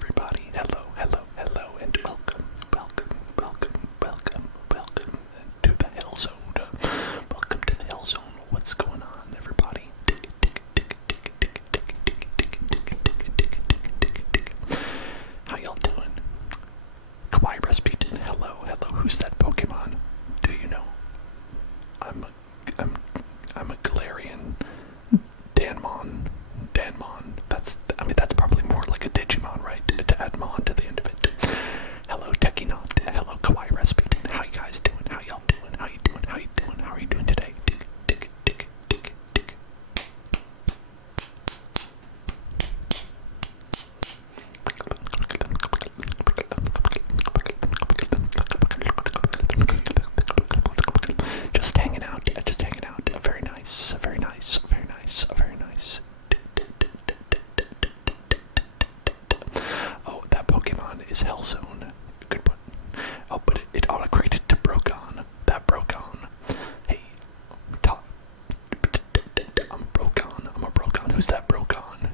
everybody. Hello, hello, hello, and welcome to the Hell Zone. Welcome to the Hell Zone. What's going on, everybody? How y'all doing? Kawaii Rasputin, hello, hello. Who's that Pokemon? Do you know? I'm a Galarian. Danmon. That's probably more like a Digimon, right? To add Mon to the end of it. Hello, Techinaut. Hello, Kawaii Rasputin. How you guys doing? How y'all doing? How you doing? How you doing? How are you doing today? Just hanging out. Very nice. Oh, that Pokemon is Hellzone. Good one. Oh, but it auto-created to Brogon. That Brogon. Hey, Tom. I'm a Brogon. Who's that Brogon?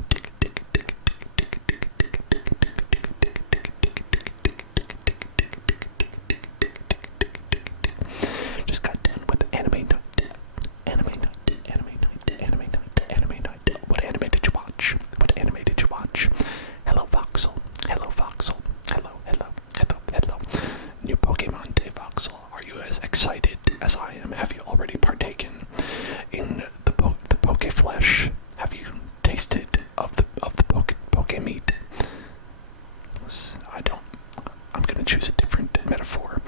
Just got done with Anime Night. What anime did you watch? Hello, Voxel. Hello. New Pokemon Day, Voxel. Are you as excited as I am? Have you already partaken in the Poke Flesh? Have you tasted of the Poke Meat? I don't. I'm gonna choose a different metaphor.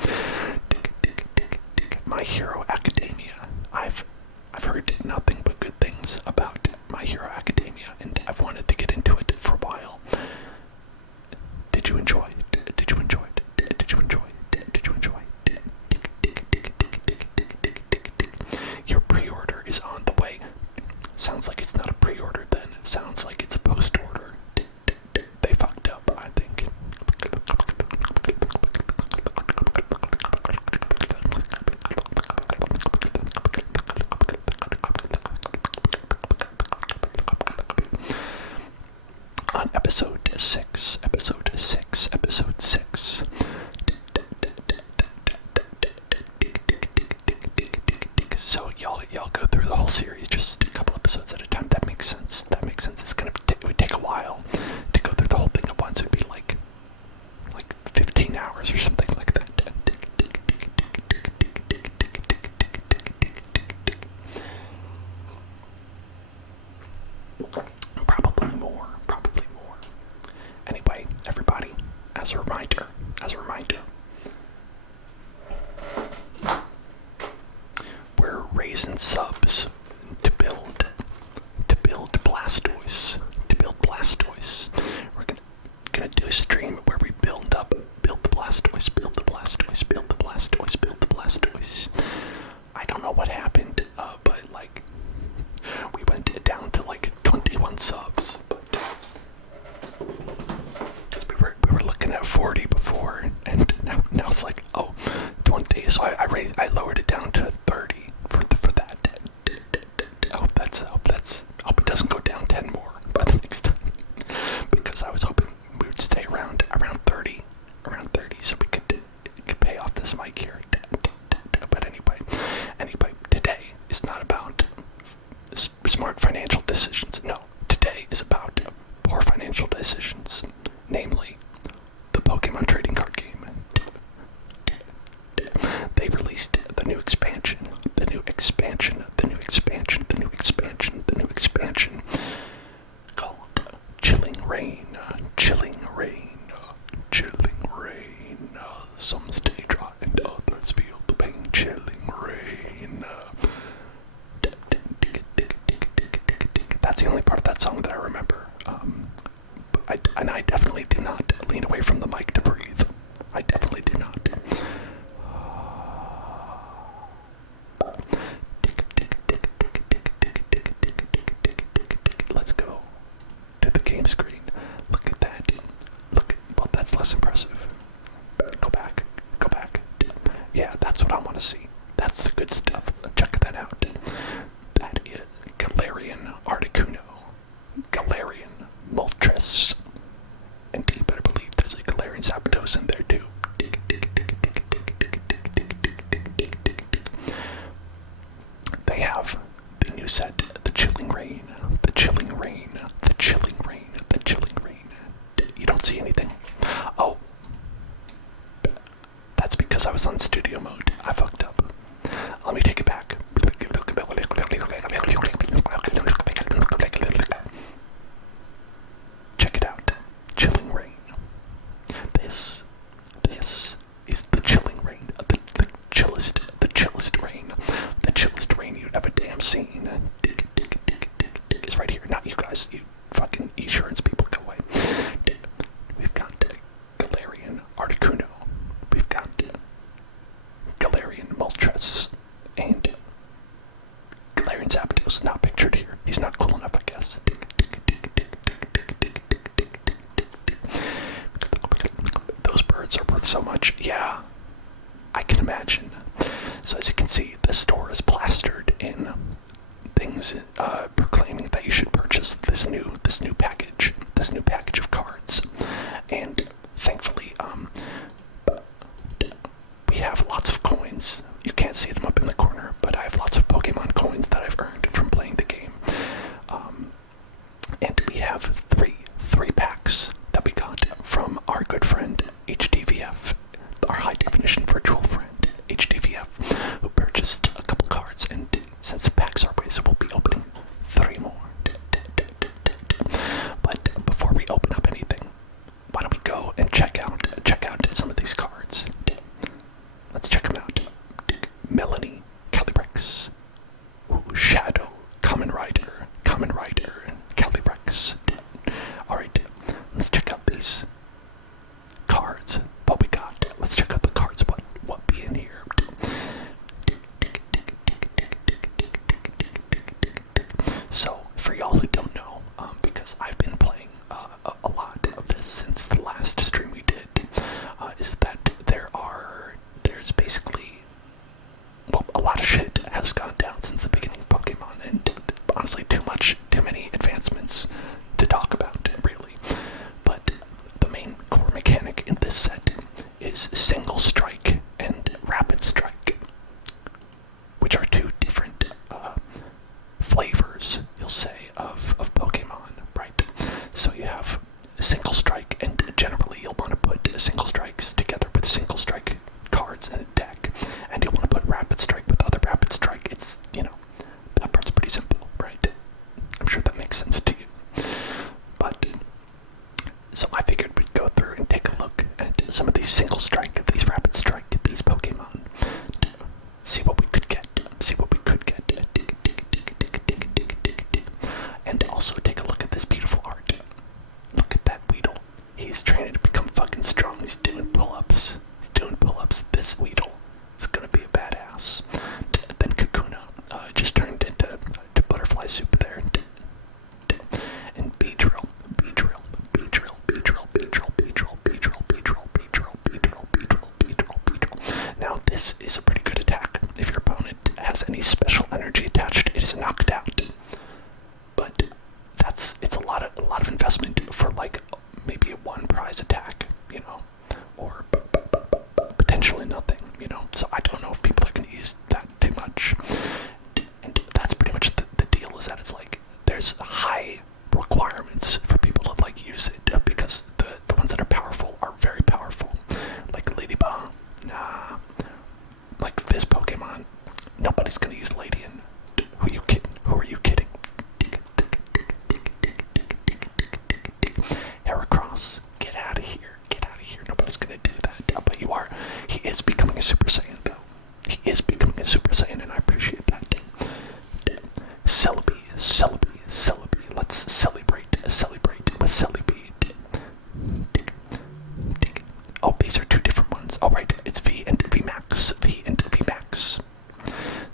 My Hero Academia. I've heard nothing but good things about My Hero Academia, and I've wanted to get into it for a while. Did you enjoy it? Your pre-order is on the way. Sounds like it's not a pre-order then. Sounds like it's a post-order. They fucked up, I think. On episode 6. So y'all go through the whole series just a couple episodes at a time. That makes sense. It would take a while to go through the whole thing at once. It'd be like 15 hours or something like that. Probably more. Anyway, everybody, as a reminder, we're raising subs to build Blastoise. We're gonna do a stream where we build the Blastoise. I don't know what happened, but we went down to 21 subs. We were looking at 40 before, and now it's 20. So I lowered it down to 30 for that. I hope it doesn't go down 10 more by the next time, because I was hoping we would stay around 30, so we could pay off this mic here. But anyway, today is not about smart financial decisions. No, today is about poor financial decisions, namely the Pokemon trading card game. They released the new expansion called Chilling Rain. Some stay dry and others feel the pain. Chilling rain. That's the only part of that song that I remember. I definitely do not lean away from the mic to breathe. I definitely do not. Let's go to the game screen. Look at that. Well, that's less impressive. Go back. Yeah, that's what I want to see. That's the good stuff. Check that out. That is Galarian Articuno. Galarian Moltres. And you better believe was on studio mode. I fucked up. Let me take it back. Check it out. Chilling rain. This is the chilling rain. The chillest rain. The chillest rain you'd ever damn seen. Is right here. Not you guys. You fucking insurance people, go away. We've got Galarian Articuno. We've got Galarian Moltres. And Galarian Zapdos, not pictured here. He's not cool enough, I guess. Those birds are worth so much. Yeah, I can imagine. So as you can see, the store is plastered in things proclaiming that you should purchase this new package of cards. And thankfully, we have lots of coins. You can't see them up in the corner, but I have lots of Pokemon coins that I've earned from playing the game. And we have three packs that we got from our good friend HDVF, our high definition virtual friend HDVF, who purchased a couple cards, and since the packs are raised, we'll be opening 3 more. But before we open up anything, why don't we go and check out some of these cards. Let's check them out. Melanie, Calyrex, Shadow, Common Rider, Calyrex. Alright, let's check out these cards. What we got. Let's check out the cards, what be in here. So, for y'all who don't know, because I've been playing a lot of this since the last stream we did, is that there's basically, well, a lot of shit has gone down since the beginning of Pokemon, and honestly too many advancements to talk about, really. But the main core mechanic in this set is Single Strike and Rapid Strike, which are two different flavors, you'll say, of Pokemon, right? So you have Single Strike, and generally you'll want to put Single Strikes together with Single Strike cards in a deck, and you'll want to put Rapid Strike with other Rapid Strike. It's, that part's pretty simple, right? I'm sure that makes sense to you. But, so I figured we'd go through and take a look at some of these Single Strike, these Rapid Strike, these Pokemon, see what we could get, and also take a look at this beautiful art. Look at that Weedle. He's training to become fucking strong. He's doing pull-ups. This Weedle is gonna be a badass. Then Kakuna just turned into butterfly soup there. And Beedrill. Now this is a pretty good attack. If your opponent has any special energy attached, it is knocked out. But it's a lot of investment for like maybe a 1 prize attack, or potentially nothing, So I don't know if people are going to use that too much. And that's pretty much the deal, is that it's like there's high requirements for people to like use it, because the ones that are powerful are very powerful. Like Ladybug, nah. Like this Pokemon, nobody's going to use Ladian. Who are you kidding? Heracross, get out of here. Nobody's gonna do that. But he is becoming a Super Saiyan, though. He is becoming a Super Saiyan, and I appreciate that. Celebi. Let's celebrate with Celebi. Oh, these are two different ones. Oh, right, it's V and VMAX.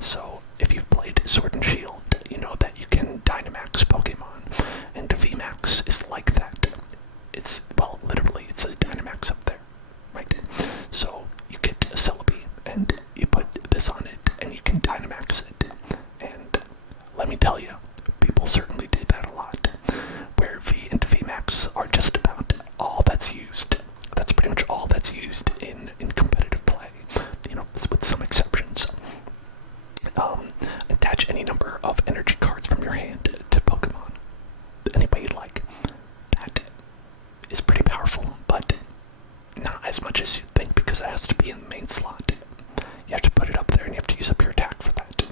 So, if you've played Sword and Shield, you know that you can Dynamax Pokemon, and VMAX is like that. It's, well, literally, it says Dynamax up there, right? So, you get a Celebi, and you put this on it, and you can Dynamax it. And let me tell you, people certainly do that a lot, where V and VMAX are just about all that's used. That's pretty much all that's used in competitive play, with some exceptions. Attach any number of energy cards from your hand to Pokemon, any way you like. That is pretty powerful, but not as much as you'd think, because it has to be in the main slot. have to put it up there and you have to use up your attack for that.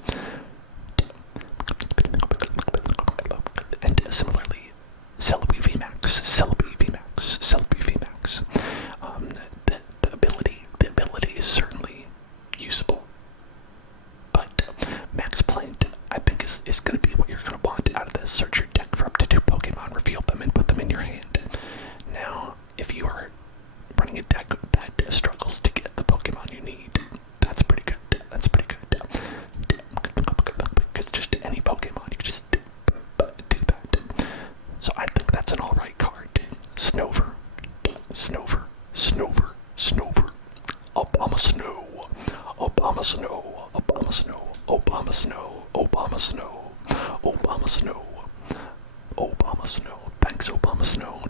And similarly, Celebi VMAX. The ability is certainly usable. But Max Plant, I think, is going to be what you're going to want out of this. Search your deck for up to 2 Pokemon, reveal them, and put them in your hand. Now, if you are running a deck that struggles to get the Pokemon you need, that's pretty good. Because just any Pokemon, you can just do that. So I think that's an alright card. Snover. Obama Snow. Thanks, Obama Snow.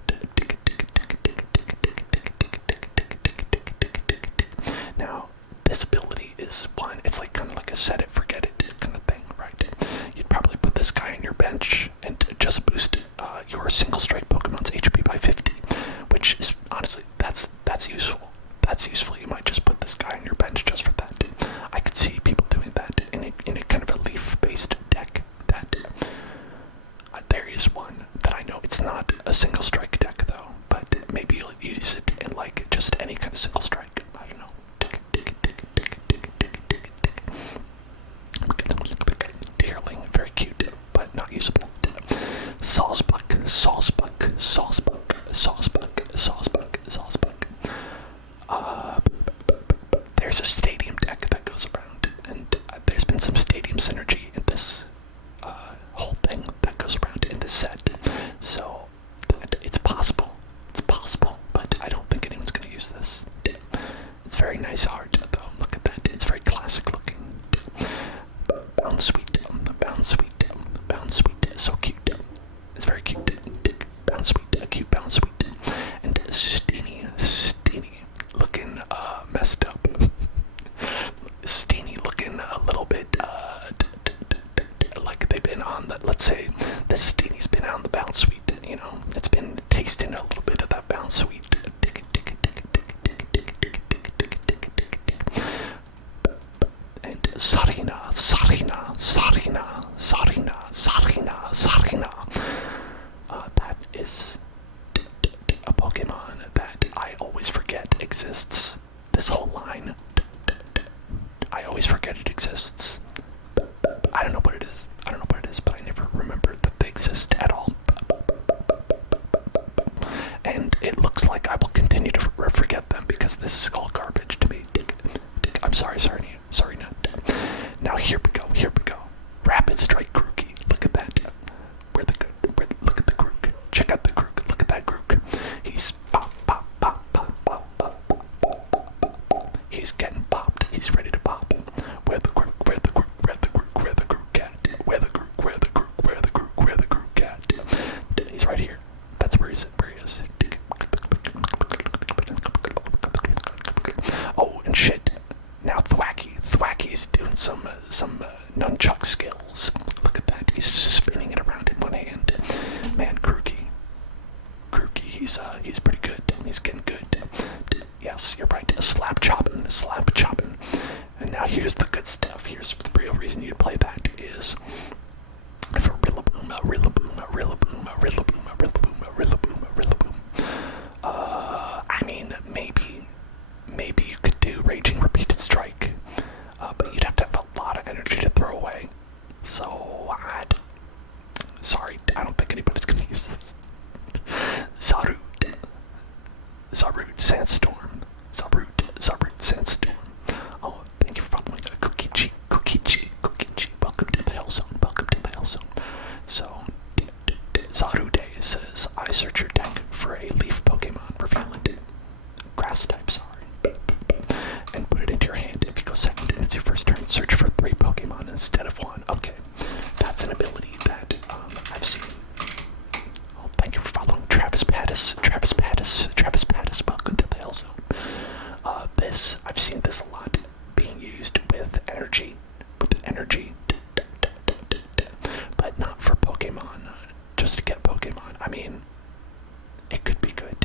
Now, this ability is one, it's like kind of like a set it, forget it kind of thing, right? You'd probably put this guy on your bench and just boost your single strike Pokemon's HP by 50, which is honestly, that's useful. That's useful. You might just put this guy on your bench just for that. I could see people doing that in a kind of a leaf-based deck. That there is one that I know. It's not a single strike deck though, but maybe you'll use it in like just any kind of single strike. I don't know. Deerling, very cute, but not usable. Sawsbuck. There's a stadium deck that goes around, and there's been some stadium synergy in this whole thing that goes around in this set. So it's possible, but I don't think anyone's going to use this. It's very nice art, though. Look at that. It's very classic looking. Bound Sweet. So cute. It's very cute. Bound Sweet. A cute Bound Sweet. And Steeny. Looking messed up. Steeny looking a little bit like they've been on the, let's say, the Steeny's been on the Bound Sweet, you know. It's been tasting a little bit of that Bound Sweet. And Sarina. That is a Pokemon that I always forget exists. This whole line, I always forget it exists. I don't know what it is. But I never remember that they exist at all. And it looks like I will continue to forget them because this is all garbage to me. I'm sorry, Sarina. Now here we go. Rapid Strike Grookey. Look at that. Look at the Grook. Check out the Grook. Look at that Grook. He's pop. He's getting popped. He's ready to pop. Where the Grook at? He's right here. That's where he is. Oh, and shit. Now Thwacky's doing some nunchuck skills. Look at that. He's spinning it around in one hand. Man, Grookey, he's pretty good. He's getting good. Yes, you're right. Slap chopping. And now here's the good stuff. Here's the real reason you'd play that is for Rillaboom. I mean, maybe you could do Raging Repeated Strike, but you'd have to have a lot of energy to throw away. So, sorry, I don't think anybody's gonna use this. Zarude Sandstorm. Oh, thank you for following Kukichi. Welcome to the Hell Zone. So, Zarude says, I search your deck for a leaf Pokemon, reveal it. Grass type, sorry. And put it into your hand. If you go second and it's your first turn, search for 3 Pokemon instead of 1. Okay, that's an ability that I've seen. Oh, thank you for following Travis Pattis. Welcome to the Hell Zone. I've seen this a lot being used with energy, but not for Pokemon, just to get Pokemon. I mean, it could be good.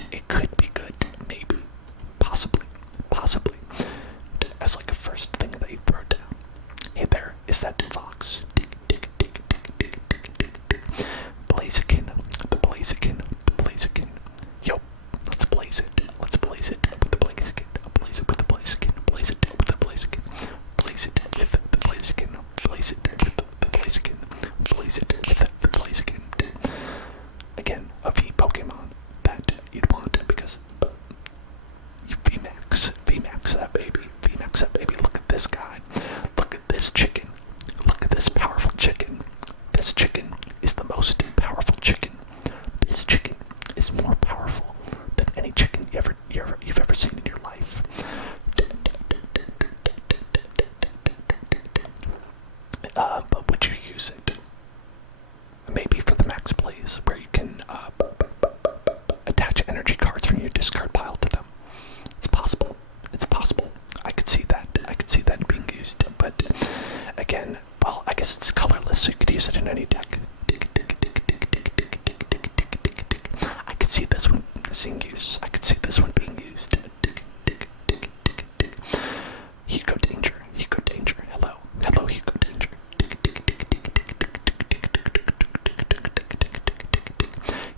your discard pile to them. It's possible. It's possible. I could see that. I could see that being used. But again, well, I guess it's colorless, so you could use it in any deck. I could see this one seeing use. I could see this one being used. Hugo Danger. Hugo Danger. Hello. Hello, Hugo Danger.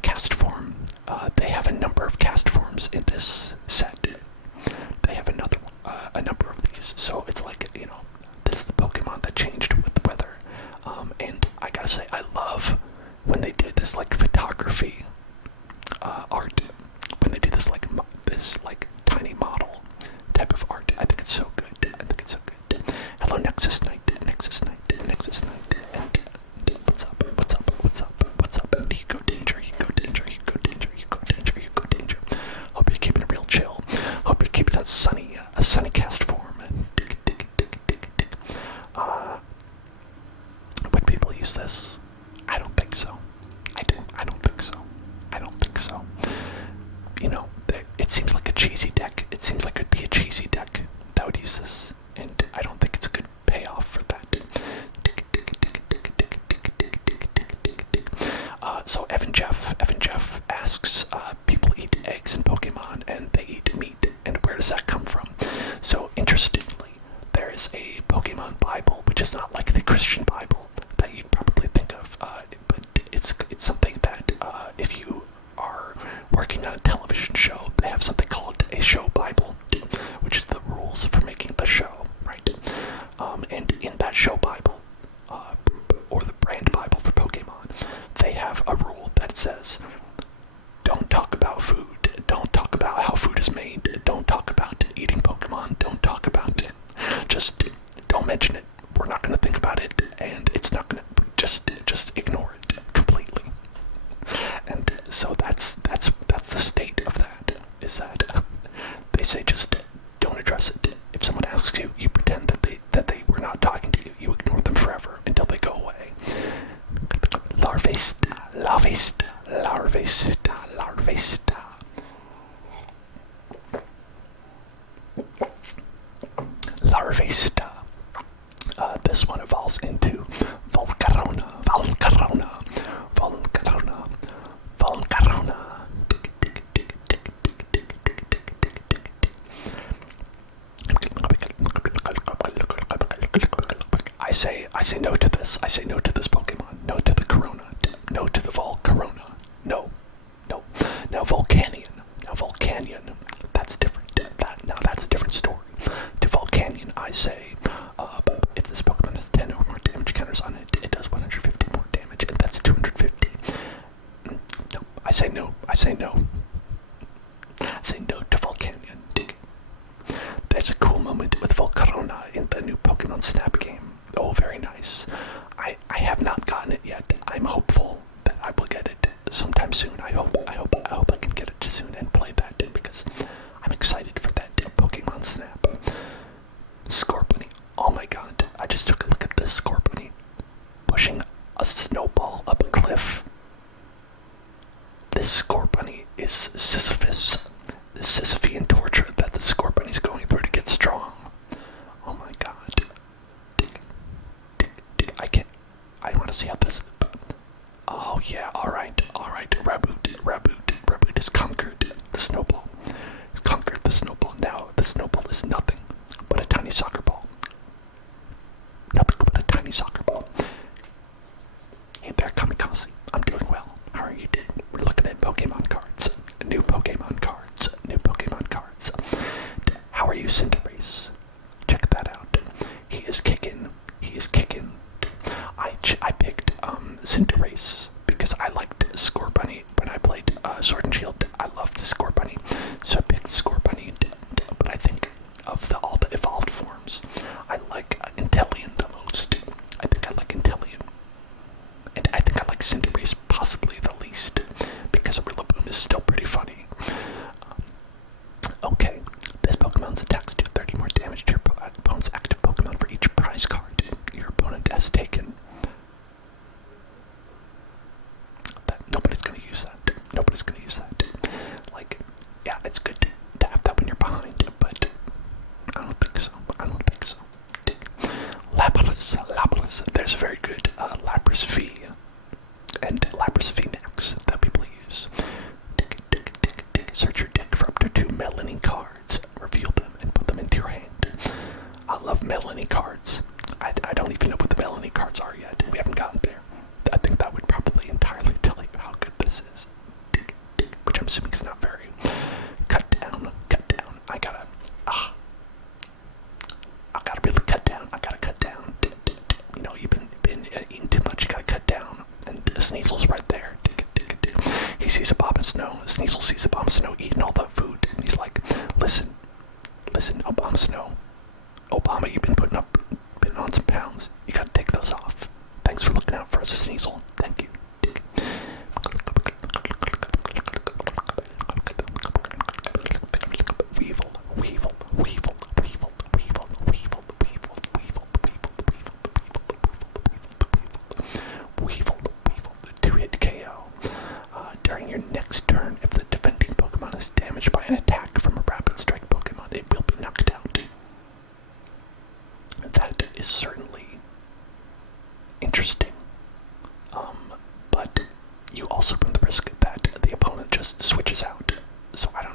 Cast form. They have a number of cast forms in this set. They have a number of these. So it's like, you know, this is the Pokemon that changed with the weather. And I gotta say, I love when they do this like photography art. When they do this like tiny model type of art. I think it's so good. I think it's so good. Hello, Nexus Knight. Nexus Knight. Nexus Knight. And what's up? What's up? What's up? What's up? And Hugo Danger. Hugo Danger. Hugo Danger. Hugo Danger. Hugo Danger. Hope you're keeping it real chill. Hope you're keeping a sunny cast form. Would people use this? I don't think so. I don't think so. I don't think so. You know, it seems like a cheesy deck. It seems like it'd be a cheesy deck that would use this, and I don't think it's a good payoff for that. So Evan Jeff asks, people eat eggs in Pokemon and they eat meat, and where does that come from? So interestingly, there is a Pokemon Bible, which is not like the Christian Bible that you'd probably think of, but it's something that if you are working on a television show, they have something called a show Bible, which is the rules for making the show, right? And in that show Bible, or the brand Bible for Pokemon, they have a rule that says, don't talk about food, don't talk about how food is made, don't talk about eating Pokemon, don't talk about it, just don't mention it. We're not going to think about it, and it's not going to, just ignore it completely. And so that's the state of that, is that they say just don't address it. If someone asks you, you pretend that they were not talking to you. You ignore them forever until they go away. Larvesta, larvesta, larvesta, larvesta. Larvesta. This one evolves into Volcarona, Volcarona, Volcarona, Volcarona. I say no to this. I say no to this Pokemon. No to the Corona. No to the Volcarona. No. No. Now Volcanion. Now Volcanion. That's different. That's a different story. To Volcanion, I say, if this Pokemon has 10 or more damage counters on it, it does 150 more damage, and that's 250. No. I say no. I say no. I say no to Volcanion. There's a cool moment with Volcarona in the new Pokemon Snap game. Oh, very nice. I have not gotten it yet. I'm hopeful that I will get it sometime soon. I hope I can get it soon and play that because I'm excited for that Pokemon Snap. Scorpony. Oh my god. I just took a look at this Scorpony pushing a snowball up a cliff. This Scorpony is Sisyphus. The Sisyphean torture that the Scorpony's going through to get strong. Oh my god. I want to see how this... Oh yeah, alright. Raboot has conquered the snowball. He's conquered the snowball. Now, the snowball is nothing but a tiny soccer ball. Nothing but a tiny soccer ball. Hey there, Kamikaze. I'm doing well. How are you doing? We're looking at Pokemon cards. New Pokemon cards. How are you, Cinderace? Check that out. He is kicking. I picked Cinderace because I liked Scorbunny when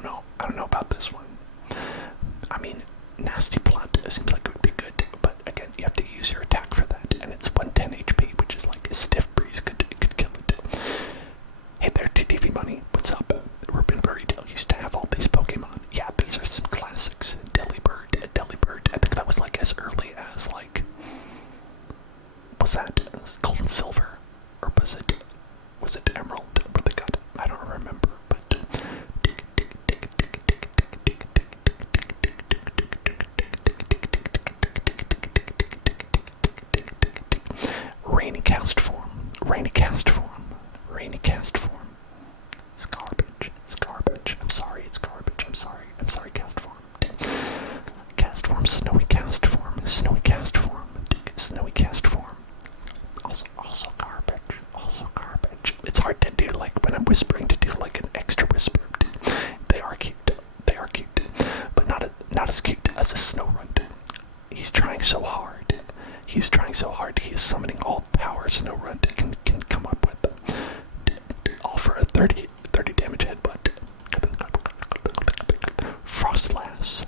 know. I don't know about this one. I mean, nasty plant seems like it would be good, but again, you have to use your attack for that, and it's 110 HP, which is like a stiff breeze could kill it. Hey there, TTV Money. What's up? Ruben Burrito used to have all these Pokemon. Yeah, these are some classics. Delibird. I think that was like as early as like, was that Gold and Silver, or was it Emerald? Where they got it? I don't remember. But rainy cast form. It's garbage. I'm sorry, it's garbage. I'm sorry, cast form. Cast form, snowy cast form. Also garbage. It's hard to do, like, when I'm whispering, to do, like, an extra whisper. They are cute. But not as cute as a snow runt. He's trying so hard. He is summoning all power Snow Runt can come up with. All for a 30 damage headbutt. Frostlass.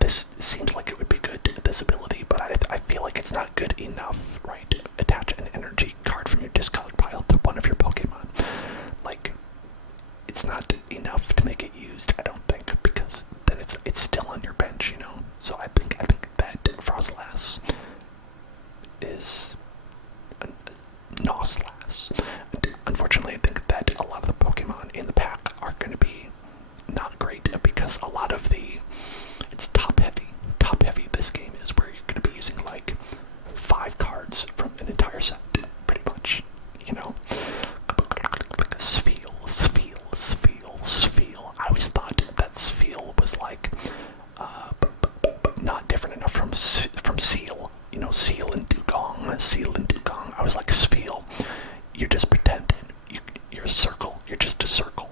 This seems like it would be good, this ability, but I feel like it's not good enough, right? Attach an energy card from your discard pile to one of your Pokemon. Like, it's not enough to make it used, I don't think, because then it's still on your bench, you know? So I think that Frostlass is Nosslass. Unfortunately, I think that a lot of the Pokemon in the pack are going to be not great, because a lot of it's top heavy. This game is where you're going to be using like 5 cards from an entire set, pretty much, you know? Spheal. I always thought that Spheal was like not different enough from Seal. You know, Seal and Dugong. I was like, Spheal, you're just pretending. You're a circle. You're just a circle.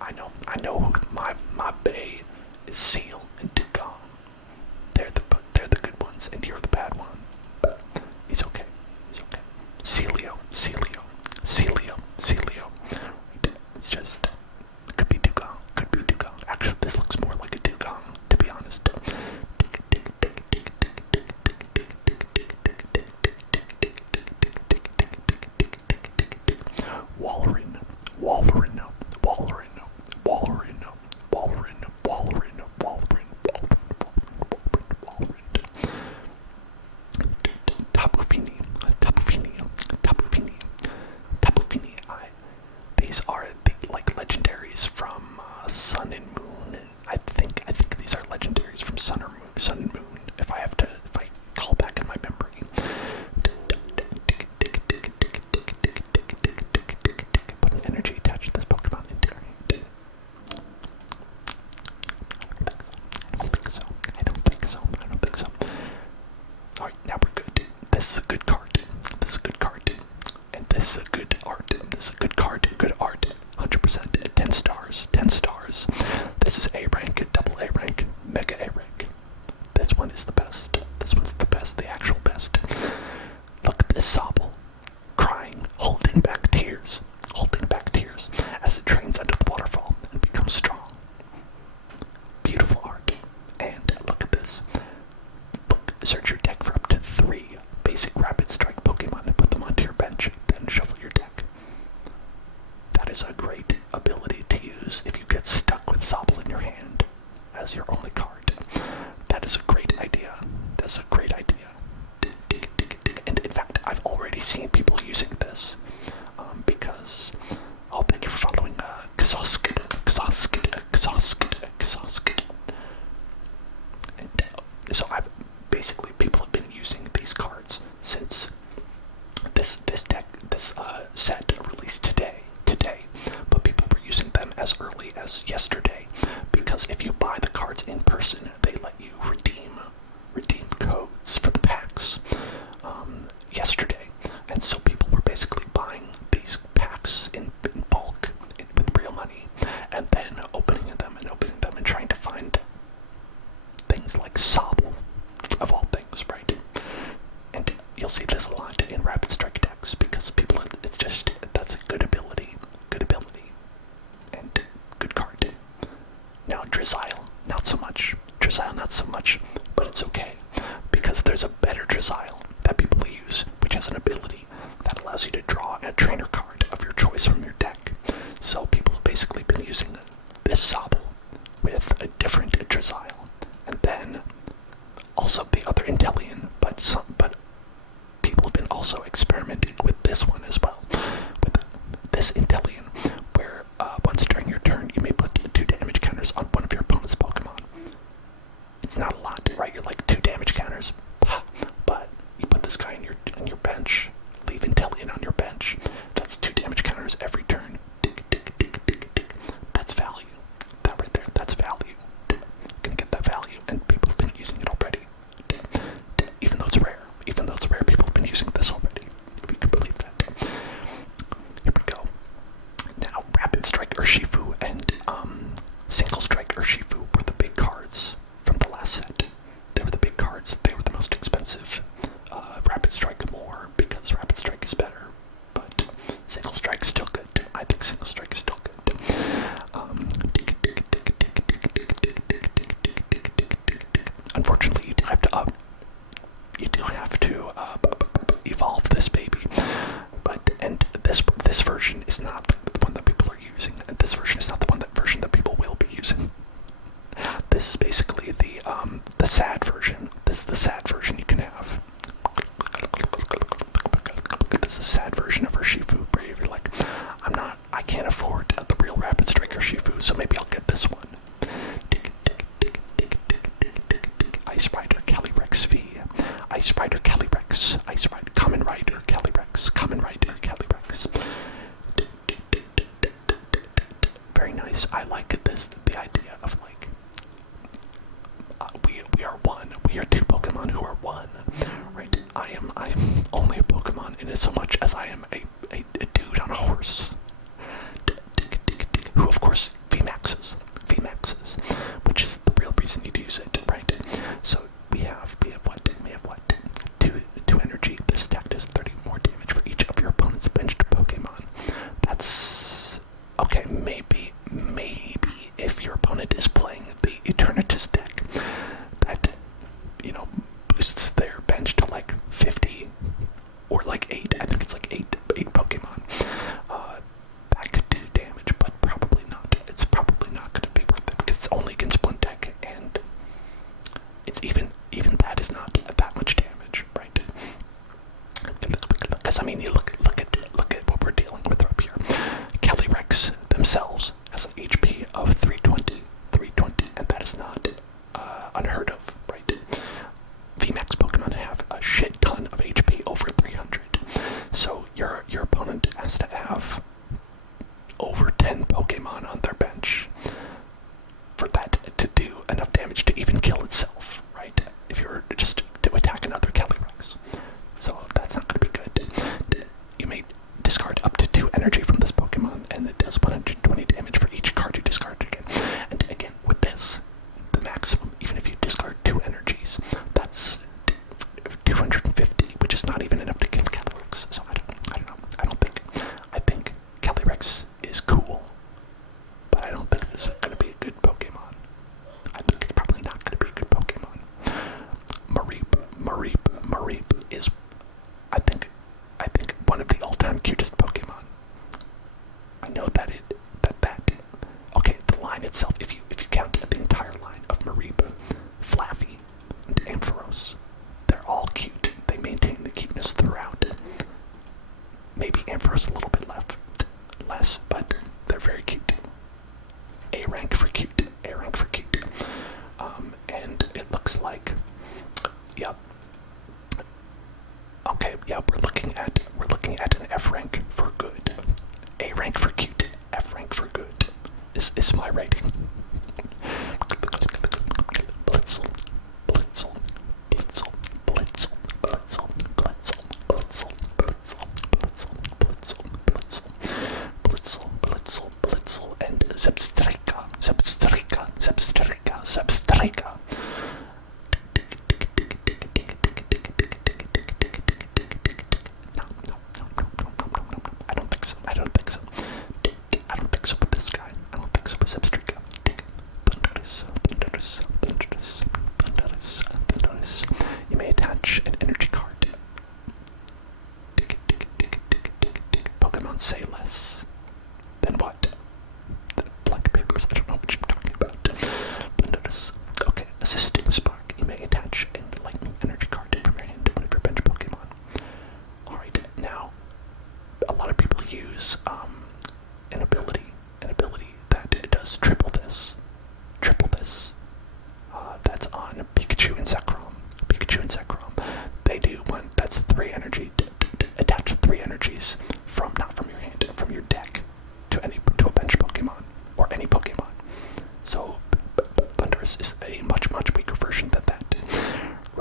I know my bae is Seal and Dugong. They're the good ones, and you're the bad one. But he's okay. Celio. It's just, could be Dugong. Actually, this looks more like a Dugong, to be honest. Walrein. Tapu Fini. These are the like legendaries from Sun and Moon. I think these are legendaries from Sun and Moon. If I call back in my memory. Put an energy attached to this Pokemon into it. I don't think so. Alright, now we're good. This is a good card. And this is a good art. Good art. 100%. 10 stars. This is A rank, double A rank, mega A rank. This one is the best. The actual best. Look at this Sobble. Crying, holding back tears as it trains under the waterfall and becomes strong. Beautiful art. And look at this. Search your deck for up to 3 basic rapid strike Pokemon and put them onto your bench, then shuffle your deck. That is a great ability to use if you get stuck with Sobble in your hand as your only card. That is a great idea. And in fact, I've already seen people using this, because, thank you for following, Kazosk. And so people have been using these cards since this set released today, but people were using them as early as yesterday, because if you buy the cards in person, they let you redeem codes for the packs yesterday, and so people were basically buying these packs in bulk with real money, and then opening them and trying to find things like Sobble, also the other Intellion, but people have been also experimenting with this one as well. With this Intellion, where once during your turn, you may put 2 damage counters on one of your opponent's Pokemon. It's not a lot, right? You're like 2 damage counters, but you put this guy in your bench, leave Intellion on your bench. That's 2 damage counters every turn. That's value. That right there, that's value. You're gonna get that value, and people have been using it already. Even though it's rare, people have been using this already. If you can believe that. Here we go. Now, Rapid Strike Urshifu and Single Strike Urshifu were the big cards from the last set. They were the big cards. They were the most expensive. Rapid Strike more because Rapid Strike is better, but Single Strike's still good. I think Single Strike is still good. Unfortunately, you do have to evolve this baby, and this version is not the one that people are using, and this version is not the version that people will be using. This is basically the sad version. This is the sad version you can have. This is the sad version of Urshifu, where you're like, I can't afford the real Rapid Strike Urshifu, so maybe I'll get this one. Ice Rider Calyrex V. Ice Rider Calyrex. Ice Rider Common Rider Calyrex. Common Rider Calyrex. Very nice. I like the idea of like we are one. We are 2 Pokemon who are one. Right? I am only a Pokemon in as so much as I am a dude on a horse. Who of course VMAXs, which is the real reason you'd use it, right? So we have what? 2 energy. This deck does 30 more damage for each of your opponent's benched Pokemon. That's okay. Maybe if your opponent is playing the Eternatus deck, that boosts their bench to like 50 or like 8. I think it's like 8 Pokemon. That could do damage, but probably not. It's probably not going to be worth it because it's only against one deck, and it's even that is not that much damage, right? Because I mean, you look at what we're dealing with up here. Calyrex themselves has an HP of 320, and that is not unheard of, right? VMAX Pokemon have a shit ton of HP over 300, so your opponent has to have over 10 Pokemon on their bench for that to do enough damage to even kill itself, right? If you're just to attack another Calyrex. So that's not going to be good. You may discard up to 2 energy from this Pokemon, and it does 120 damage for each card you discard again. And again, with this, the maximum, even if you discard 2 energies, that's 250, which is not even enough to kill Calyrex. So I don't know. I think Calyrex is cool, but I don't think this is going to be a good Pokemon. I think it's probably not going to be a good Pokemon. Mareep is, I think one of the all-time cutest Pokemon. I know that okay, the line itself, if you count the entire line of Mareep, Flaffy, and Ampharos, they're all cute. They maintain the cuteness throughout. Maybe Ampharos a little bit less, but they're very cute. A rank for cute. And it looks like, yep. Okay, yeah, we're looking at an F rank for good. A rank for cute. F rank for good is my rating. Blitzel. And Zebstrika.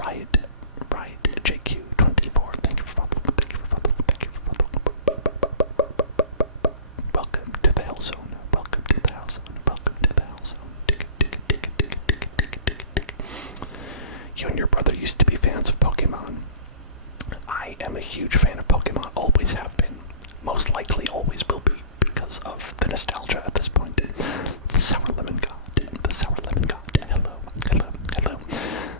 Riot, JQ24, thank you for following, thank you for following, thank you for following. Welcome to the Hell Zone, welcome to the Hell Zone, welcome to the Hell Zone. You and your brother used to be fans of Pokemon. I am a huge fan of Pokemon, always have been. Most likely always will be, because of the nostalgia at this point. The Sour Lemon God, the Sour Lemon God, hello, hello, hello.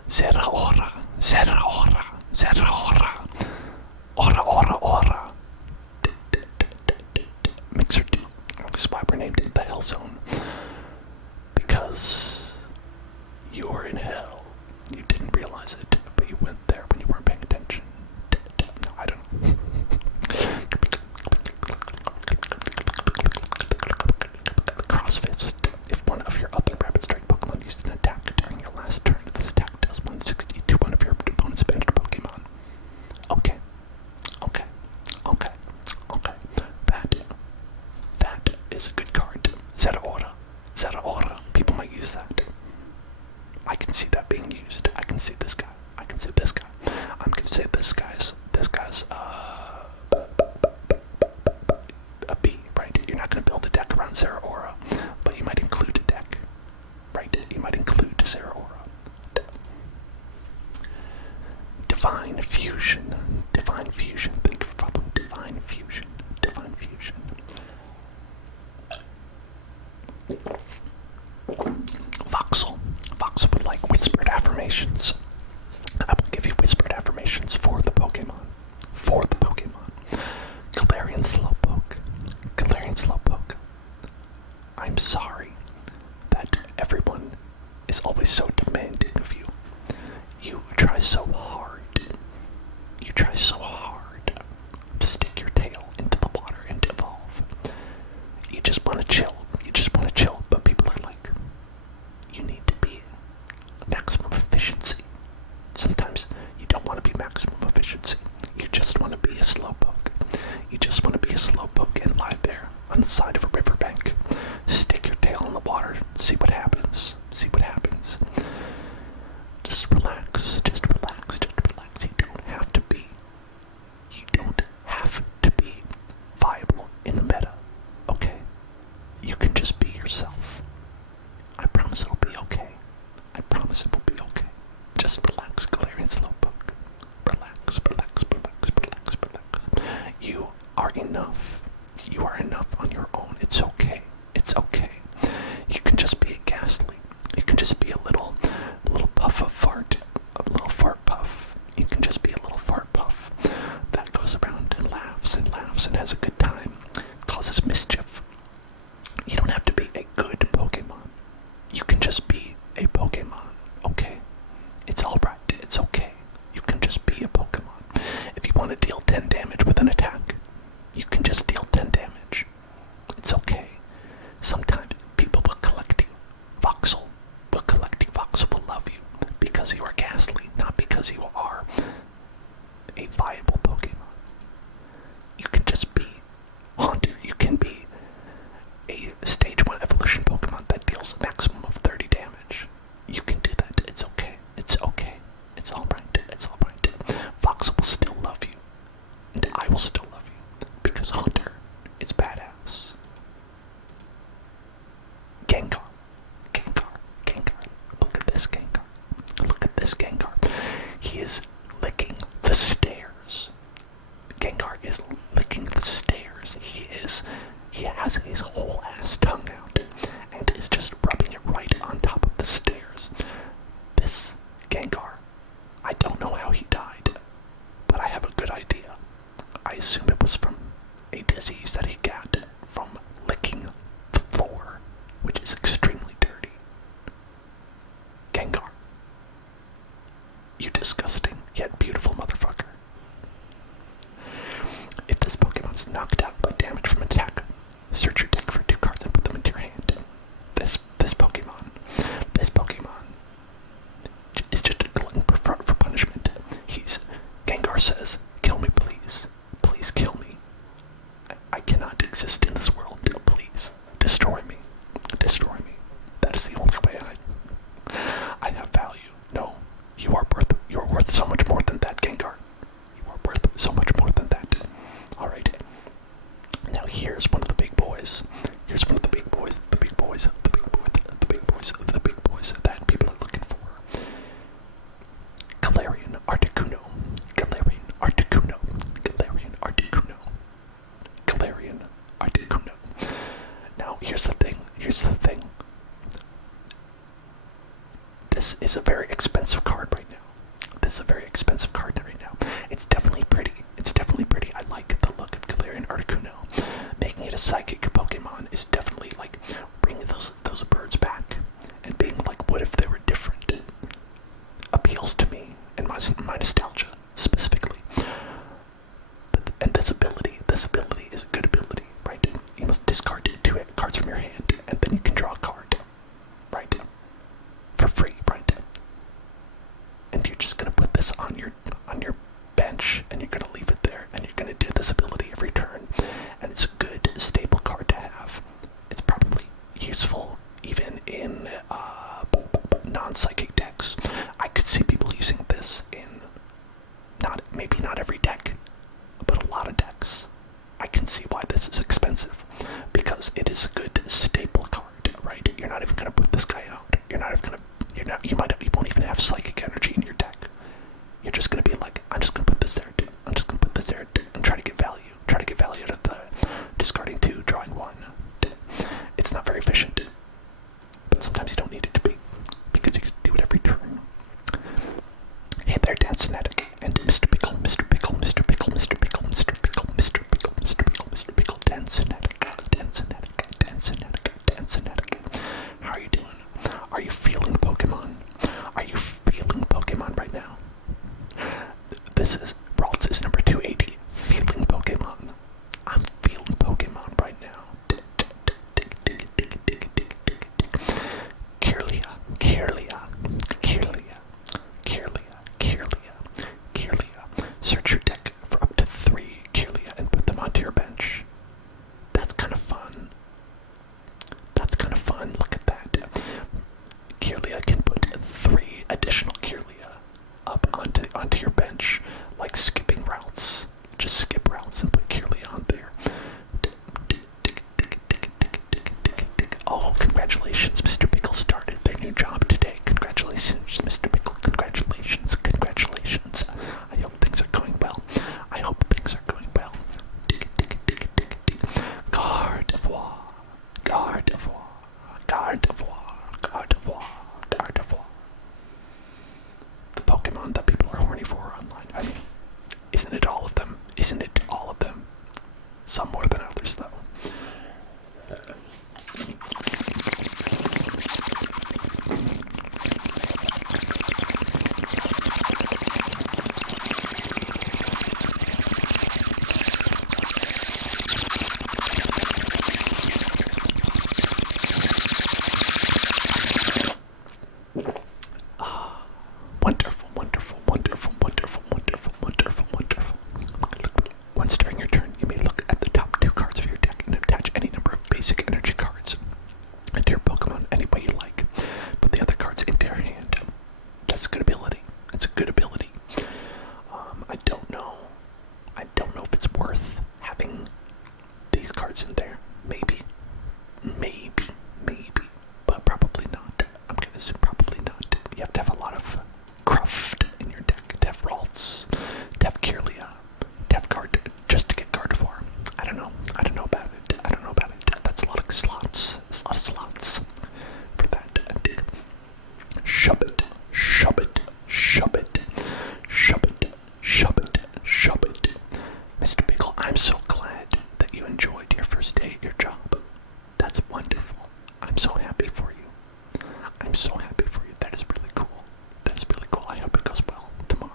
Zera ora, zera ora, zera ora, ora, ora, ora. Mixer 2, this is why we're named the Hell Zone. Because you're in hell. You didn't realize it, but you went there when you weren't paying attention. No, I don't know. CrossFit. If one of your other rapid strike Pokemon used an attack during your last turn, this attack does 160 to one of your opponent's banned Pokemon. Okay. That is a good card. Zeraora. People might use that. I can see that being used. I can see this guy. I'm gonna say this guy's a B, right? You're not gonna build a deck around Zeraora, but you might include a deck, right? You might include Zeraora. Divine Fusion. Thank you for following. Divine Fusion. Voxel would like whispered affirmations. I will give you whispered affirmations for the Pokemon. Galarian Slowpoke. I'm sorry that everyone is always so demanding of you. You try so hard to stick your tail into the water and evolve. You just want to chill, but people are like, you need to be maximum efficiency. Sometimes you don't want to be maximum efficiency. You just want to be a Slowpoke. And lie there on the side of a riverbank. Stick your tail in the water, see what happens. Just relax. You don't have to be viable in the meta, okay? You can just be yourself. I promise it'll be okay. Just relax, Galarian Slowpoke. Relax. You are enough. You are enough on your own. It's okay. You can just be a Ghastly. You can just be a little puff of fart. A little fart puff. You can just be a little fart puff that goes around and laughs and has a good time. Causes mischief. You don't have to be a good Pokemon. You can just be a Pokemon, okay? It's alright, it's okay. You can just be a Pokemon. If you want to deal 10 damage with an attack, you can just deal 10 damage. It's okay. Sometimes people will collect you. Voxel will collect you. Voxel will love you because you are Ghastly, not because you are a viable Pokemon. You can just be Haunter. You can be a stage 1 evolution Pokemon that deals a maximum of 30 damage. You can do that. It's okay. It's alright. Voxel will still love you. And I will still love you. Because Haunter is badass. Gengar. Look at this Gengar. He is licking the stairs. Gengar is licking the stairs. He has his whole ass tongue out and is just rubbing it right on top of the stairs. This Gengar, I don't know how he died, but I have a good idea. I assume it was from a disease that he got from licking the floor, which is extremely dirty. Gengar, you disgusting yet beautiful motherfucker. If this Pokemon is knocked out by damage from an attack, search your deck for 2 cards and put them into your hand. This Pokemon is just a glutton for punishment. Gengar says, kill me please. Please kill me. I cannot exist in this world. Please. Destroy me. That is the only way I have value. No. You are worth on your bench, and you're gonna leave it there, and you're gonna do this ability every turn, and it's a good stable card to have. It's probably useful even in non-psychic decks. I could see people using this in maybe not every deck, but a lot of decks. I can see why this is expensive, because it is a good staple card, right? You're not even gonna put this guy out. You won't even have psychic energy in your deck. You're just gonna be like, I'm just gonna put this there, I'm just gonna put this there, and try to get value. Try to get value out of the discarding 2, drawing 1. It's not very efficient, but sometimes you don't need it to be, because you can do it every turn. Hey there, Dansonetic, and Mr. Pickle, Mr. Pickle, Mr. Pickle, Mr. Pickle, Mr. Pickle, Mr. Pickle, Mr. Pickle, Mr. Pickle, Dansonetic, Dansonetic, Dansonetic, Dansonetic. How are you doing? Are you feeling Pokemon? Are you feeling Pokemon right now? This is Ralts is number 280. Feeling Pokemon. I'm feeling Pokemon right now. Kirlia, Kirlia, Kirlia, Kirlia, Kirlia, Kirlia. Search your deck for up to 3 Kirlia and put them onto your bench. That's kind of fun. That's kind of fun. Look at that. Kirlia can put 3 additional Kirlia up onto your bench, like skipping routes. Just skip routes and put Kirlia on there. Oh, congratulations, Mr. Pickle started their new job today. Congratulations, Mr. Pickle. Congratulations, congratulations. I hope things are going well. I hope things are going well. Gardevoir, Gardevoir, Gardevoir, Gardevoir, Gardevoir. The Pokemon that people are horny for online. I mean, isn't it all of them? Isn't it all of them? Some more than others, though. Wonderful, wonderful, wonderful, wonderful, wonderful, wonderful, wonderful. Once during your turn, you may look at the top 2 cards of your deck and attach any number of basic energy cards into your Pokemon any way you like. Put the other cards into your hand. That's a good ability. It's a good ability. I don't know. I don't know if it's worth having these cards in there. Maybe. But probably not. I'm gonna assume probably not. You have to have a lot of cruft in your deck to have Ralts, to have Kirlia, to have just to get Gardevoir. I don't know about it. That's a lot of slots. There's a lot of slots for that. Shove it. Mr. Pickle, I'm so glad that you enjoyed your first day at your job. That's wonderful. I'm so happy for you. That is really cool. I hope it goes well tomorrow.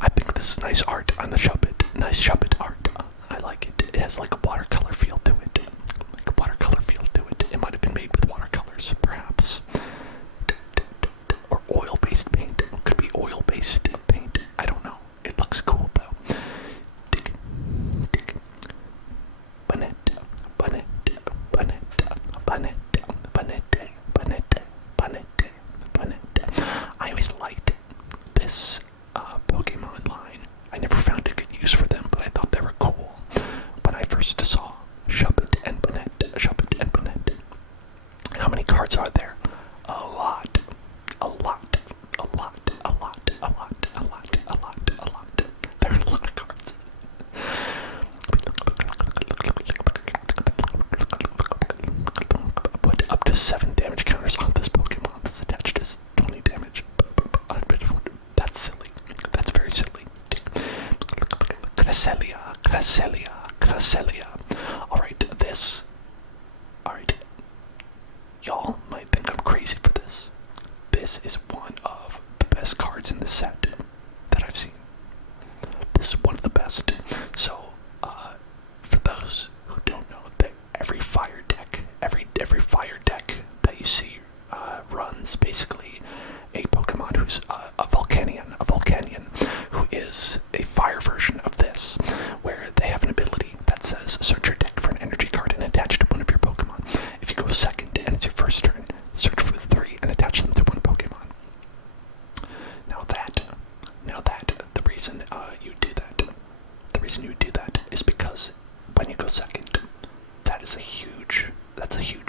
I think this is nice art on the Shubbit. Nice Shubbit art. I like it. It has like a watercolor feel to it. It might have been made with watercolors, perhaps. Or oil-based paint. It could be oil-based paint. I don't know. It looks cool, though. I always liked this Pokemon line. I never found a good use for them, but I thought they were cool when I first saw Shubbit and Bonnet. How many cards are there? A lot. There are a lot of cards. Put up to 7 damage counters on this Pokemon that's attached to 20 damage. That's silly. That's very silly. Cresselia. Alright. Y'all might think I'm crazy for this. This is one of the best cards in the set that I've seen. This is one of the best. So, for those who don't know, that every fire deck that you see runs basically a Pokemon who's evolved Now the reason you do that is because when you go second, that's a huge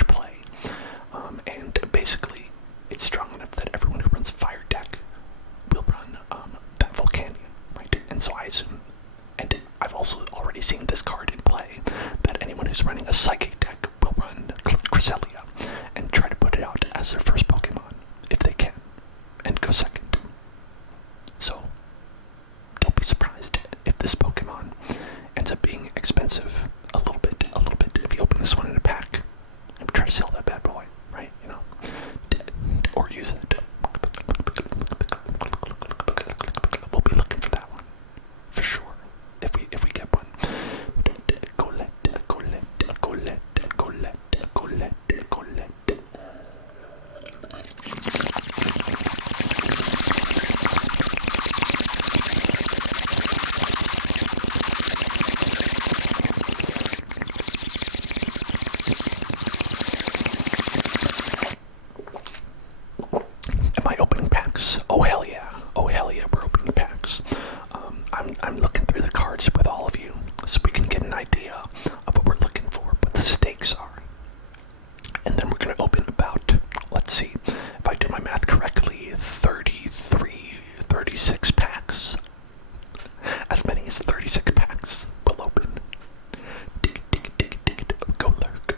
play. And basically, it's strong enough that everyone who runs a fire deck will run that Volcanion, right? And so I assume, and I've also already seen this card in play, that anyone who's running a psychic deck will run Cresselia and try to put it out as their first Pokemon, if they can, and go second. So, don't be surprised if this Pokemon ends up being expensive a little bit, if you open this one in a pack and try to sell that bad boy, right, you know, or use it. We'll be looking for that one, for sure, if we get one. Golette. Am I opening packs? Oh hell yeah, we're opening packs. I'm looking through the cards with all of you so we can get an idea of what we're looking for, what the stakes are. And then we're going to open about, let's see, if I do my math correctly, 36 packs. As many as 36 packs will open. Go lurk.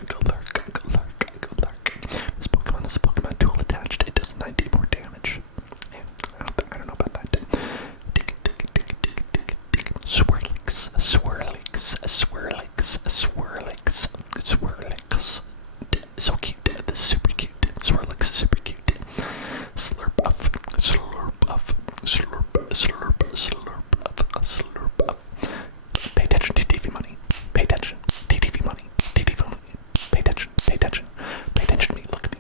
This Pokemon has a Pokemon tool attached. It does 90 more damage. Yeah, I don't know about that. Swirlix. So cute. This is super cute. Swirlix is super cute. Slurp up. Pay attention to TV money. Pay attention. TTV money. Pay attention. Pay attention to me. Look at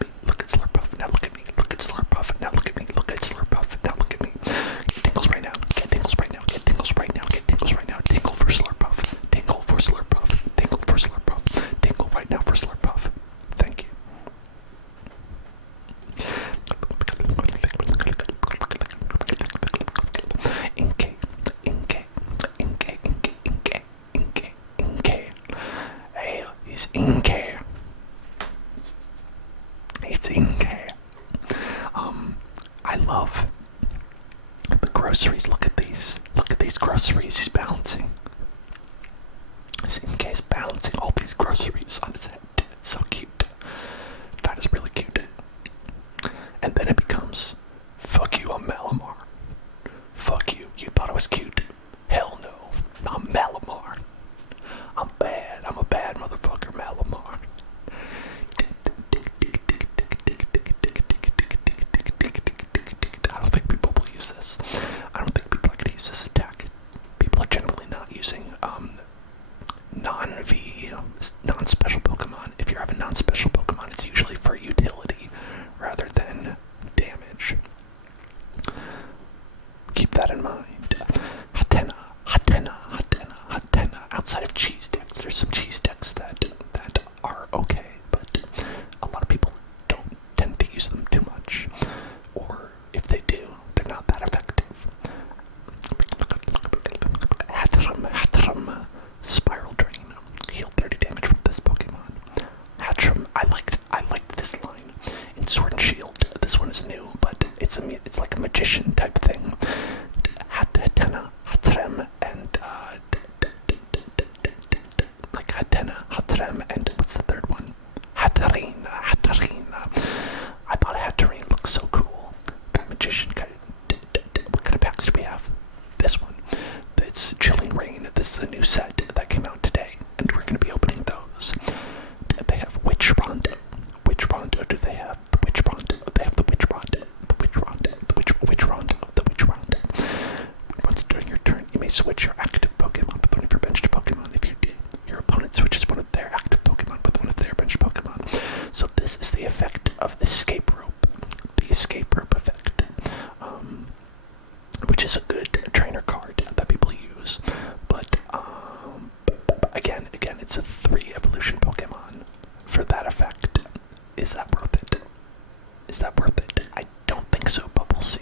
me. Look at Slurpuff. Now look at me. Look at Slurpuff. Now look at me. Look at Slurpuff. Now look at me. Get tingles right now. Get tingles right now. Tingle for Slurpuff. Tingle right now for Slurpuff. Thank you. Inkay. Hey, he's Inkay. It's Inkay. I love the groceries. Look at these. Groceries. He's balancing. This Inkay's balancing all these groceries on his head. It's so cute. That is really cute. And then it becomes, fuck you, I'm Malamar. Fuck you. You thought I was cute? Hell no. I'm Malamar. I'm bad. I'm a bad motherfucker, Malamar. I don't think people will use this. I don't think people are going to use this attack. People are generally not using non-special Pokemon. If you have a non-special Pokemon, it's usually for utility rather than damage. Keep that in mind. Hatena. Outside of cheese decks, there's some cheese decks that are okay, but a lot of people don't tend to use them too much. Or if they do, they're not that effective. Hatterem. Spiral Drain. Heal 30 damage from this Pokemon. Hatterem. I liked this line in Sword and Shield. This one is new, but it's like a magician type thing. Hatterem, and like Hatterem, and what's the third one? Hatterene. I thought Hatterene looked so cool. That magician kind of. What kind of packs do we have? This one. It's Chilling Rain. This is a new set that came out today, and we're going to be opening those. They have Witch Rondo. Which Rondo do they have? The Witch Rondo. They have the Witch Rondo. Once during your turn, you may switch your active Pokemon with one of your benched Pokemon. If you did, your opponent switches one of their active Pokemon with one of their benched Pokemon. So this is the effect of Escape Rope. The Escape Rope effect. Which is a good trainer card that people use. But again, it's a 3 evolution Pokemon for that effect. Is that worth it? I don't think so, but we'll see.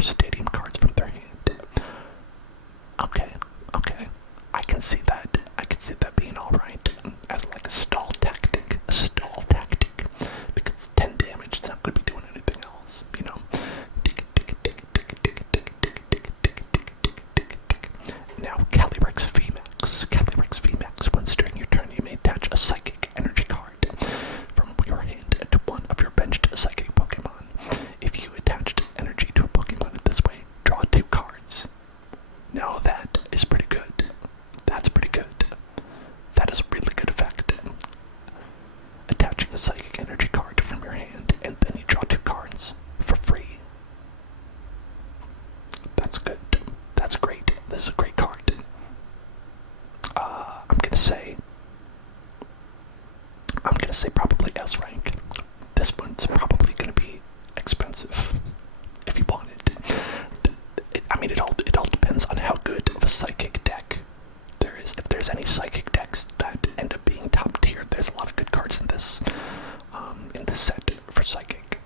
or stadium cards from their hand. Okay, okay. I can see that. I can see that being alright. As like a stall tactic. A stall tactic. Because 10 damage, it's not going to be doing anything else. You know? Now, Calyrex VMAX. Calyrex VMAX. Once during your turn, you may attach a psychic energy card from your hand to one of your benched psychic Pokemon. If you attached energy to a Pokemon in this way, draw 2 cards. Now that is pretty good. That's pretty good. That is a really good effect. Attaching a psychic energy card from your hand, and then you draw 2 cards for free. That's good. That's great. This is a great card. I'm gonna say probably S rank. This one's probably gonna be expensive if you want it. It all depends on how good of a psychic deck there is. If there's any psychic decks that end up being top tier, there's a lot of good cards in this set for psychic.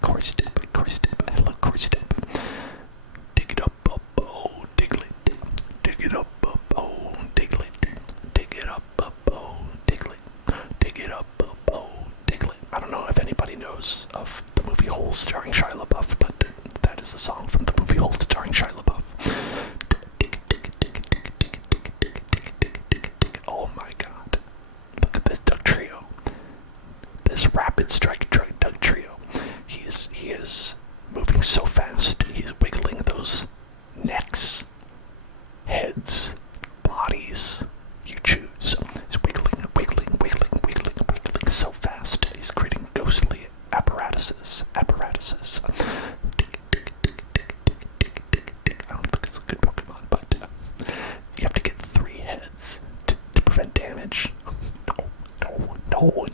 Corey Step, hello Corey Step. Dig it up, oh, Diglett. Dig it up, oh, Diglett. Dig it up, oh, Diglett. Dig it up, oh, Diglett. I don't know if anybody knows of the movie Holes starring Shia LaBeouf, but that is a song from the movie Holes starring Shia LaBeouf. Oh my god. Look at this Doug Trio. This rapid strike Doug Trio. He is moving so fast. He's wiggling those necks, heads, bodies. You choose. He's wiggling so fast. He's creating ghostly apparatuses. I don't think it's a good Pokemon, but you have to get 3 heads to prevent damage. No.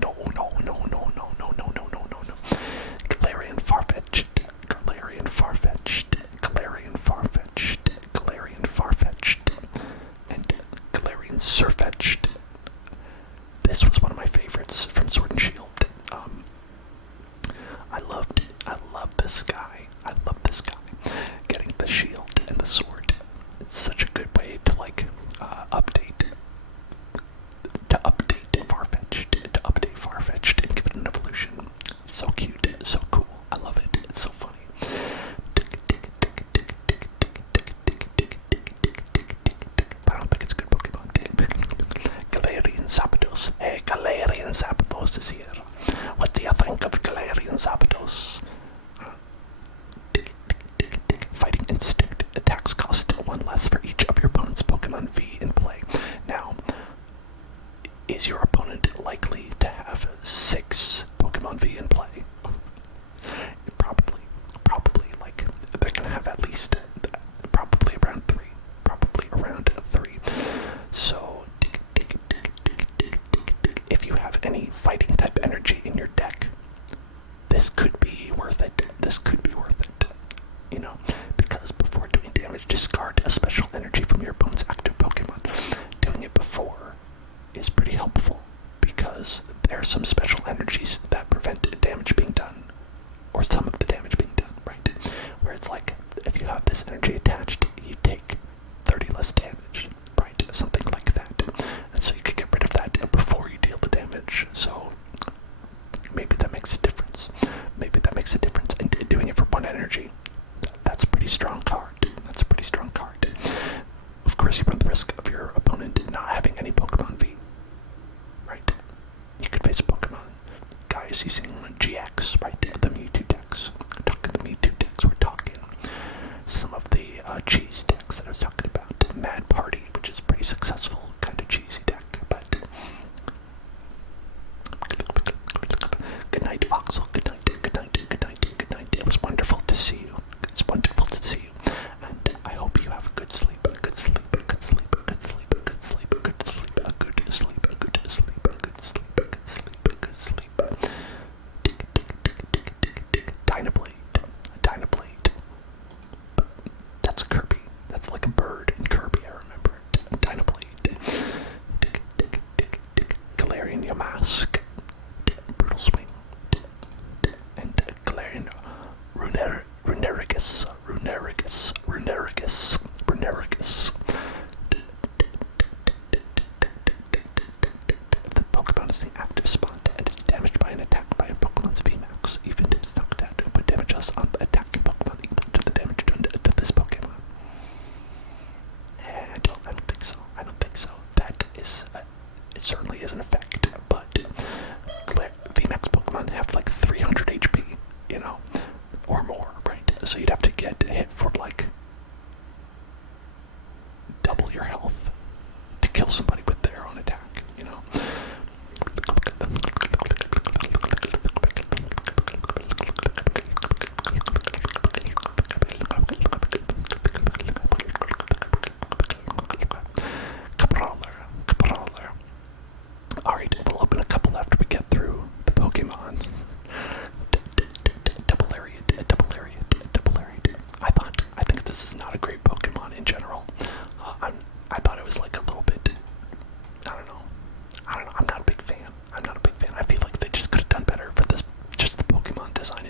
Galarian Farfetch'd, and Galarian Surfetch'd. This was one of my favorites from Sword and Shield. I love this guy. Getting the shield and the sword. It's such a good way to update Farfetch'd and give it an evolution. So cute, so cool. I love it. It's so funny. I don't think it's a good Pokemon. Galarian Zapdos. Hey, Galarian Zapdos is here. What do you think of Galarian Zapdos? Fighting instinct. Attacks cost 1 less for each of your opponent's Pokemon V in play. Now, is your opponent likely to have 6 Pokemon V in play? Probably. Like, they're gonna have at least, probably around 3. So, if you have any fighting type energy in your deck, this could be worth it. You know, because before doing damage, discard a special energy from your opponent's active Pokemon. Doing it before is pretty helpful, because there are some special energies that prevent damage being done, or some of the damage being done, right? Where it's like, if you have this energy attached, you take 30 less damage, right? Something like that. And so you could get rid of that before you deal the damage. So maybe that makes a difference. And doing it for 1 energy, that's a pretty strong card. Of course, you run the risk of your opponent not having any Pokemon V, right? You could face a Pokemon guys using GX, right? The Mewtwo decks. We're talking some of the cheese decks that I was talking about. Mad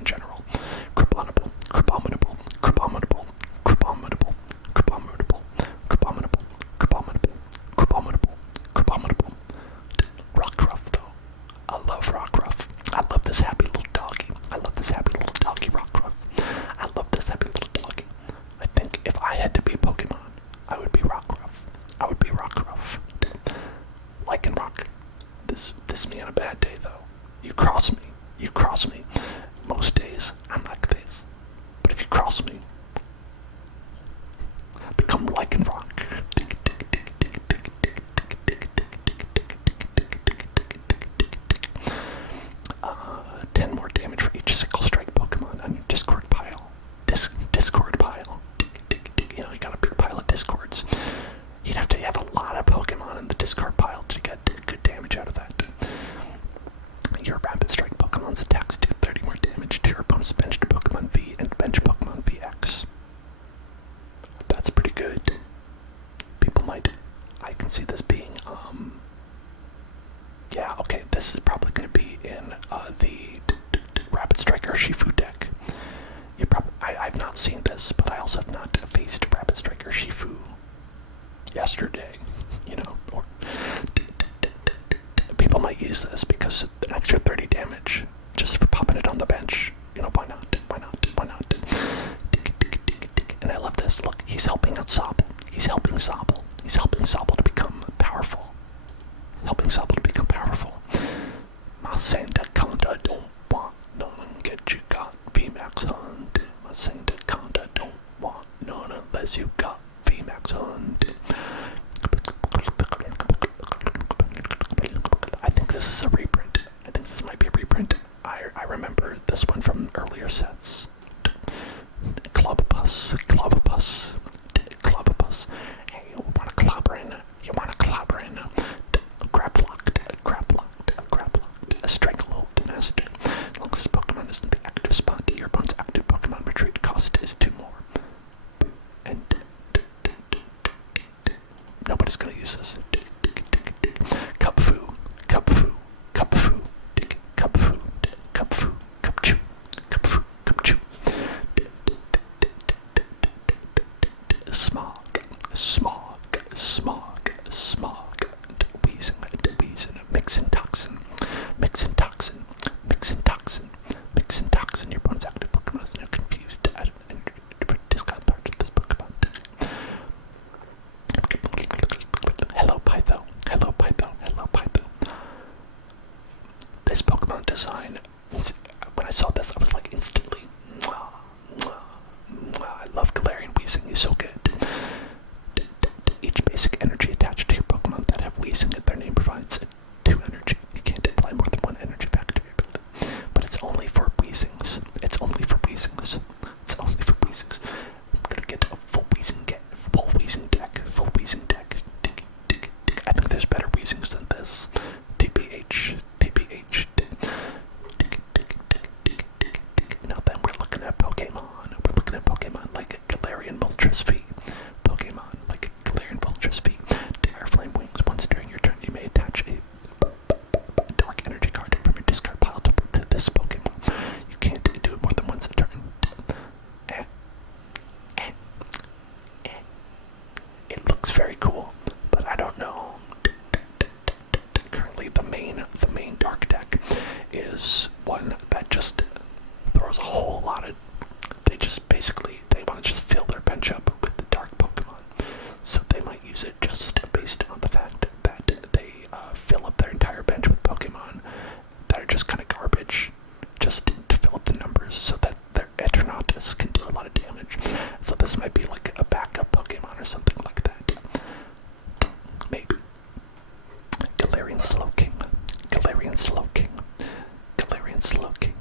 general. Crabominable, crabominable, crabominable, crabominable, crabominable, crabominable, crabominable, crabominable, crabominable. Rockruff, though. I love Rockruff. I love this happy little doggy. I love this happy little doggy, Rockruff. I love this happy little doggy. I think if I had to be a Pokemon, I would be Rockruff. I would be Rockruff. Like and rock. This me on a bad day, though. You cross me. You cross me. Most days, I'm like this. But if you cross me, I become like and rock. 10 more damage for each sickle strike Pokemon on your Discord pile. Discord pile. You know, you got a big pile of Discords. You'd have to have a lot of Pokemon in the discard pile to get good damage out of that. Your Rapid Strike Pokemon's attacks do 30 more damage to your opponent's benched Pokemon V and bench Pokemon VX. That's pretty good. People might... I can see this being, yeah, okay, this is probably going to be in the Rapid Strike Urshifu deck. I've not seen this, but I also have not faced Rapid Strike Urshifu yesterday, you know, or people might use this because an extra 30 damage just for popping it on the bench. You know, why not? Why not? Why not? And I love this. Look, he's helping out Sobble. He's helping Sobble. He's helping Sobble to become powerful. Helping Sobble to become powerful. My Sandaconda don't want none get you got VMAX Hunt. My Sandaconda don't want none unless you got VMAX Hunt. I think this is a reprint. I think this might be a reprint. I remember this one from earlier sets. Clobopus, Clobopus, Clobopus. Hey, you wanna clobber in? You wanna clobber in? Graplocked, Graplocked, Graplocked. A Stranglehold Master. As long as this Pokemon is in the active spot, your opponent's active Pokemon retreat cost is 2 more. And nobody's gonna use this. Cupfu, Cupfu, Cupfu, Cupfu, Cupfu, Cupchu, Cupfu, Cupchu. Smog, Smog, Smog, Smog. Wheezing, Wheezing, Mixin Toxin, Mixin Toxin, Mixin Toxin, Mixin Toxin. Your opponent's active Pokemon is now confused. Discard part of this Pokemon. Hello, Pytho. Hello, Pytho. Hello, Pytho. This Pokemon design, when I saw this, I was like instantly, mwah, mwah, mwah. I love Galarian Weezing. He's so good. Each basic energy attached to your Pokemon that have Weezing at their name provides 2 energy. You can't apply more than 1 energy back to your ability. But it's only for Weezings. It's only for Weezings. It's only for Weezings. I'm gonna get a full Weezing deck. Full Weezing deck. Full Weezing deck. I think there's better Weezings than this. TBH. TBH. Now then, we're looking at Pokemon. We're looking at Pokemon like Galarian Moltres V. Pokemon like Galarian Moltres V. Dire Flame Wings. Once during your turn, you may attach a dark energy card from your discard pile to this Pokemon. You can't do it more than once a turn. It looks very cool, but I don't know. Currently, the main dark deck is one that just throws a whole lot of. They want to just fill their bench up with the dark Pokemon, so they might use it just based on the fact that they fill up their entire bench with Pokemon that are just kind of garbage, just to fill up the numbers, so that their Eternatus can do a lot of damage. So this might be like a backup Pokemon or something like that. Maybe. Galarian Slowking. Galarian Slowking. Galarian Slowking.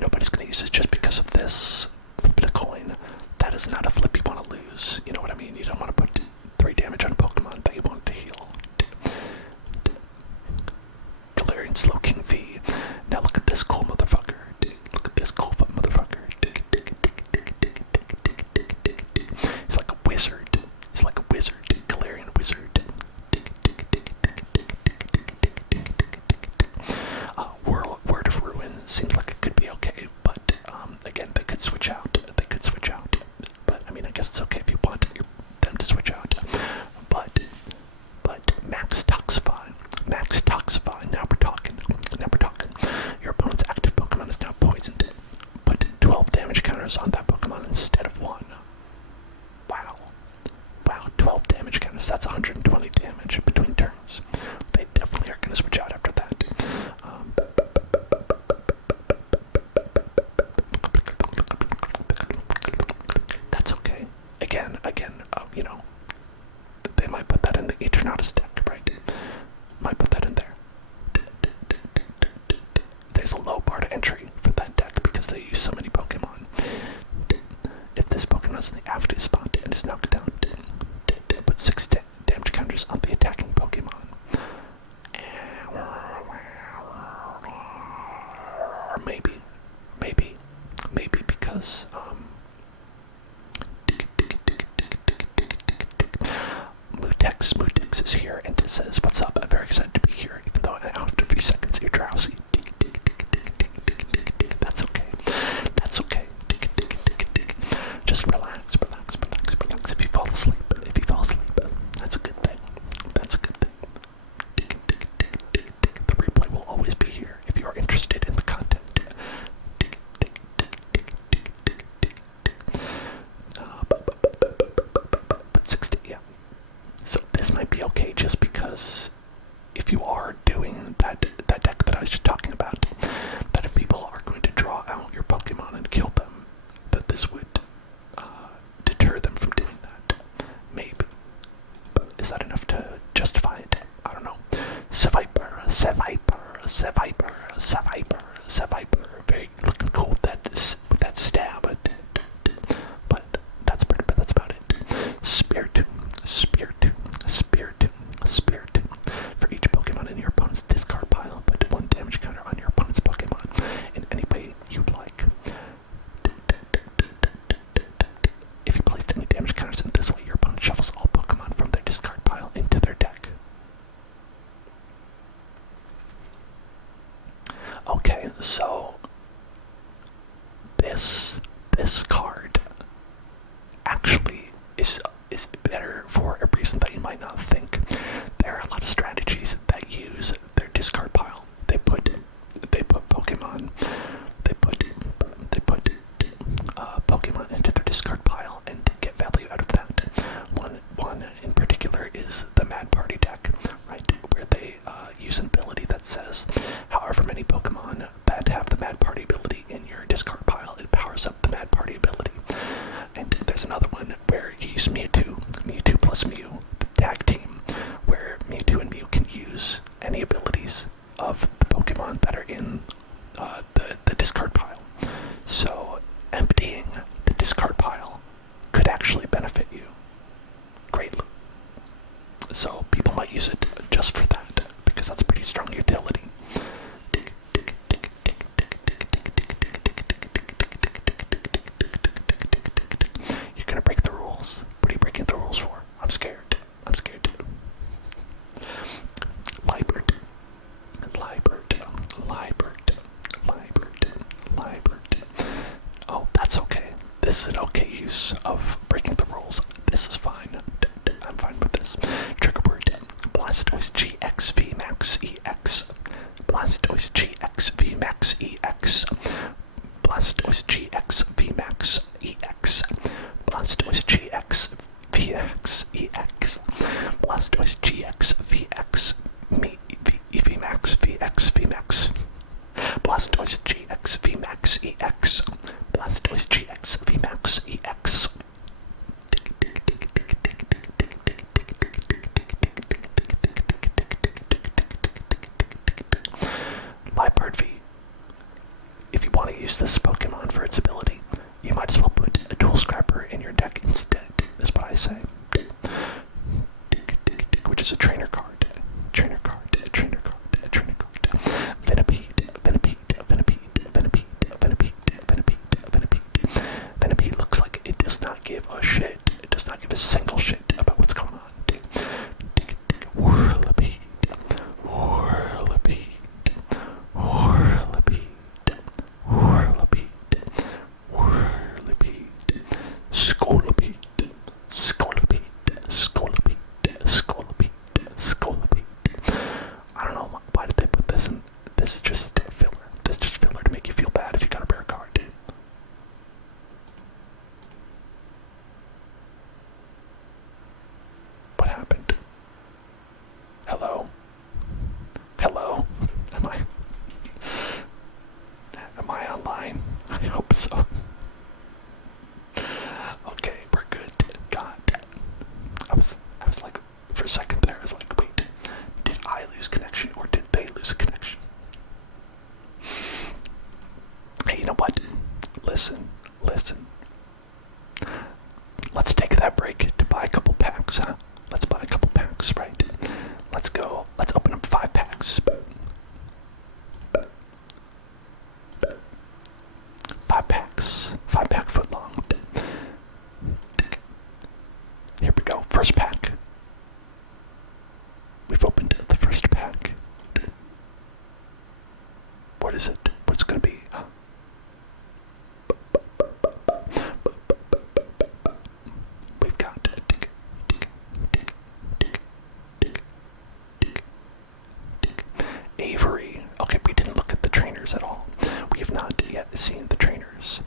Nobody's gonna use this just because of this. Flipping a coin. That is not a flip you want to lose. You know what I mean? You don't want to put 3 damage on Pokemon that you want to heal. Galarian Slowking V. Now look at this cool motherfucker. Look at this cool motherfucker. He's like a wizard. He's like a wizard. Galarian wizard. is a low bar to entry for that deck because they use so many Pokemon. If this Pokemon is in the active spot and is knocked down, put 6 damage counters on the attacking Pokemon. Or maybe because Mutex is here and it says, "What's up? I'm very excited to be here, even though after a few seconds you're drowsy." That's okay. That's okay. Just relax. If you fall asleep, that's a good thing. That's a good thing. The replay will always be here if you are interested in the content. But 60, yeah. So this might be okay just because if you are doing that deck that I was just talking about, that if people are going to draw out your Pokemon and kill them, that this would deter them from doing that. Maybe. But is that enough to justify it? I don't know. Seviper. Very looking cool with that stab. But that's about it. Spiritomb. For each Pokemon in your opponent's discard pile, put 1 damage counter on your opponent's Pokemon in any way you'd like. If you placed any damage counters in this way, your opponent shuffles all Pokemon from their discard pile into their deck. Okay, so this card actually is better for a reason that you might not think. There are a lot of strategies that use their discard pile. They put Pokemon. They put Pokemon into their discard pile and get value out of that. One in particular is the Mad Party deck, right? Where they use an ability that says, however many Pokemon that have the Mad Party ability in your discard pile, it powers up the Mad Party ability. And there's another one where you use Mewtwo plus Mew, the tag team, where Mewtwo and Mew can use any abilities of the Pokemon that are in the discard pile. So emptying the discard pile could actually benefit you greatly. So people might use it just for that, because that's pretty strong utility. You're gonna break the rules. What are you breaking the rules for? I'm scared. Libert. Oh, that's okay. This is an okay use of breaking the rules. This is fine. I'm fine with this. Trigger word: Blastoise GX VMAX EX. Blastoise GX VMAX EX. Blastoise GX VMAX EX. Blastoise GX VX EX. Blastoise GX VX VMAX VX VMAX. Blastoise GX VMAX EX. Blastoise GX VMAX EX. Liepard V. If you want to use this Pokemon for its ability, you might as well put a Dual Scrapper in your deck instead, is what I say. Which is a trainer card. Venipede looks like it does not give a shit. It does not give a single shit about what's going on. Whirlipede. Scolipede. listen. Let's take that break to buy a couple packs, huh? Let's buy a couple packs, right? Let's go. Let's open up 5 packs. 5 packs. 5-pack footlong. Here we go. First pack. We've opened the first pack. What is it? What's it gonna be? We've got Avery. Okay, we didn't look at the trainers at all. We have not yet seen the trainers.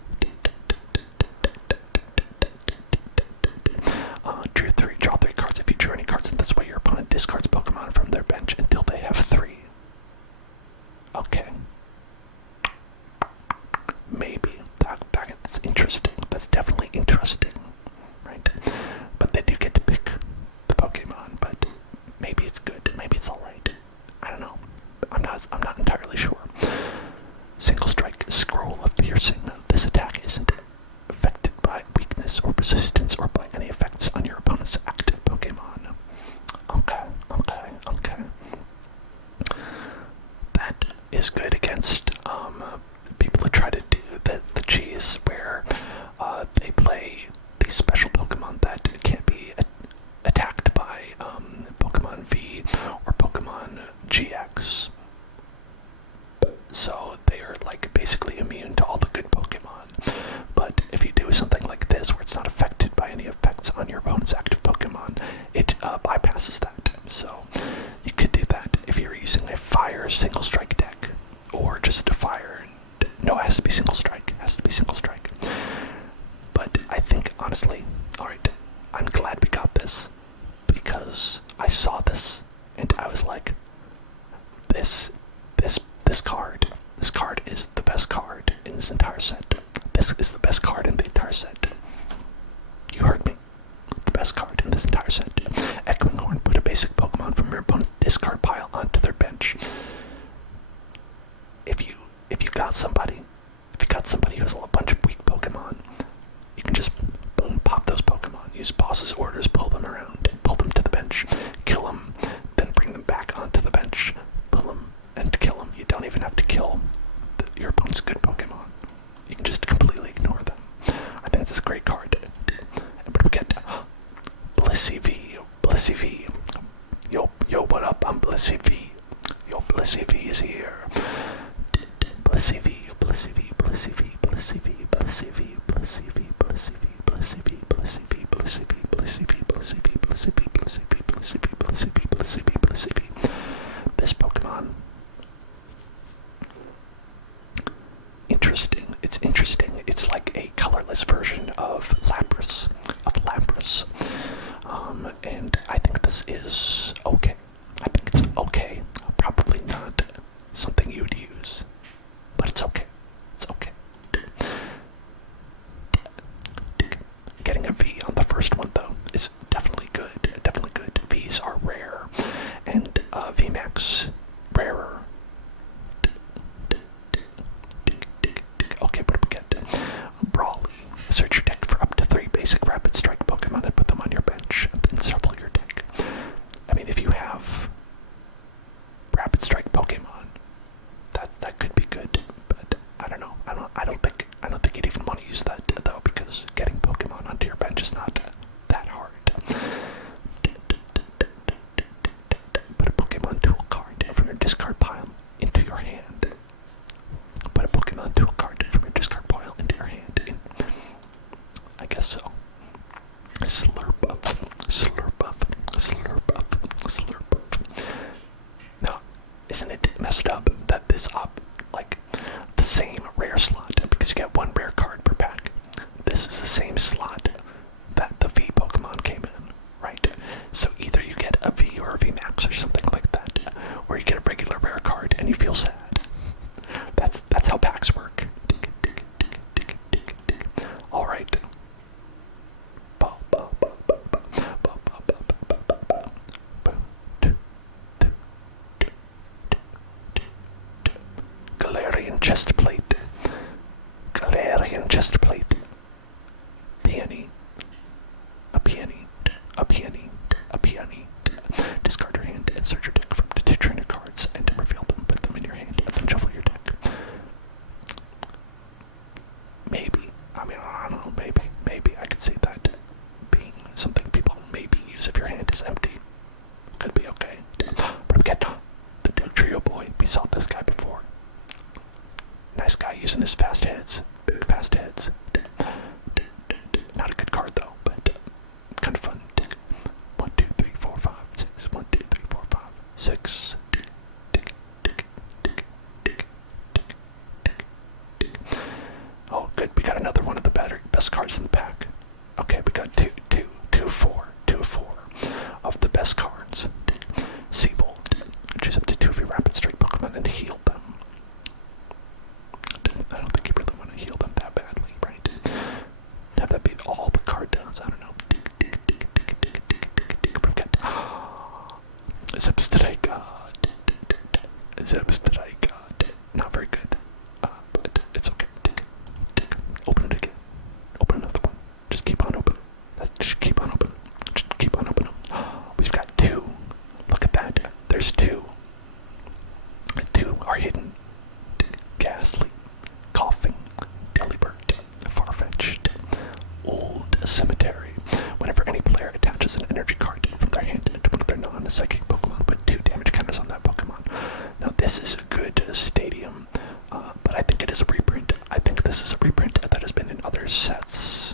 Draw 3 cards. If you drew any cards in this way, your opponent discards Pokemon from their bench until they have 3. Okay. Maybe. That's interesting. That's definitely interesting. Right? But they do get to pick the Pokemon, but maybe it's good. Maybe it's alright. I don't know. I'm not entirely sure. Single strike, scroll of piercing. This attack isn't affected by weakness or resistance or by any effects on your opponent's active Pokemon. Okay. That is good against people who try to do the cheese where they play these special Pokemon that can't be attacked by Pokemon V or Pokemon GX. So they are like basically immune to all the good Pokemon. But if you do something like this where it's not affected by any effects on your opponent's active Pokemon, it bypasses that. So you could do that if you're using a fire single strike deck or just a fire. No, it has to be single strike. But I think honestly, alright, I'm glad we got this because I saw this and I was like, this card is the best card in this entire set. This is the best card in the entire set. You heard me. The best card in this entire set. Echoing Horn, put a basic Pokemon from your opponent's discard pile onto their bench. If you got somebody who has a bunch of weak Pokemon, you can just boom, pop those Pokemon. Use boss's orders, pull them around, pull them to the bench, kill them, then bring them back onto the bench, pull them and kill them. You don't even have to kill your opponent's good Pokemon. You can just completely ignore them. I think this is a great card. But we get Blissey V. Yo, what up? I'm Blissey V. Yo, Blissey V is here. Blissey V. This Pokemon. Interesting. It's interesting. It's like a colorless version of Lapras. And I think this is okay. I think it's okay. Probably not something you would use. But it's okay. Getting a V on the first one, though, is definitely good. Vs are rare, and VMAX rarer. Okay, but we get Brawly. Search your deck for up to 3 basic rapid strike Pokemon and put them on your bench, and then shuffle your deck. I mean, if you have rapid strike Pokemon, that could be good, but I don't know. I don't think you'd even want to use that though, because getting Pokemon onto your bench is not that hard. Put a Pokemon tool card from your discard pile into your hand. Put a Pokemon tool card from your discard pile into your hand. I guess so. Slurp up. Now, isn't it messed up that this like the same rare slot, because you get 1 rare card per pack. This is the same slot that the V Pokemon came in, right? So either you get a V or a V Max or something like that, or you get a regular rare card and you feel sad. That's how packs work. All right. Galarian chest plate, peony, a peony, a peony, a peony. Discard your hand and search your deck for two trainer cards and reveal them, put them in your hand, and then shuffle your deck. Maybe, I mean, I don't know, maybe I could see that being something people maybe use if your hand is empty. Could be okay. But we get the Duke Trio boy. We saw this guy before. Nice guy using his fast heads. Big fast heads. Not a good card though, but kind of fun. 1, 2, 3, 4, 5, 6. 1, 2, 3, 4, 5, 6. Oh, good. We got another one of the best cards in the pack. Okay, we got two of four of the best cards. Seabolt. Choose up to 2 of your rapid strike Pokemon and heal them. I don't think you really want to heal them that badly, right? Have that be all the card does. I don't know. Zebstrika. Not very good. But it's okay. Open it again. Open another one. Just keep on opening. Just keep on opening. Just keep on opening. We've got 2. Look at that. There's 2. 2 are hidden. Ghastly. Coughing. Delibird. Farfetch'd. Old Cemetery. Whenever any player attaches an energy card from their hand to one of their non-psychic Pokemon, put 2 damage counters on that Pokemon. Now this is a good stadium, but I think it is a reprint. I think this is a reprint that has been in other sets,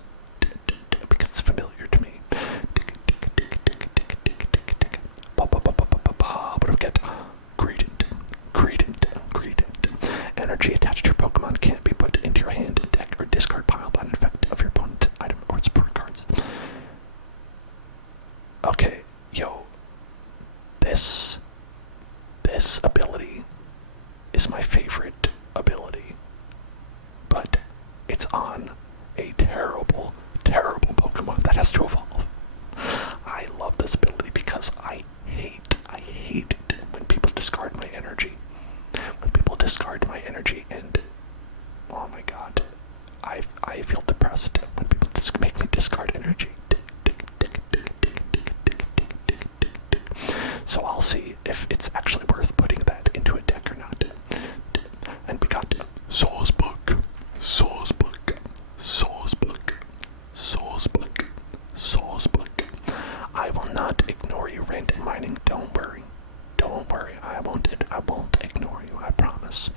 because it's familiar to me. What do we get? Greedent. Energy attached to your Pokemon can't be put into your hand, deck, or discard pile by an effect of your opponent's item or support cards. Okay, yo, this ability is my favorite ability, but it's on a terrible Pokemon that has to evolve. I love this ability because I hate it when people discard my energy. When people discard my energy, and oh my god, I feel depressed when people make me discard energy. So I'll see if it's actually worth putting that into a deck or not. And we got Soulsbook. I will not ignore you, random mining. Don't worry. I won't ignore you, I promise.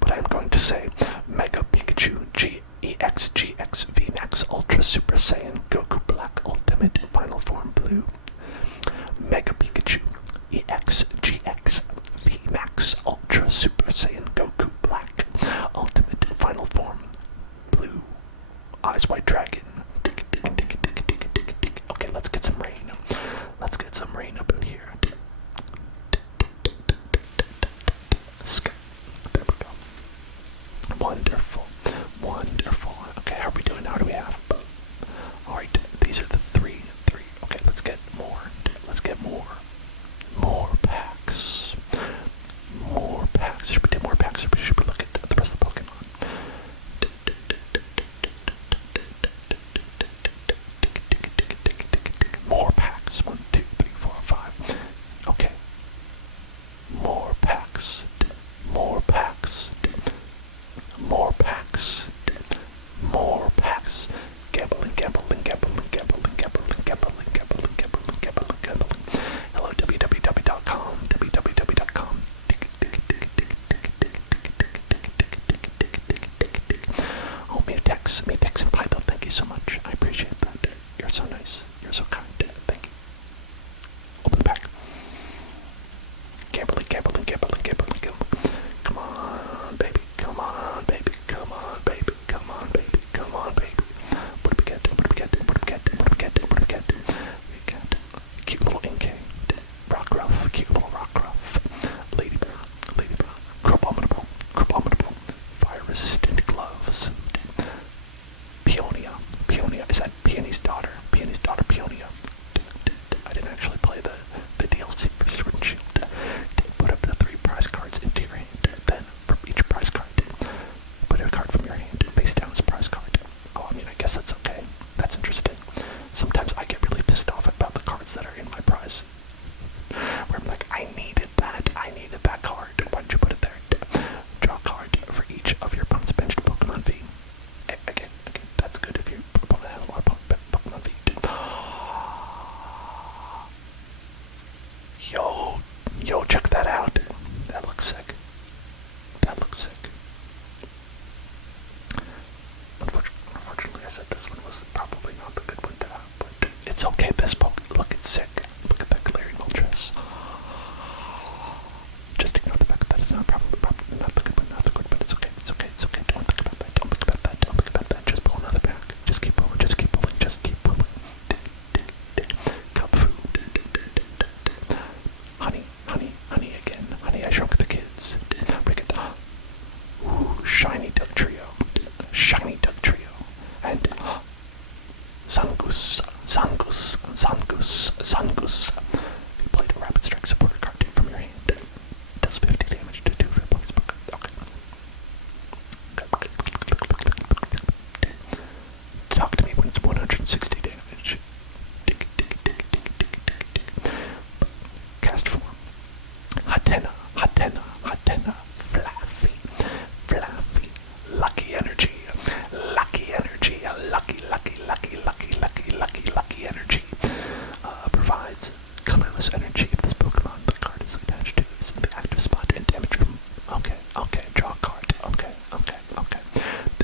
But I'm going to say Mega Pikachu GEX VMAX Ultra Super Saiyan Goku Black Ultimate Final Form Blue. Mega Pikachu EX GX VMAX Ultra Super Saiyan Goku Black Ultimate Final Form Blue. Eyes White Dragon. Okay, let's get some rain. Let's get some rain up in here. There we go. Wonderful. Okay, how are we doing? How do we have? Alright, these are the three. Okay, let's get more. More packs. Should we do more packs, or should we look at the rest of the Pokemon? More packs. 1, 2, 3, 4, 5. Okay. More packs. Gambling. Hello, www.com. Oh, Metex and Python, thank you so much. I appreciate that. You're so nice. You're so kind. Thank you. Open the pack. Gambling. Come on, baby. What do we get? We got cute little Inkay. Rockruff. Cute little Rockruff. Ladybug. Crabominable. Fire-resistant gloves. Peonia. Is that Peony's daughter? Peonia.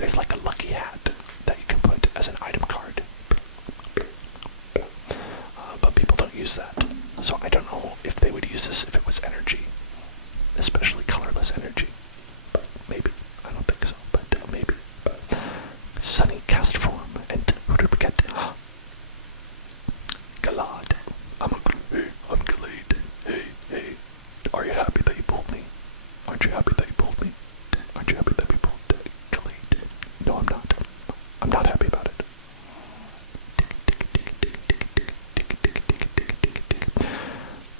there's like a lucky hat that you can put as an item card. But people don't use that. So I don't know if they would use this if it was energy. Especially colorless energy. Maybe. I don't think so, but maybe. Sunny cast form. And who did we get? Galad. I'm Galad. Hey. Are you happy that you pulled me? Aren't you happy that you pulled me? Aren't you happy that we pulled Galad? No, I'm not. I'm not happy about it.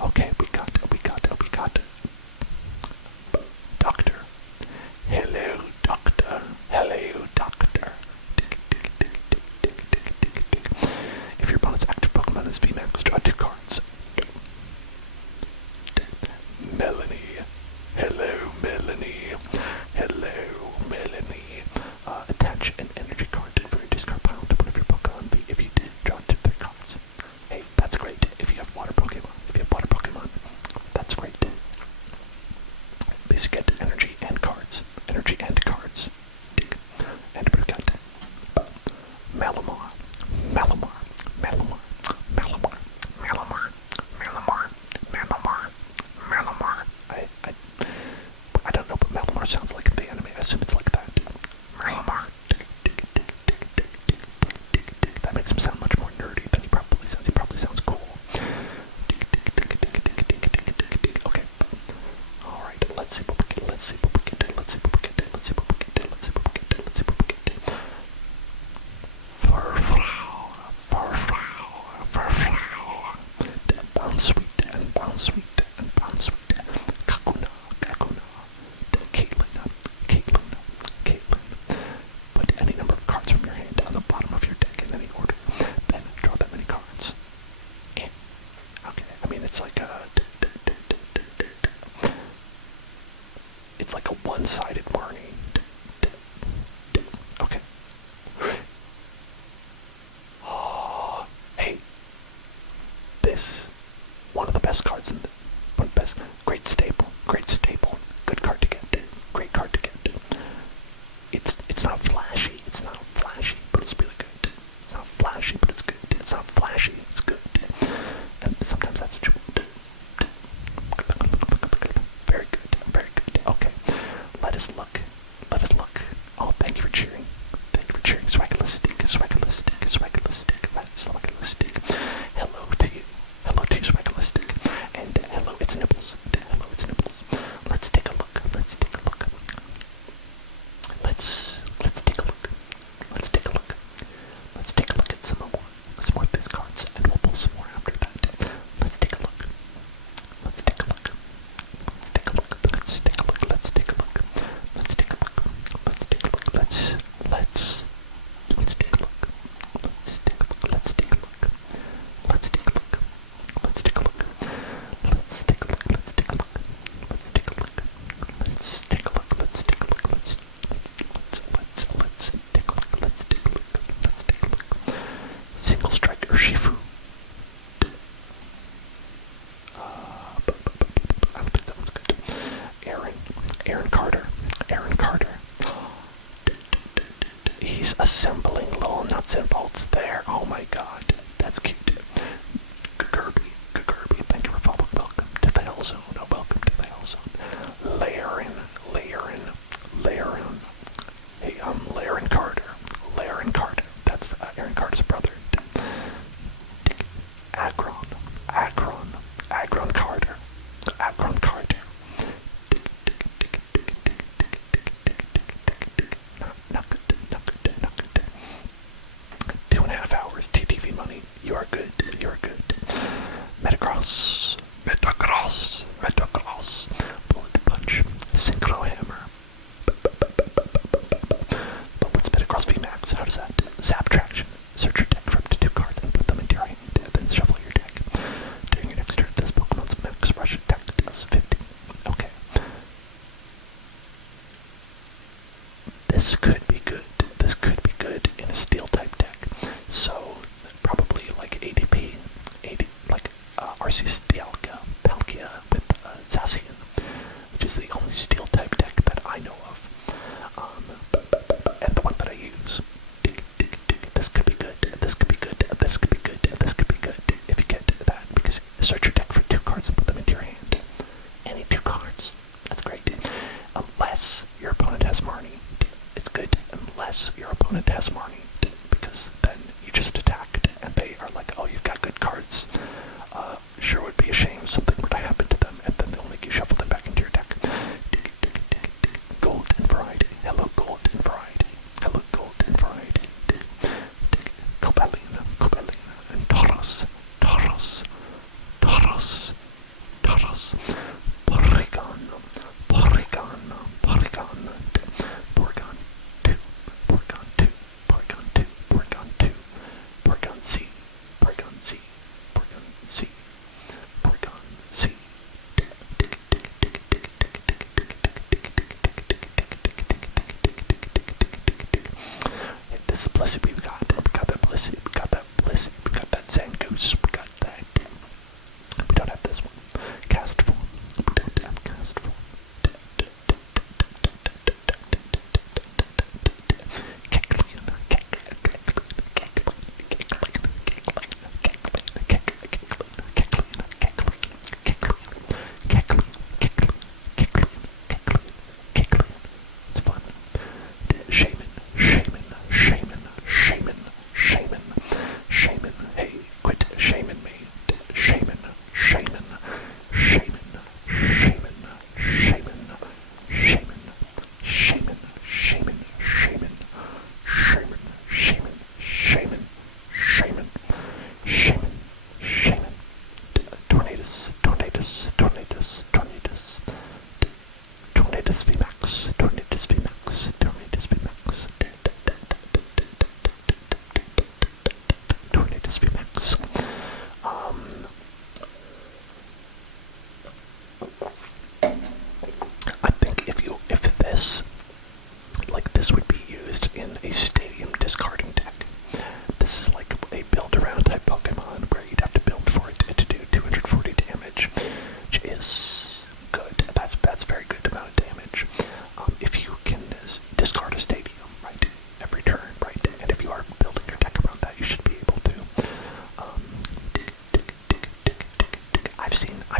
Okay, we got Doctor. Hello, Doctor. Hello, Doctor. If your opponent's active Pokemon is VMAX, draw 2 cards. Melanie. Hello, Melanie. Hello, Melanie. Attach an energy card to your discard pile to one of your Pokemon. If you did, draw 2 3 cards. Hey, that's great. If you have water Pokemon, that's great. These get energy and cards. And we got Malamar. I don't know what Malamar sounds like in the anime. I assume it's like that. Malamar. That makes him sound much more nerdy than he probably sounds. He probably sounds cool. Okay. Alright, let's see what we get. Farflower. Bounce sweet. Kakuna. Caitlin. Put any number of cards from your hand on the bottom of your deck in any order. Then draw that many cards. Okay, I mean it's like a one-sided Barney. Okay. Oh, hey. This, one of the best cards in the, great staple. Good card to get. Great card to get. It's not flashy, but it's really good. It's not flashy, but it's good. It's not flashy, it's good. And sometimes that's what you want. Very good. Okay. Let us look. Oh, thank you for cheering. Swagalistic. Hello to you, Swagalistic. And hello, it's Nibbles. Let's take a look. Let's take a look at some more of these cards, and we'll pull some more after that. Let's take a look. Single strike or Shifu. I don't think that one's good. Aaron Carter. He's assembling little nuts and bolts there. Oh my god, that's cute. Gagurby, thank you for following. Welcome to the Hell Zone. Laren. Hey, Laren Carter. That's Aaron Carter's brother. Agron Carter. Not good. 2.5 hours TTV money. You are good. Metacross. Bullet Punch. Synchro Hammer. But what's Metacross VMAX? How does that? Zap Traction. Search your deck for up to 2 cards and put them into your hand, and then shuffle your deck. During your next turn, this Pokemon's max rush attack does 50. Okay. This could be good in a steel type deck. So probably like ADP, like Arceus Palkia with Zacian, which is the only steel type deck that I know of. And the one opponent has Marnie, because then you just attacked, and they are like, oh, you've got good cards. Sure would be a shame if something were to happen to them, and then they'll make you shuffle them back into your deck. Golden variety. Hello, golden variety. Hello, golden variety. Cobellina, Cobellina, and Tauros, Tauros, Tauros, Tauros, Porygon, Porygon, Porygon, Porygon 2, Porygon 2, Porygon 2, Porygon 2, Porygon C, Porygon C, Porygon C, Porygon C. This is Blissey, we got that Blissey, we got that Blissey, we got that Zangoose, we got that. We don't have this one. Cast form. We don't have cast form. It's fun. Shaman. Hey, quit shaman me. Shaman. Tornadus VMAX. Tornadus VMAX. I think if this would be used in a stadium discarding deck. This is like a build-around type Pokemon where you'd have to build for it to do 240 damage, which is good. That's very good amount of damage. If you can discard a stadium, right, every turn, right, and if you are building your deck around that, you should be able to. I've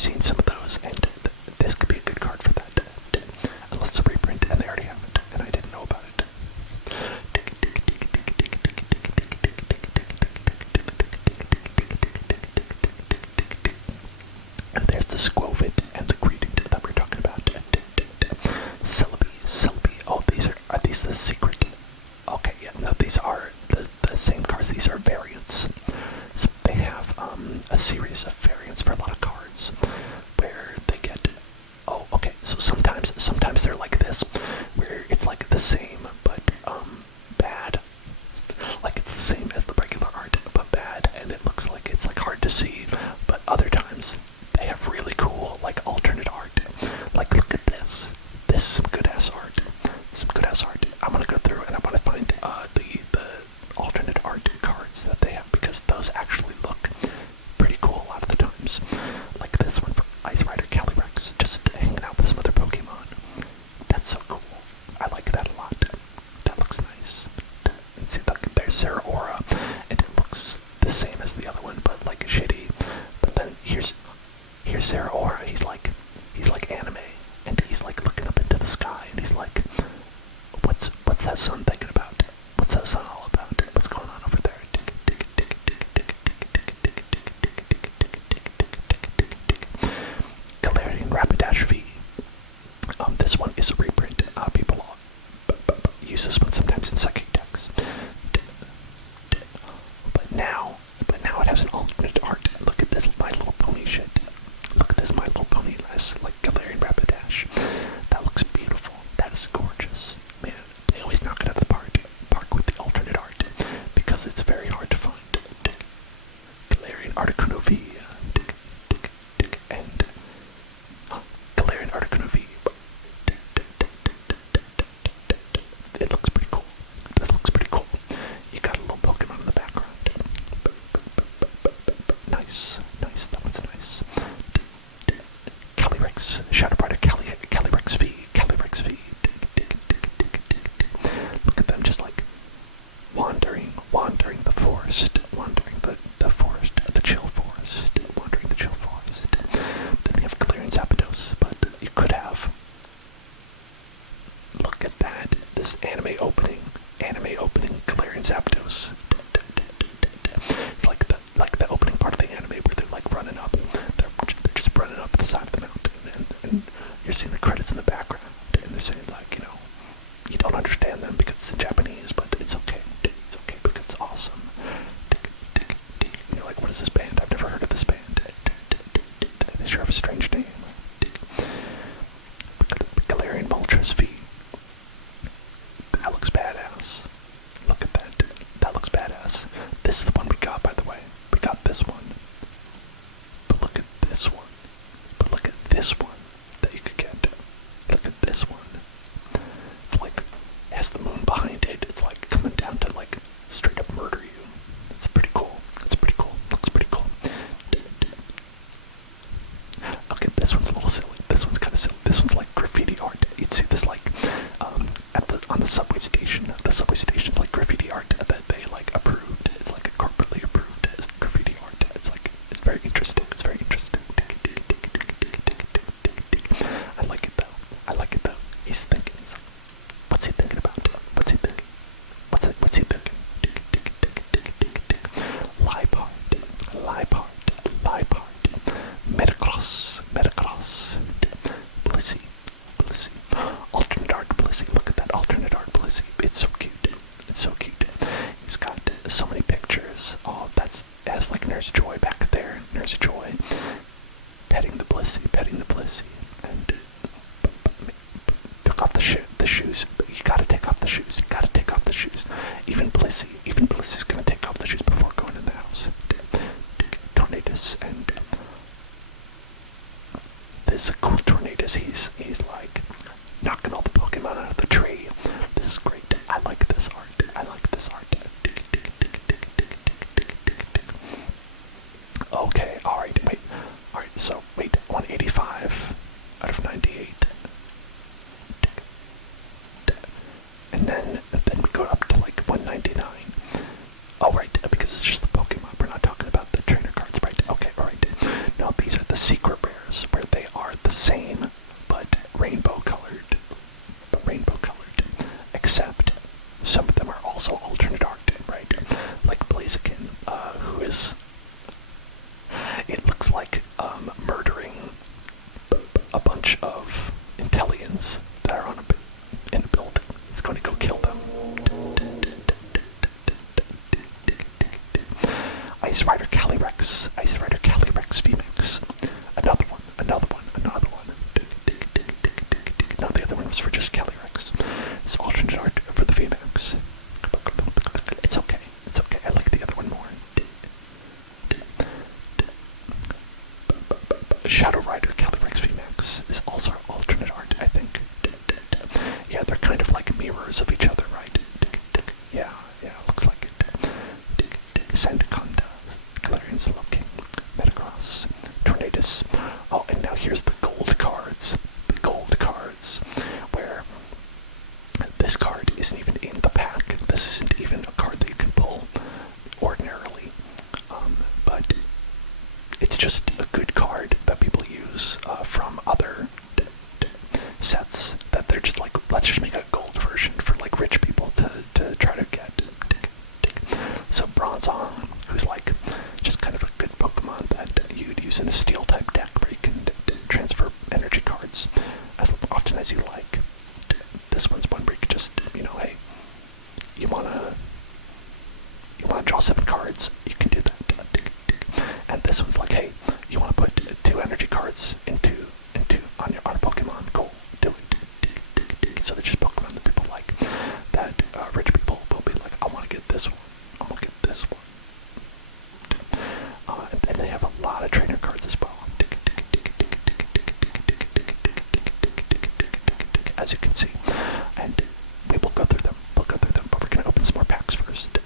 seen some of those, and this could be a good card for that. Unless it's a reprint, and they already have it, and I didn't know about it. And there's the Squovit and the Greedent that we're talking about. Celebi. Oh, are these the secret? Okay, yeah, no, these are the same cards. These are variants. So they have a series of variants for a lot of cards where they get. Oh, okay. So sometimes they're like this, where it's like the same but bad. Like it's the same as the regular art but bad, and it looks like it's like hard to see. But other times they have really cool like alternate art. Like look at this. This is some good ass art. I'm gonna go through and I'm gonna find the alternate art cards that they have, because those actually look pretty cool a lot of the times. Like this one for Ice Rider Calyrex, just hanging out with some other Pokemon. That's so cool. I like that a lot. That looks nice. And see, look, there's Zeraora, and it looks the same as the other one, but like shitty. But then here's Zeraora. He's like anime, and he's like looking up into the sky, and he's like, what's that sun thinking about? What's that sun all about? What's going on over there? Galarian Rapidash V. This one is a reprint. People use this one sometimes in psychic decks. But now it has an alternate art. Look at this My Little Pony shit. Look at this My Little Pony like Galarian Rapidash. That looks beautiful. That is gorgeous. Man, they always knock it out of the park with the alternate art, because it's very hard to find. Galarian Articuno V. And Galarian Articuno V. It looks pretty cool. This looks pretty cool. You got a little Pokemon in the background. Nice. That one's nice. Calyrex, Shadow Rider Calyrex V. Look at them just like wandering the forest, the chill forest, wandering the chill forest. Then you have Galarian Zapdos, but you could have. Look at that, this anime opening anime opening, Galarian Zapdos. It's like the opening part of the anime where they're like running up. They're just running up the side of the mountain, and you're seeing the credits in the background, and they're saying like, you know, you don't understand them because it's in Japanese, but it's okay. It's okay because it's awesome. And you're like, what is this band? I've never heard of this band. They sure have a strange name. Galarian Moltres V. That looks badass. Look at that. That looks badass. This is the one we got, by the way. We got this one. But look at this one. But look at this one that you could get. Look at this one. It's like, it has the moon behind it. It's like coming down to like straight up murder you. It's pretty cool. It's pretty cool. Looks pretty cool. Okay, this one's a little silly. This one's kind of silly. This one's like graffiti art. You'd see this like on the subway station. The subway station's like graffiti art that they like approved. It's like a corporately approved graffiti art. It's like, it's very interesting. It's very interesting. I like it though. I like it though. He's thinking. What's he thinking about? What's he thinking? What's he thinking? Liepard, Metacross, Blissey, alternate art Blissey. Look at that alternate art Blissey. It's so cute. It's so cute. He's got so many pictures. Oh, it has like Nurse Joy back there. Nurse Joy petting the Blissey, and took off the shoes. You gotta take off the shoes. Even Blissey's gonna take off the shoes before going in the house. Tornadus, and this is a cool Tornadus. He's like knocking all the Pokemon out of the tree. This is great. I like this art. Okay, alright, wait. Alright, so wait, 185 out of 98. And then we go up to like 199. Oh, right, because it's just the Pokemon. We're not talking about the trainer cards, right? Okay, alright. Now, these are the secret rares, where they are the same, but rainbow colored. Except, some of them are also alternate art, right? Like Blaziken, who is... It looks like murdering a bunch of Intellions that are in a building. It's going to go kill them. Ice Rider Calyrex VMAX. Another one. No, the other one was for just Calyrex. It's alternate art for the VMAX. It's okay. I like the other one more. Shadow Rider Calyrex VMAX is also alternate art, I think. Yeah, they're kind of like mirrors of each other, right? Yeah, looks like it. Sandaconda, Galarian Slowking, Metagross, Tornadus. Oh, and now here's the gold cards. Where this card isn't even in the pack. This isn't even a card that you can pull ordinarily. But it's just a good card that people use from other sets that they're just like, let's just make a gold version for like rich people to try to get. So Bronzong, who's like just kind of a good Pokemon that you'd use in a steel type deck where you can transfer energy cards as often as you like. This one's one where you could just, you know, hey, you wanna draw 7 cards, you can do that. And this one's like, hey, you wanna put 2 energy cards into on a Pokemon, cool, do it. So they're just Pokemon that people like, that rich people will be like, I wanna get this one. And they have a lot of trainer cards as well. As you can see. And we will go through them. But we're going to open some more packs first.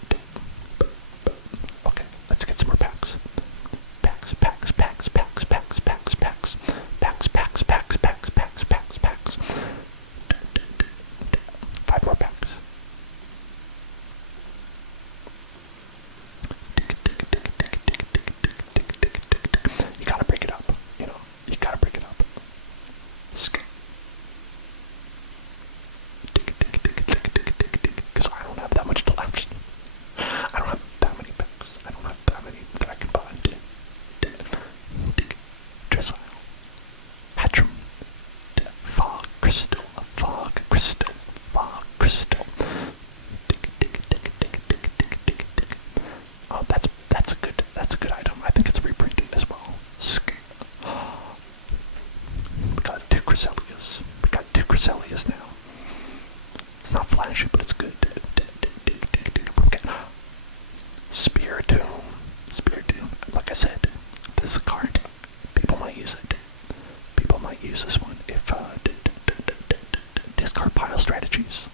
crystal. Oh, that's a good item. I think it's a reprint as well. We got two Creselias. We got two Creselias now. It's not flashy, but it's good. Spiritomb. Like I said, this is a card. People might use it. People might use this one if discard pile strategies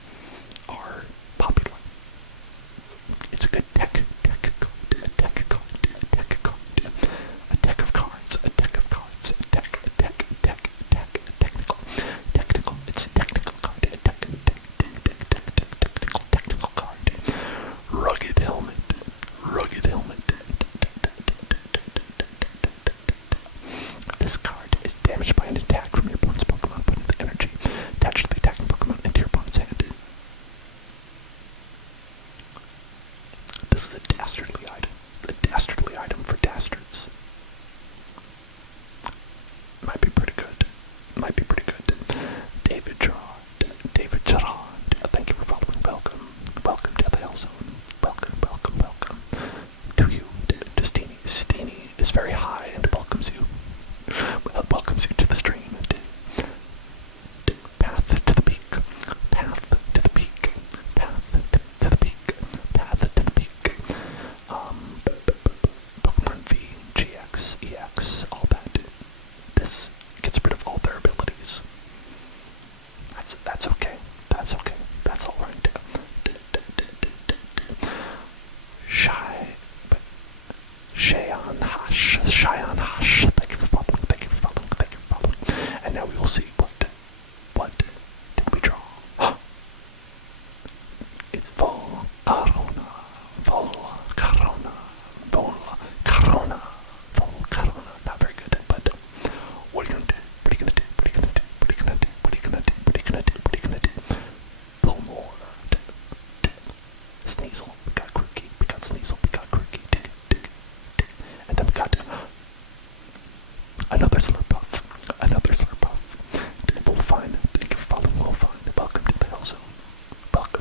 are popular. It's a good deck card. A deck of cards. Technical. It's a technical card. Technical card. Rugged helmet. This card is damaged by an attack from your opponent's Pokemon. Put the energy attached to the attacking Pokemon into your opponent's hand. This is a dastardly item. A dastardly item for dastards. Might be pretty good. David Gerard. Thank you for following. Welcome to the Hell Zone. Welcome to you. Steenie is very high and welcomes you. Welcomes you to the stream. Path to the peak. Pokemon V, GX, EX, all that. This gets rid of all their abilities. That's okay. That's alright. Cheyenne Hash. Thank you for following. And now we will see what did we draw? It's Vol Corona. Not very good, but what are you gonna do? Pull more. Sneasel. We got Sneasel. And then we got another Slurpuff. Wolfine. Thank you for following, Wolfine. Welcome to the Hell Zone. What have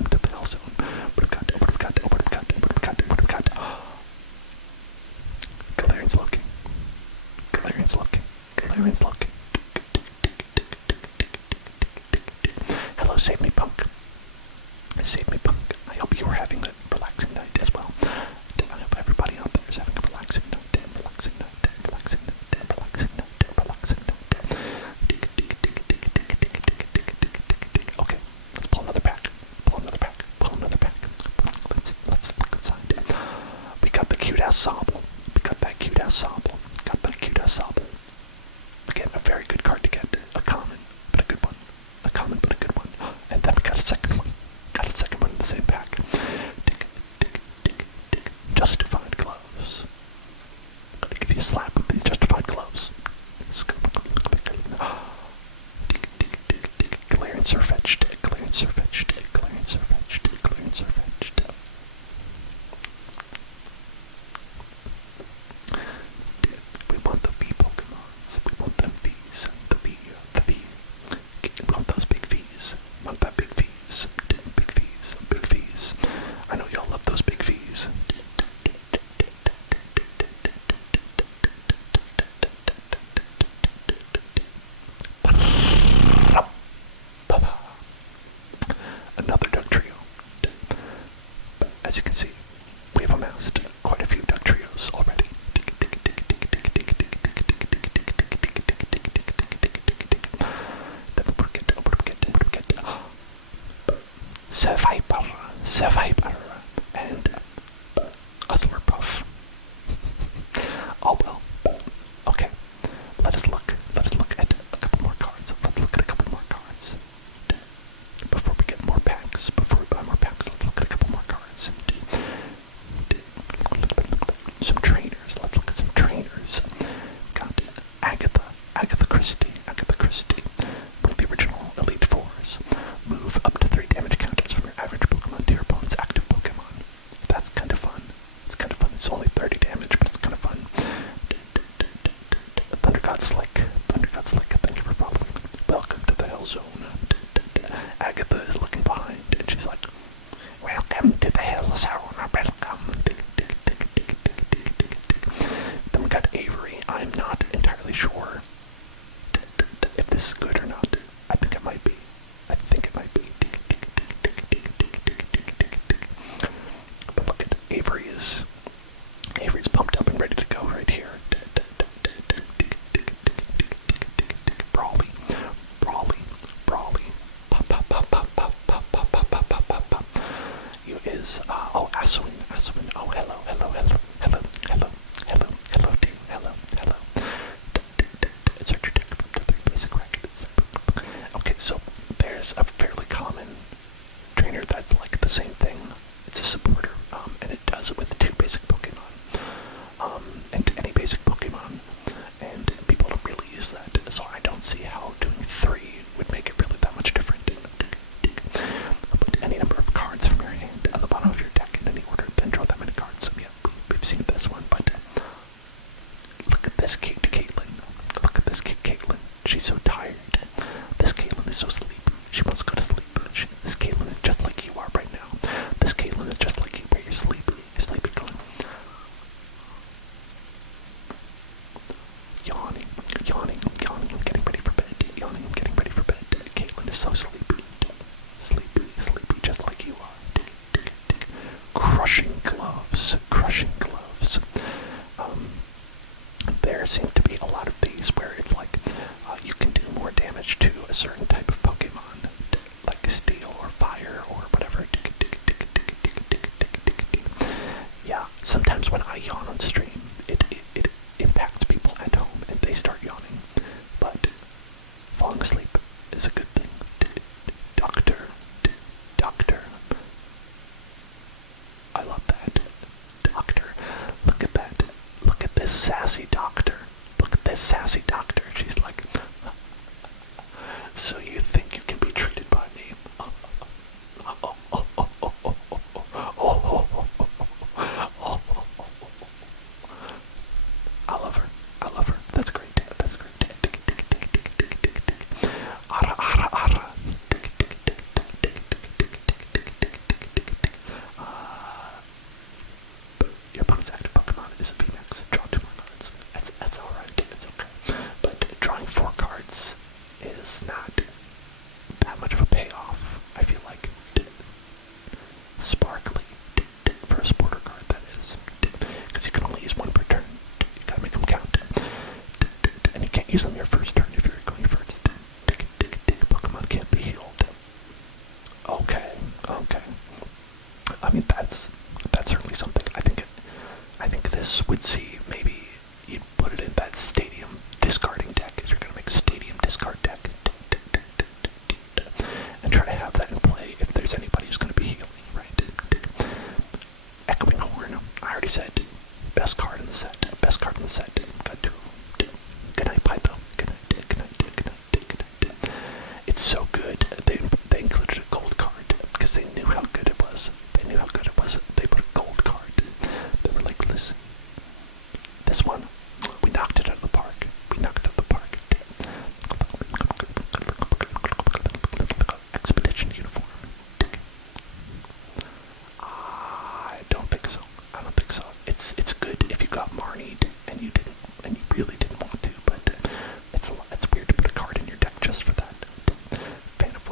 we got? Galarian's looking. Hello, Save Me Punk. I hope you are having a relaxing night as well. I hope everybody out there is having a relaxing night. Okay, let's pull another pack. Let's look inside. We got the cute ass Sobble. Again, a very good card to get. A common, but a good one. And then we got a second one. In the same pack. Justified gloves. I'm gonna give you a slap with these justified gloves. Galarian Surfetched. We want the V Pokemons. We want them Vs. The V. We want those big Vs. Want that big Vs. Big Vs. I know y'all love those big Vs. Another Duck Trio. As you can see, we've amassed quite a few Duck Trios already. Seviper, and a Slurpuff. Oh well. Okay. Let us look at a couple more cards. Before we get more packs. Before we buy more packs, let's look at a couple more cards. Some trainers. Let's look at some trainers. Got Agatha Christie. One of the original Elite Fours. Move up to 3 damage counters from your average Pokemon to your opponent's active Pokemon. That's kind of fun. welcome to the hills, welcome. Then we got Avery. I'm not entirely sure if this is good or not. I think it might be. But look at Avery's pumped up and ready to go right here. Brawly. Pop. You is Aswin. Oh, hello team. Hello. Search your deck from the 3 basic records. Okay, so there's a fairly common trainer that's like the same thing. It's a supporter, and it does it with 2 basic Pokemon, and any basic Pokemon, and people don't really use that, so I don't see how doing 3 would make it really that much different. Put any number of cards from your hand on the bottom of your deck in any order, then draw that many cards. So yeah, we've seen this one, but look at this cute Caitlin. She's so tired. This Caitlin is so sleepy. She wants to go to sleep. This Caitlin is just like you are right now. This Caitlin is just like you, where you're sleepy. You're sleepy going. Yawning. I'm getting ready for bed. Caitlin is so sleepy. Sleepy, just like you are. Crushing gloves. There seem to be a lot of these where it's like you can do more damage to a certain type of Pokemon, like steel or fire or whatever. Yeah, sometimes when I yawn on stream, it impacts people at home and they start yawning. But falling asleep is a good thing. Doctor. I love that. Doctor. Look at that. Look at this sassy doctor. She's like, so you think you can be treated by me? I love her. That's great. Ara. Your opponent's active Pokemon is a VMAX. Draw 2 more cards. That's alright. It's okay. But drawing 4 cards is not that much of a payoff. I feel like sparkly for a supporter card, that is. Because you can only use 1 per turn. You gotta make them count. And you can't use them your first turn if you're going first. Pokemon can't be healed. Okay. I mean, that's certainly something. I think this would see, maybe you'd put it in that stadium discarding deck if you're gonna make a stadium discard deck. And try to have that in play if there's anybody who's gonna be healing, right? Echoing Horn, I already said, best card in the set. Got 2. Good night, Pypo. Good night. It's so good. They included a gold card because they knew how good it was. They put a gold card. They were like, listen, this one, we knocked it out of the park. Expedition uniform. I don't think so. It's good if you got Marnied and you really didn't want to, but it's weird to put a card in your deck just for that. Fan of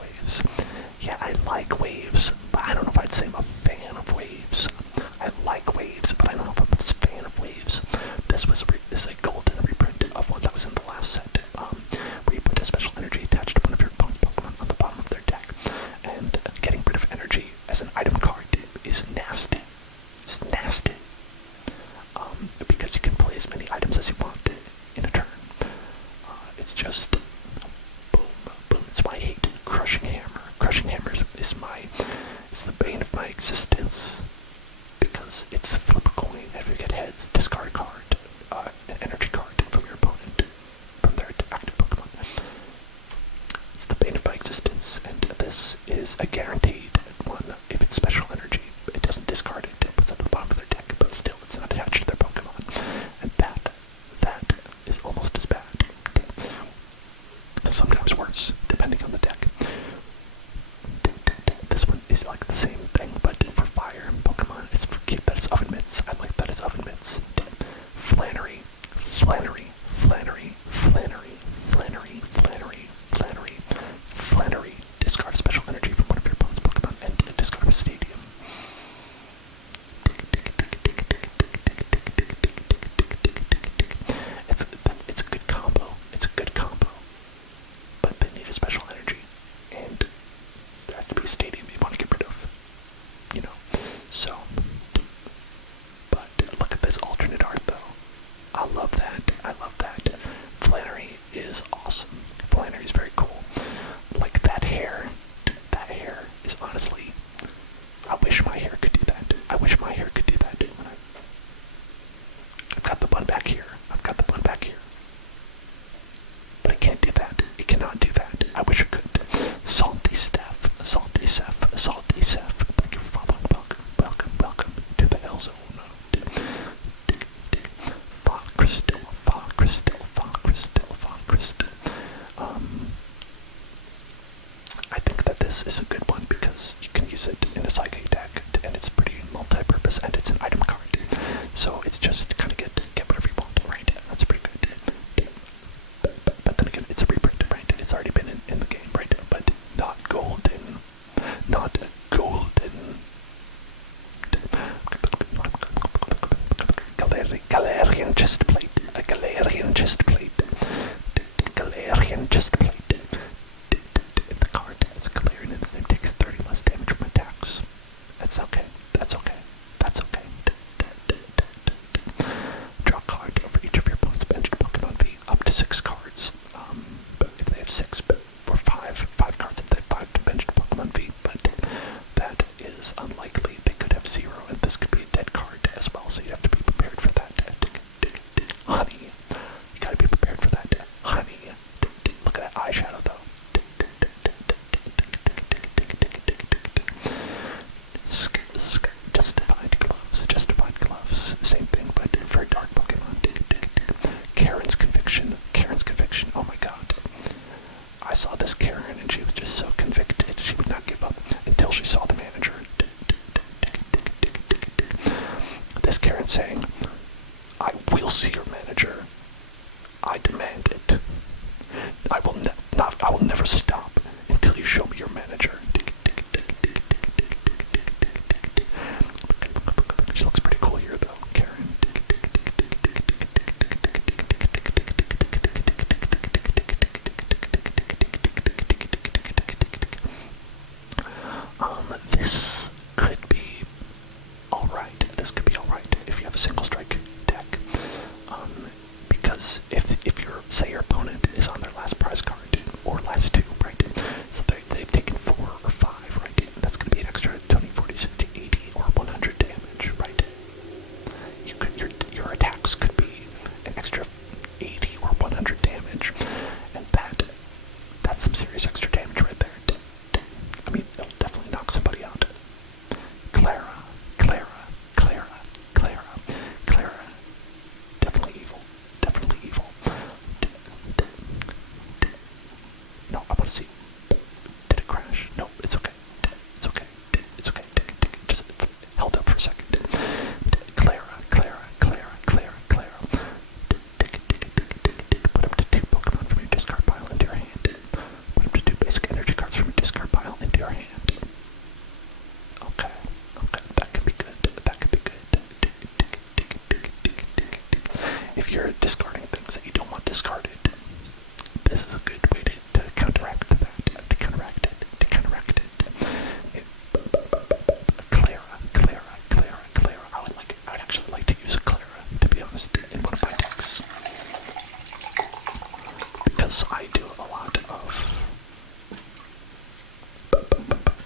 waves. Yeah, I like waves, but I don't know if I'd say I'm a fan of waves. I like waves, but I don't know if I'm a fan of waves. This is a golden reprint of one that was in the last set, where you put a special energy attached to one of your opponent's Pokemon on the bottom of their deck. And getting rid of energy as an item card is nasty. Because you can play as many items as you want in a turn. It's just boom. It's my hate. Crushing Hammer is the bane of my existence, because it's a flip a coin. If you get heads, discard a card, an energy card from your opponent, from their active Pokemon. It's the bane of my existence, and this is a guaranteed one. If it's special energy, it doesn't discard it. It puts it at the bottom of their deck, but still, it's not attached to their Pokemon. And that is almost as bad. Sometimes worse, depending on the deck. this is a good one because you can use it in a psychic deck, and it's pretty multi-purpose, and it's an item card. So it's just kind of get whatever you want, right? That's pretty good. But then again, it's a reprint, right? It's already been in the game, right? But not golden. Not golden. Galarian chest plate. A Galarian chest plate. Galarian chest plate. If the card has Galarian in its name, takes 30 less damage from attacks. That's okay. That's okay. That's okay. Draw a card over each of your opponent's benched Pokemon V, up to 6 cards. If they have 6, or 5 cards if they have 5 benched Pokemon V, but that is unlikely. They could have 0, and this could be a dead card as well, so you have to be prepared for that. Honey. You gotta be prepared for that. Honey. Look at that eyeshadow, though. Justified gloves. Justified gloves. Same thing, but for dark Pokemon. Karen's conviction. Karen's conviction. Oh my god. I saw this Karen, and she was just so convicted. She would not give up until she saw the manager. This Karen saying, I will see your manager. I demand it. I will never stop until you show me your manager. She looks pretty cool here, though, Karen. This could be alright. This could be alright if you have a single strike deck. Because if your, say your opponent is on their last prize card, or last 2, right? So they've taken 4 or 5, right? That's going to be an extra 20, 40, 60, 80, or 100 damage, right? Your attacks could be an extra 80 or 100 damage, and that's some serious extra damage right there. I mean, it'll definitely knock somebody out. Clara. Definitely evil. Definitely evil. No, I want to see. Did it crash? No, it's okay. It's okay. It's okay. Just held up for a second. Clara. Put up to 2 Pokemon from your discard pile into your hand. Put up to 2 basic energy cards from your discard pile into your hand. Okay, that could be good. If you're discarding things that you don't want discarded, this is a good way to counteract that. To counteract it. Clara. I would actually like to use a Clara, to be honest, in one of my decks. Because I do a lot of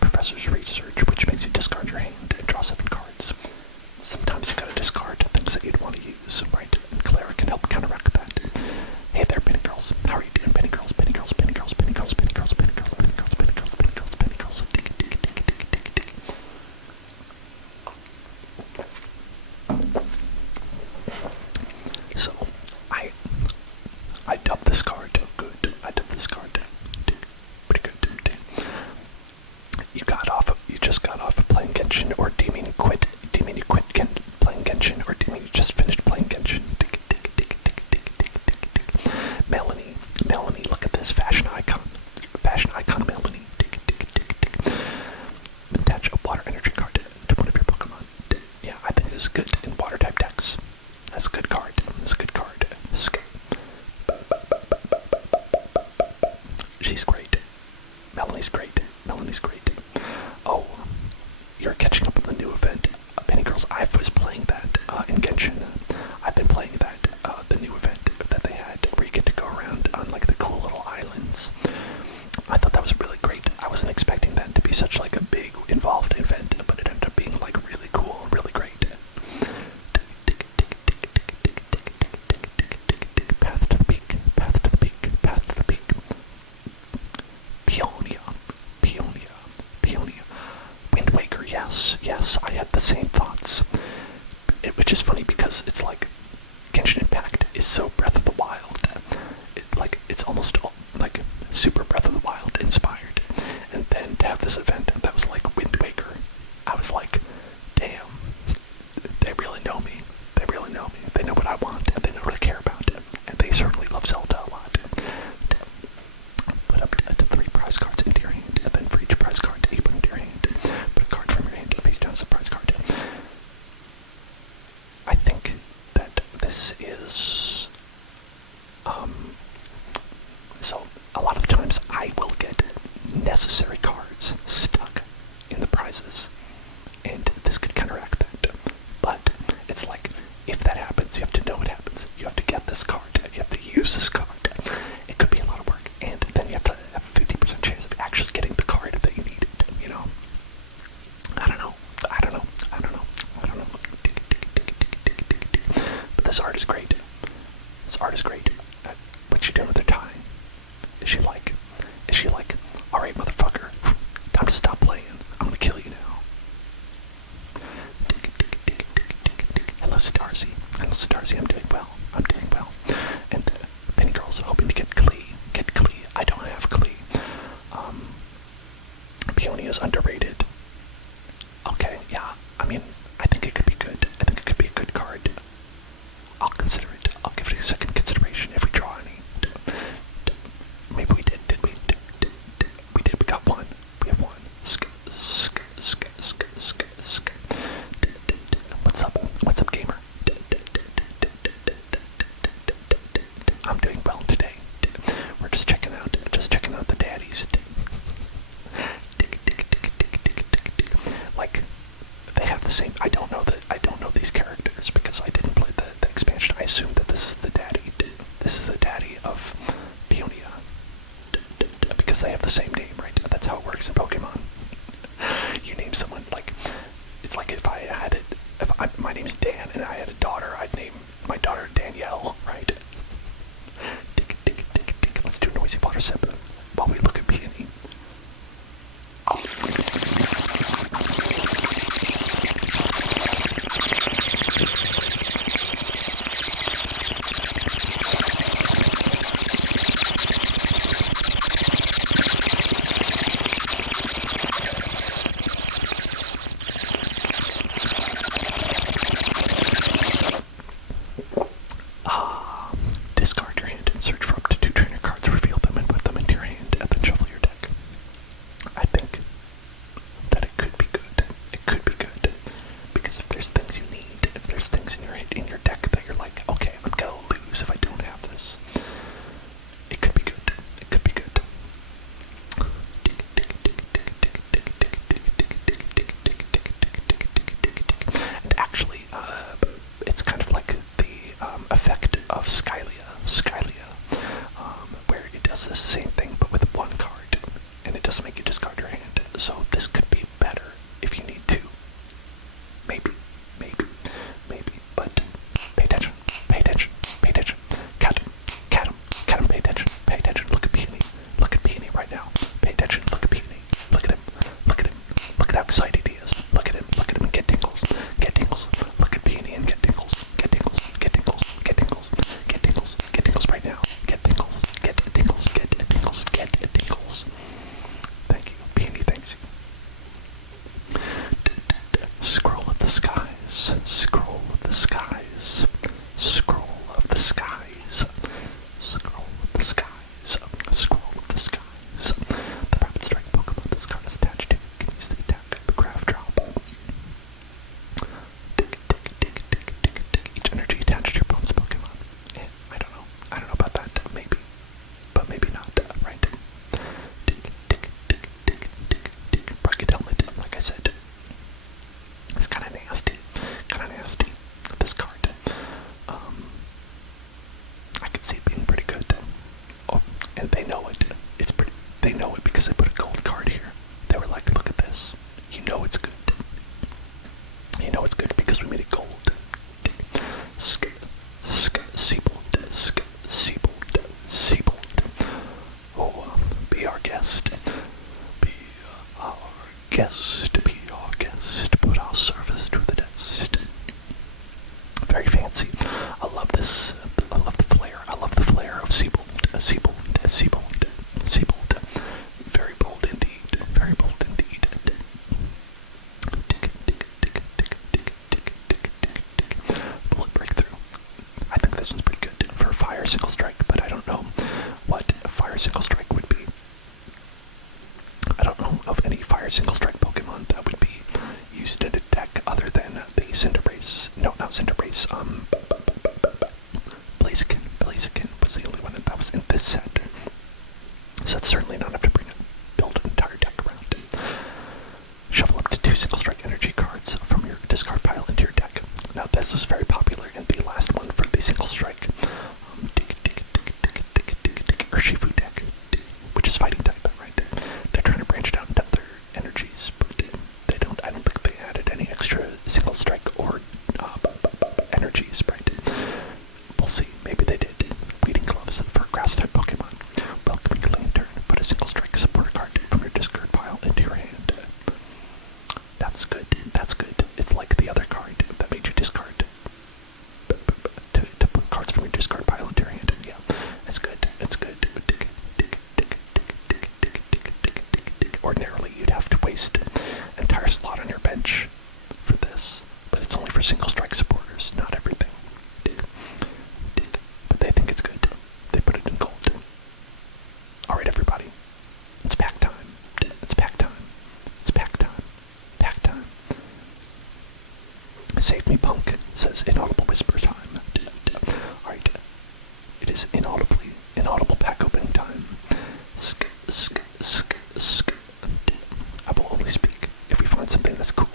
Professor's Research, which makes you discard your hand and draw 7 cards. Sometimes you gotta discard things that you'd want to use, right? And Clara can help counteract that. Hey there, Penny Girls. How are you doing, Penny Girls? So, I dubbed this card. Good. I dubbed this card. Pretty good. You just got off of playing Genshin, or do you mean you quit? Do you mean you quit playing Genshin, or do you mean you just finished playing Genshin? Melanie, look at this fashion icon. Melanie. Attach a water energy card to one of your Pokemon. Yeah, I think this is good in water type decks. That's a good card. She's great. Melanie's great. Oh, you're catching up with the new event. Penny Girls, I was playing that in Genshin. I've been playing that, the new event that they had, where you get to go around on like the cool little islands. I thought that was really great. I wasn't expecting that to be such like a big involved event, but it ended up being like really cool and really great. Path to the peak. Peonia. Wind Waker, yes, I had the same thoughts. Which is funny because it's like Genshin Impact is so Breath of the Wild. It's almost like super Breath of the Wild inspired. And then to have unnecessary cards stuck in the prizes, and this could counteract that. But it's like, if that happens, you have to know it happens. You have to get this card. You have to use this card. It could be a lot of work, and then you have to have a 50% chance of actually getting the card that you needed. You know, I don't know. But this art is great. This art is great. What's she doing with her tie? Is she like, alright, motherfucker, time to stop playing. I'm gonna kill you now. Hello, Starzy. Hello, Starzy. I'm doing well. And many girls are hoping to get Klee. I don't have Klee. Peony is underrated. Okay, yeah. I mean, I think it could be good. I think it could be a good card. I'll consider it. I'll give it a second consideration if we draw any. Maybe we did we? We did. We got one. We have one. What's up? What's up, gamer? I'm doing well today. We're just checking out the daddies. Like, they have the same. I don't know these characters because I didn't play the expansion. I assume that this is the daddy. This is the daddy of Peonia because they have the same name, right? That's how it works in Pokemon. You name someone, like, it's like if I had it. My name's Dan and I had a daughter, I'd name my daughter Danielle, right? Let's do a noisy water sip while we look at Peony. Discard your hand and search for up to 2 trainer cards, reveal them and put them into your hand, and then shuffle your deck. I think that it could be good. It could be good. Because if there's things you need, if there's things in your deck that you're like, okay, I'm gonna lose if I don't have this, it could be good. It could be good. And actually, it's kind of like the effect of Skylia, where it does the same thing but with one card, and it doesn't make you discard your hand. So this could be better if you need to. Maybe. But pay attention. Cat him, pay attention. Look at Peony right now. Pay attention, look at Peony. Look at him. Look at how excited he is. Look at him and get tingles. Look at Peony and get tingles. Get tingles right now. Get tingles. Thank you. Peony thanks you. Scroll of the skies. The rapid strike Pokemon this card is attached to can use the attack graph drop. Each energy attached to your opponent's Pokemon. I don't know about that. Maybe. But maybe not, right? Rugged helmet, like I said. It's kinda nasty. This card. I could see it being pretty good. Oh, and they know it. They know it because I put a gold card here. They were like, look at this. You know it's good. Because we made it gold. Siebold. Oh, be our guest. Put our service to the test. Very fancy. I love this. I love the flair of Siebold. Very bold indeed. Bullet breakthrough. I think this one's pretty good for fire single strike, but I don't know what fire single strike would be. I don't know of any fire single strike Pokemon that would be used in a deck other than the Cinderace. No, not Cinderace. Blaziken was the only one that was in this set. So that's certainly not enough to build an entire have to waste an entire slot on your bench for this. But it's only for single strike supporters, not everything. But they think it's good. They put it in gold. Alright, everybody. It's pack time. It's pack time. It's pack time. Pack time. Save me, punk, says inaudible whisper time. Alright. It is inaudible pack opening time. Sk, sk, sk, sk. I will only speak if we find something that's cool.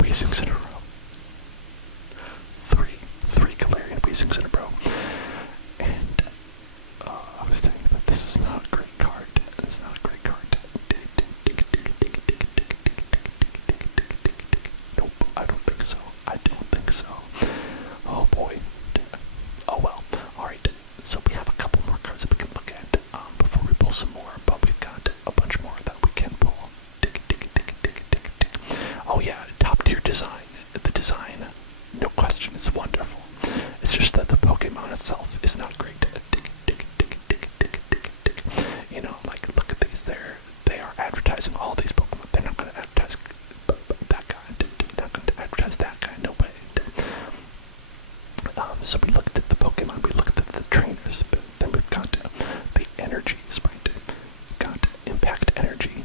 Weezings in a row. Three Galarian Weezings in a row. And I was thinking that this is not a great card. It's not a great card. Nope, I don't think so. I don't think so. Oh boy. Oh well. Alright, so we have a couple more cards that we can look at before we pull some more, but we've got a bunch more that we can pull. Oh yeah, top tier design. The design, no question, is wonderful. It's just that the Pokemon itself is not great. You know, like, look at these. They are advertising all these Pokemon. They're not going to advertise that guy. They're not going to advertise that guy. No way. So we looked at the Pokemon. We looked at the trainers. But then we've got the energies, right? We've got impact energy.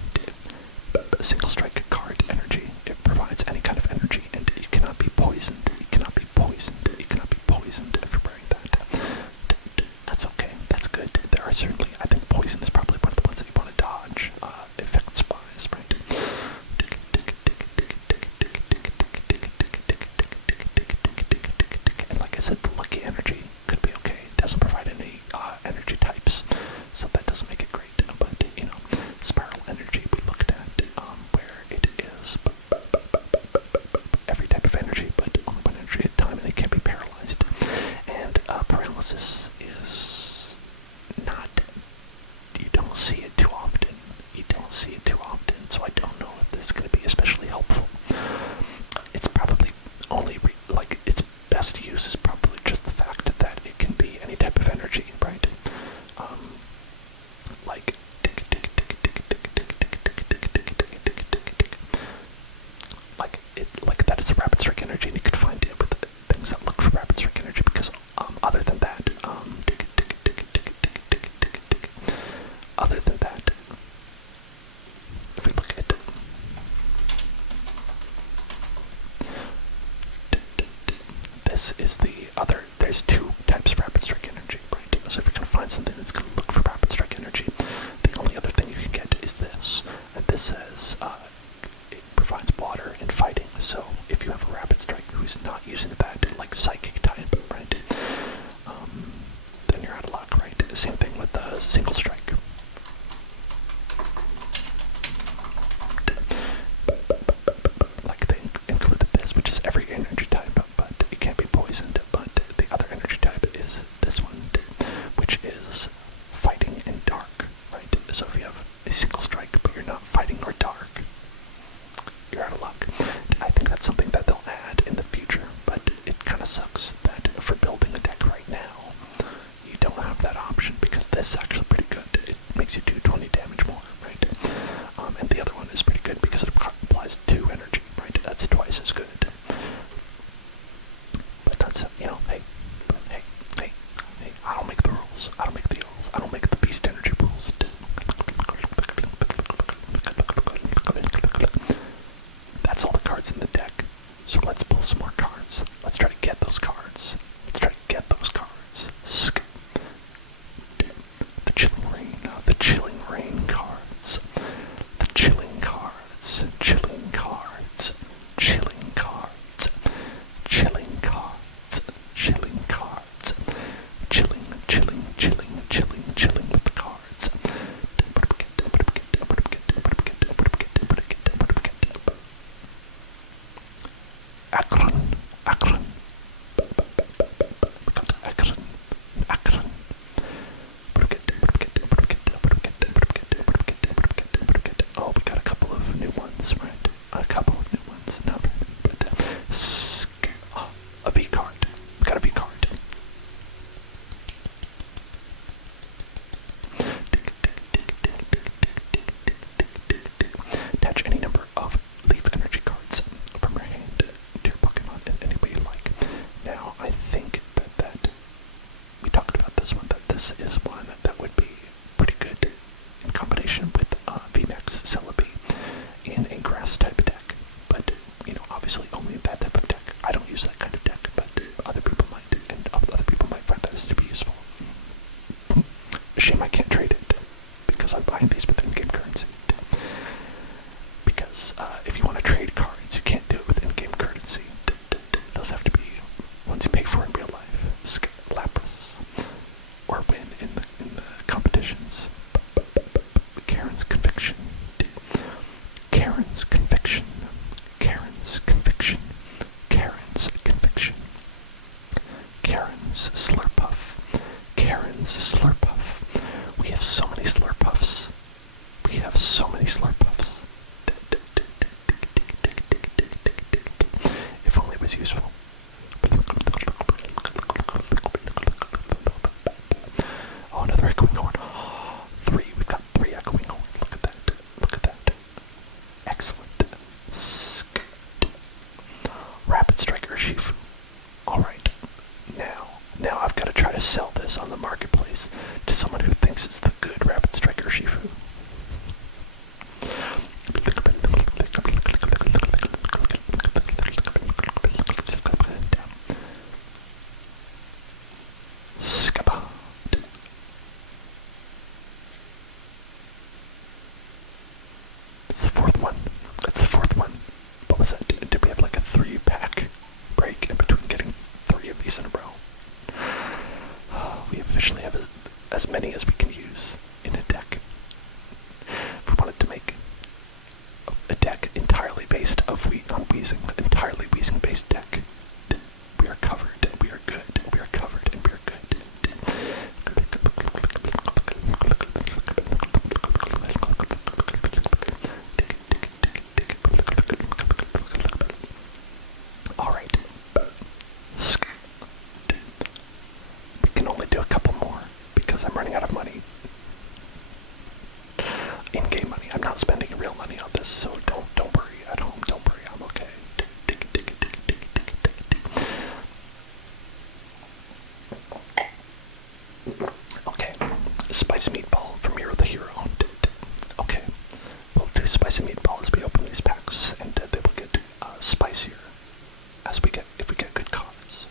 Single strike card energy. It provides any kind of energy, and you cannot be poisoned. You cannot be poisoned. You cannot be poisoned if you're wearing that. That's okay. That's good. There are certainly, I think poison is probably one of the ones that you want to dodge, effects-wise, right? And like I said, the lucky this is the other. There's two types of rapid strike energy, right? So if you're going to find something that's going to look for rapid strike energy, the only other thing you can get is this. And this says it provides water and fighting. So if you have a rapid strike who's not using that, like psychic type, right? Then you're out of luck, right? Same thing with the single strike. Like they included this, which is every energy type, but it can't be poisoned. But the other energy type is this one, which is fighting and dark, right? So if you have a single strike, but you're not fighting or dark, you're out of luck. I think that's something that they'll add in the future, but it kind of sucks that for building a deck right now, you don't have that option, because this is actually pretty good. It makes you do 20 damage more, right? And the other one is pretty good because it applies 2 energy, right? That's twice as good. But that's, hey, I don't make the rules. I don't make the rules. I don't make the beast energy rules. That's all the cards in the deck. So let's pull some more cards. Let's try to get those cards. The chilling rain. The chilling rain cards. The chilling cards. Chilling cards. Chilling cards. Chilling cards. Chilling cards. Chilling with the cards. Akron. Oh, we got a couple of new ones, right? A couple of new ones, not very, but a V card. We got a V card. Attach any number of leaf energy cards from your hand to your Pokemon in any way you like. Now, I think that we talked about this one, that this is one that would be pretty good in combination with VMAX Celebi in a grass type deck. But, obviously only in that type of deck. I don't use that kind of deck, but other people might, and other people might find this to be useful. Shame I can't trade it, because I'm buying these with in-game currency. Because if you want to trade cards, you can't do it with in-game currency. Those have to be ones you pay for in real life. Lapras, or win in the competitions. Karen's Conviction. Karen's Conviction. Karen's Conviction. Karen's Conviction. Karen's Slurpuff. Karen's Slurpuff. We have so many Slurpuffs. We have so many Slurpuffs. If only it was useful. Oh, another echoing horn. 3. We've got 3 echoing horns. Look at that. Look at that. Excellent. Rapid Striker Shifu. Alright. Now I've got to try to sell this on the marketplace to someone who thinks it's the good Rapid Striker Shifu. It's the fourth one. What was it? Did we have like a 3-pack break in between getting 3 of these in a row? We officially have as many as we can use in a deck. If we wanted to make a deck entirely based on Weezing, entirely Weezing based deck, we are covered, we are good, we are covered, and we are good. Alright. We can only do a couple more because I'm running out of money. In-game money. I'm not spending real money on this, so don't worry at home. Don't worry, I'm okay. Okay. Spicy meatball from Hero the Hero. Okay. We'll do spicy meatball as we open these packs, and they will get spicier if we get good cards.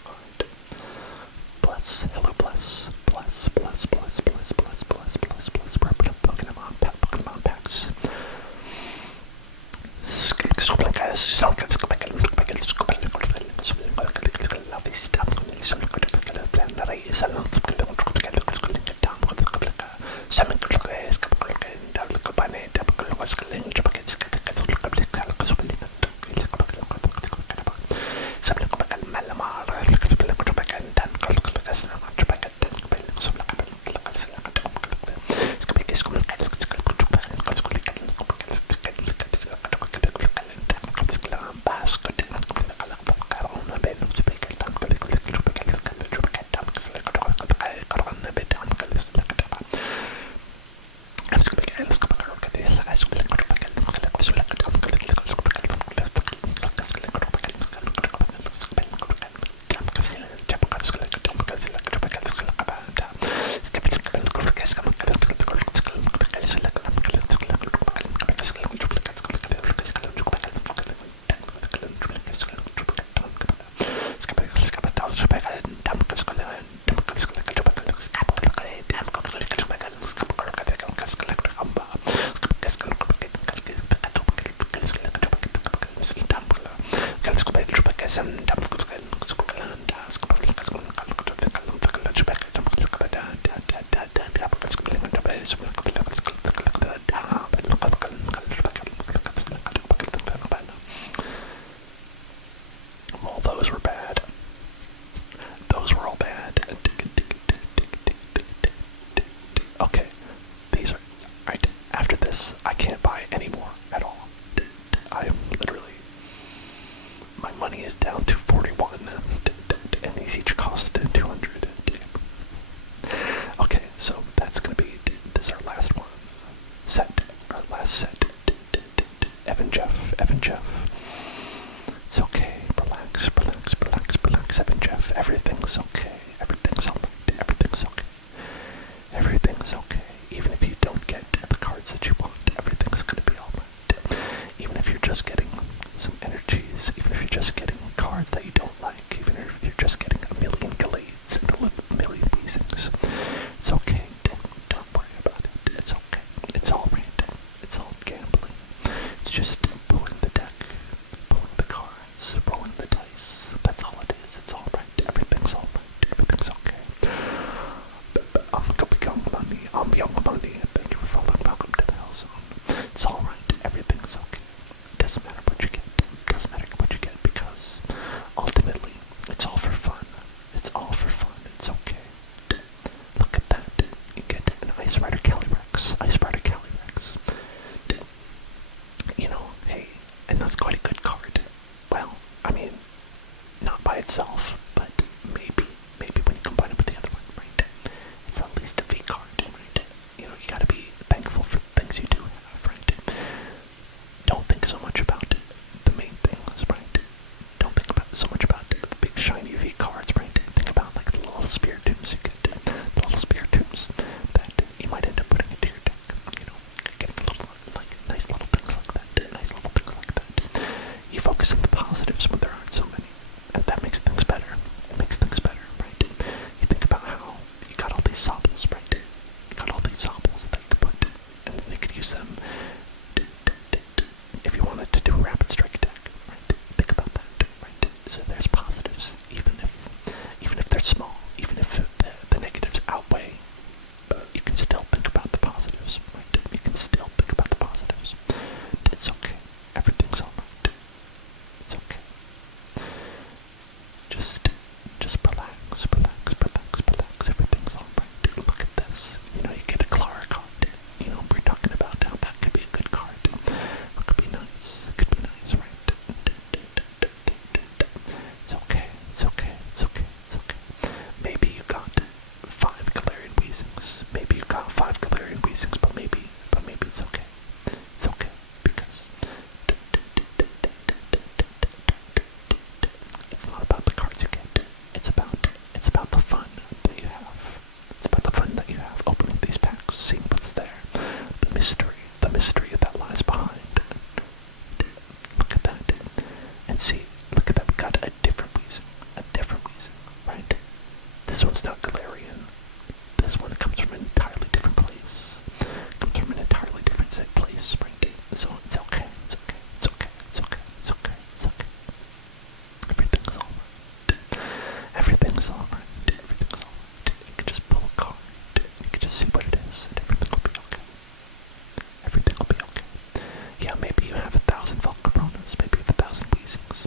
Well, those were bad. Those were all bad. Okay, these are... Right, after this, I can't buy any more at all. I am literally... My money is down to 41, and these each cost 200. Okay, so that's gonna be... This is our last one. Our last set. Evan Jeff. It's okay. Relax, Evan Jeff. Everything's okay. Everything's alright. Everything's okay. Even if you don't get the cards that you want, everything's gonna be alright. Even if you're just getting some energies, even if you're just getting cards that you don't like, even if you're just getting a million Gallades and a million Weezings, it's okay. Don't worry about it. It's okay. It's all random. It's all gambling. It's just pulling the deck, pulling the cards, rolling the dice. That's all it is. It's alright. Everything's alright. Everything's okay. I'm Young Money. Thank you for following. Welcome to the Hell Zone. It's alright. Everything's okay. Doesn't matter what you get. Doesn't matter what you get because ultimately it's all for fun. It's all for fun. It's okay. Look at that. You get an Ice Rider Calyrex. You know, hey, and that's quite a good card. Well, I mean, not by itself, but maybe when you combine it with the other one, right? It's at least a V card, right? You know, you gotta be thankful for the things you do have, right? Don't think so much about the main things, right? Don't think about so much about the big shiny V cards, right? Think about like the little Spiritombs you get, the little Spiritombs that you might end up putting into your deck, you know, getting a little, like, nice little things like that. You focus on the positives when there aren't so many, and that makes things better. It makes things better, right? You think about how you got all these Sobbles, right? You got all these Sobbles that you could put, and you could use them if you wanted to do a rapid strike attack, right? Think about that, right? So there's positives, even if they're small, even if the negatives outweigh, you can still think about the positives, right? You can still think about the positives. It's okay. Everything's alright. It's okay. Just relax. Everything's alright. Look at this. You know, you get a Clara card. You know, we're talking about how that could be a good card. It could be nice. Right? It's okay. Maybe you got 5 Galarian Weezings. But maybe it's okay. It's okay, because it's not about the cards you get. It's about the fun that you have. It's about the fun that you have opening these packs, seeing what's there, the mystery that lies behind. Look at that, and see. Look at that. We got a different Weezing, right? This one's not Galarian. This one comes from an entirely different place. Comes from an entirely different place, right? So it's okay. Everything's alright. You can just pull a card. You can just see what it is, and everything will be okay. Yeah, maybe you have 1,000 Volcaronas, maybe you have 1,000 Weezings.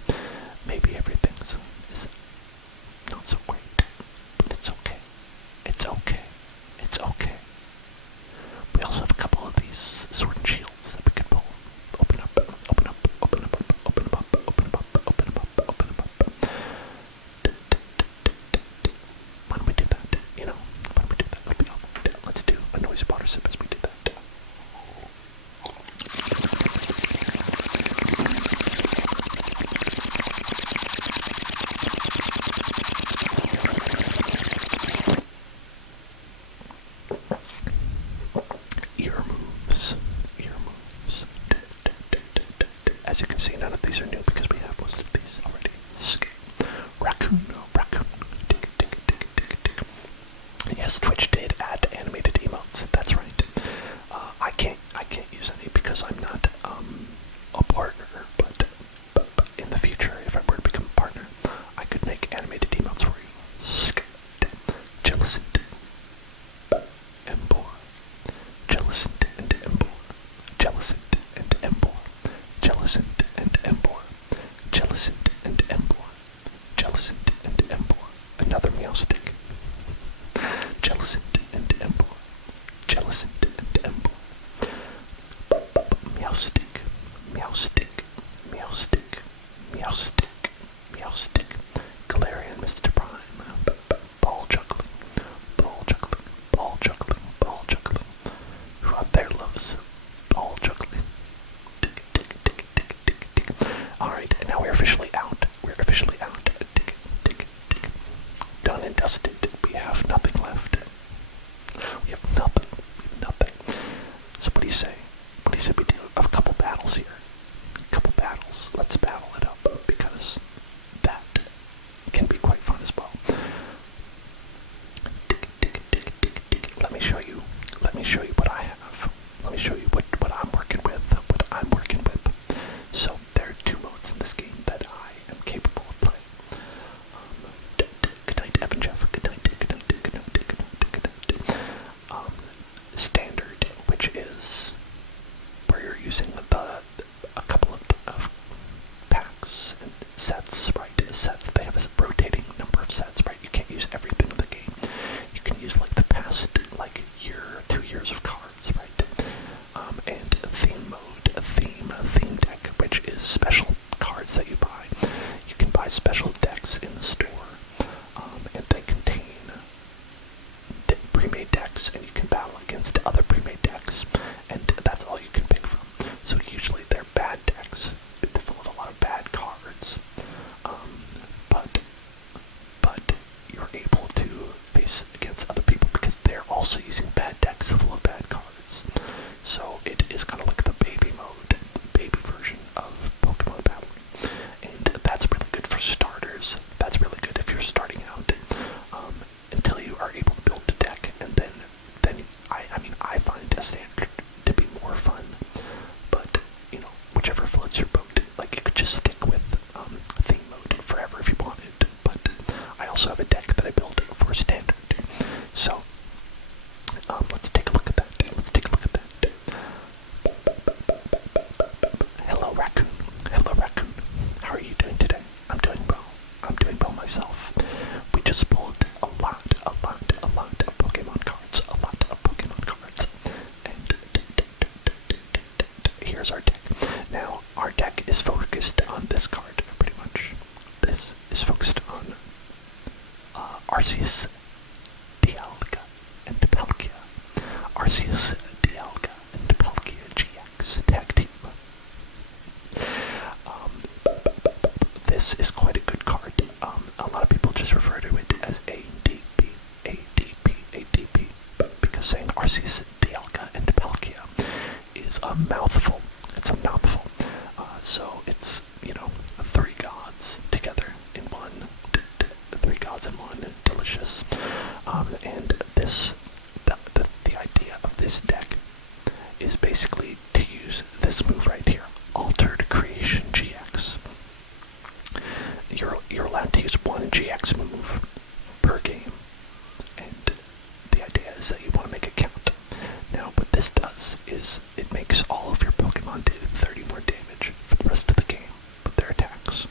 special decks in the store, and they contain pre-made decks, and you can battle against other pre-made decks, and that's all you can pick from. So usually they're bad decks. They're full of a lot of bad cards, but you're able to face against other people because they're also using bad decks full of bad cards. So it is kind of like the baby mode, baby version of Pokemon battling, and that's really good for starters. That's really good if you're starting out, until you are able to build a deck, and then I find a standard to be more fun. But whichever floats your boat. Like, you could just stick with theme mode forever if you wanted. But I also have a deck that I built for standard. So let's take a look at that. Hello, Raccoon. How are you doing today? I'm doing well myself. We just pulled a lot of Pokemon cards. And here's our deck. Now, our deck is focused on this card, pretty much. This is focused on Arceus, Dialga, and Palkia. Arceus, Dialga, and Palkia GX tag team. This is quite a good card. A lot of people just refer to it as ADP, because saying Arceus, Dialga, and Palkia is a mouthful. It's a mouthful. So it's, three gods together in one. Three gods in one. Delicious. And the idea of this deck is basically to use this move right here, Altered Creation GX. You're allowed to use one GX move per game, and the idea is that you want to make it count. Now, what this does is it makes all of your Pokemon do 30 more damage for the rest of the game with their attacks.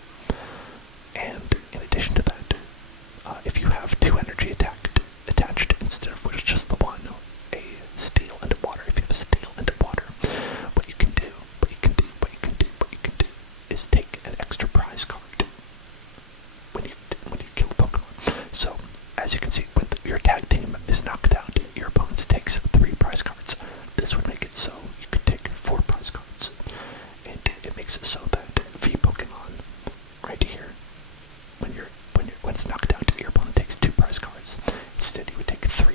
And in addition to that, if you have two energy attached instead of just the one, a steel and a water. If you have a steel and a water, what you can do is take an extra prize card when you kill a Pokemon. So, as you can see, when your tag team is knocked out, your opponent takes 3 prize cards. This would make it so you could take 4 prize cards. And it makes it so that V Pokemon, right here, when it's knocked out, your opponent takes 2 prize cards. Instead, you would take 3.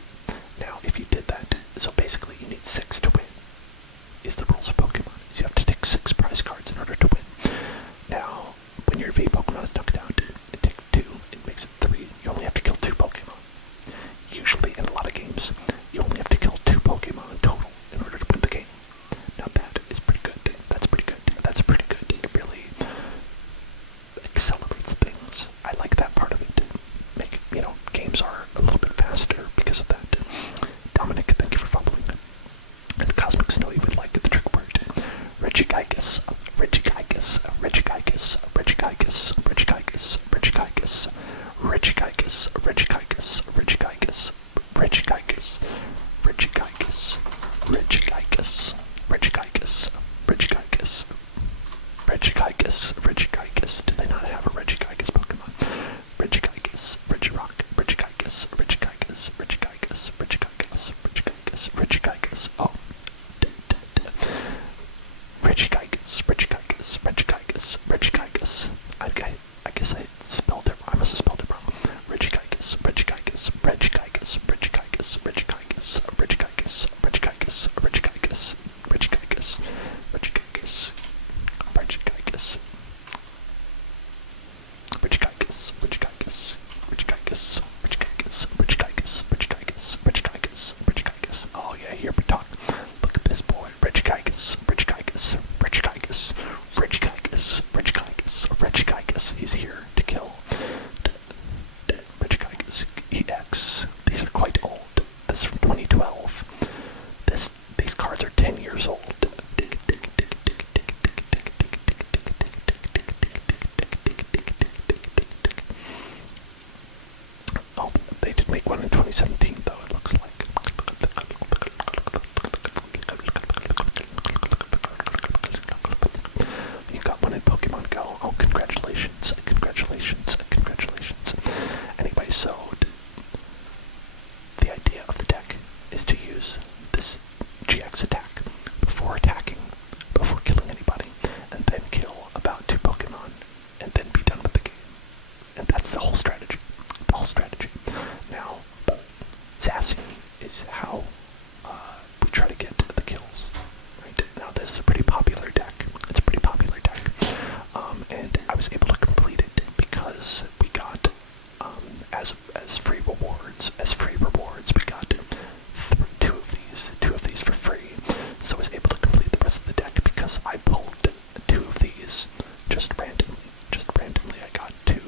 Now, if you did that, so basically you need 6 to win, is the rules of Pokemon. So you have to take 6 prize cards in order to win. Now, when your V Pokemon is knocked out, it takes 2, it makes it 3. You only have to kill 2 Pokemon. Usually, in a lot of games, you only have to kill 2 Pokemon in total in order to win the game. Now that is pretty good. That's pretty good. It really accelerates things. I like that part of it. Games are a little bit faster because of that. Dominic, thank you for following. And Cosmic Snowy would like the trick word. Regigigas. Regigigas. Do they not have a Regigigas Pokemon? Regigigas, Regirock, Regigigas. Oh. Regigigas. I guess I spelled it. I must have spelled it wrong. Regigigas. Oh yeah, here we talk. Look at this boy. Regigigas. He's here to kill. Regigigas EX. These are quite old. This is from 2012. These cards are 10 years old. Oh, they did make one in 2017 though, it looks like. You got one in Pokemon Go. Oh, congratulations. That's the whole strategy. The whole strategy. Now, Zacian is how we try to get the kills. Right? Now, this is a pretty popular deck. It's a pretty popular deck. And I was able to complete it because we got, as free rewards, we got two of these for free. So I was able to complete the rest of the deck because I pulled two of these just randomly. I got two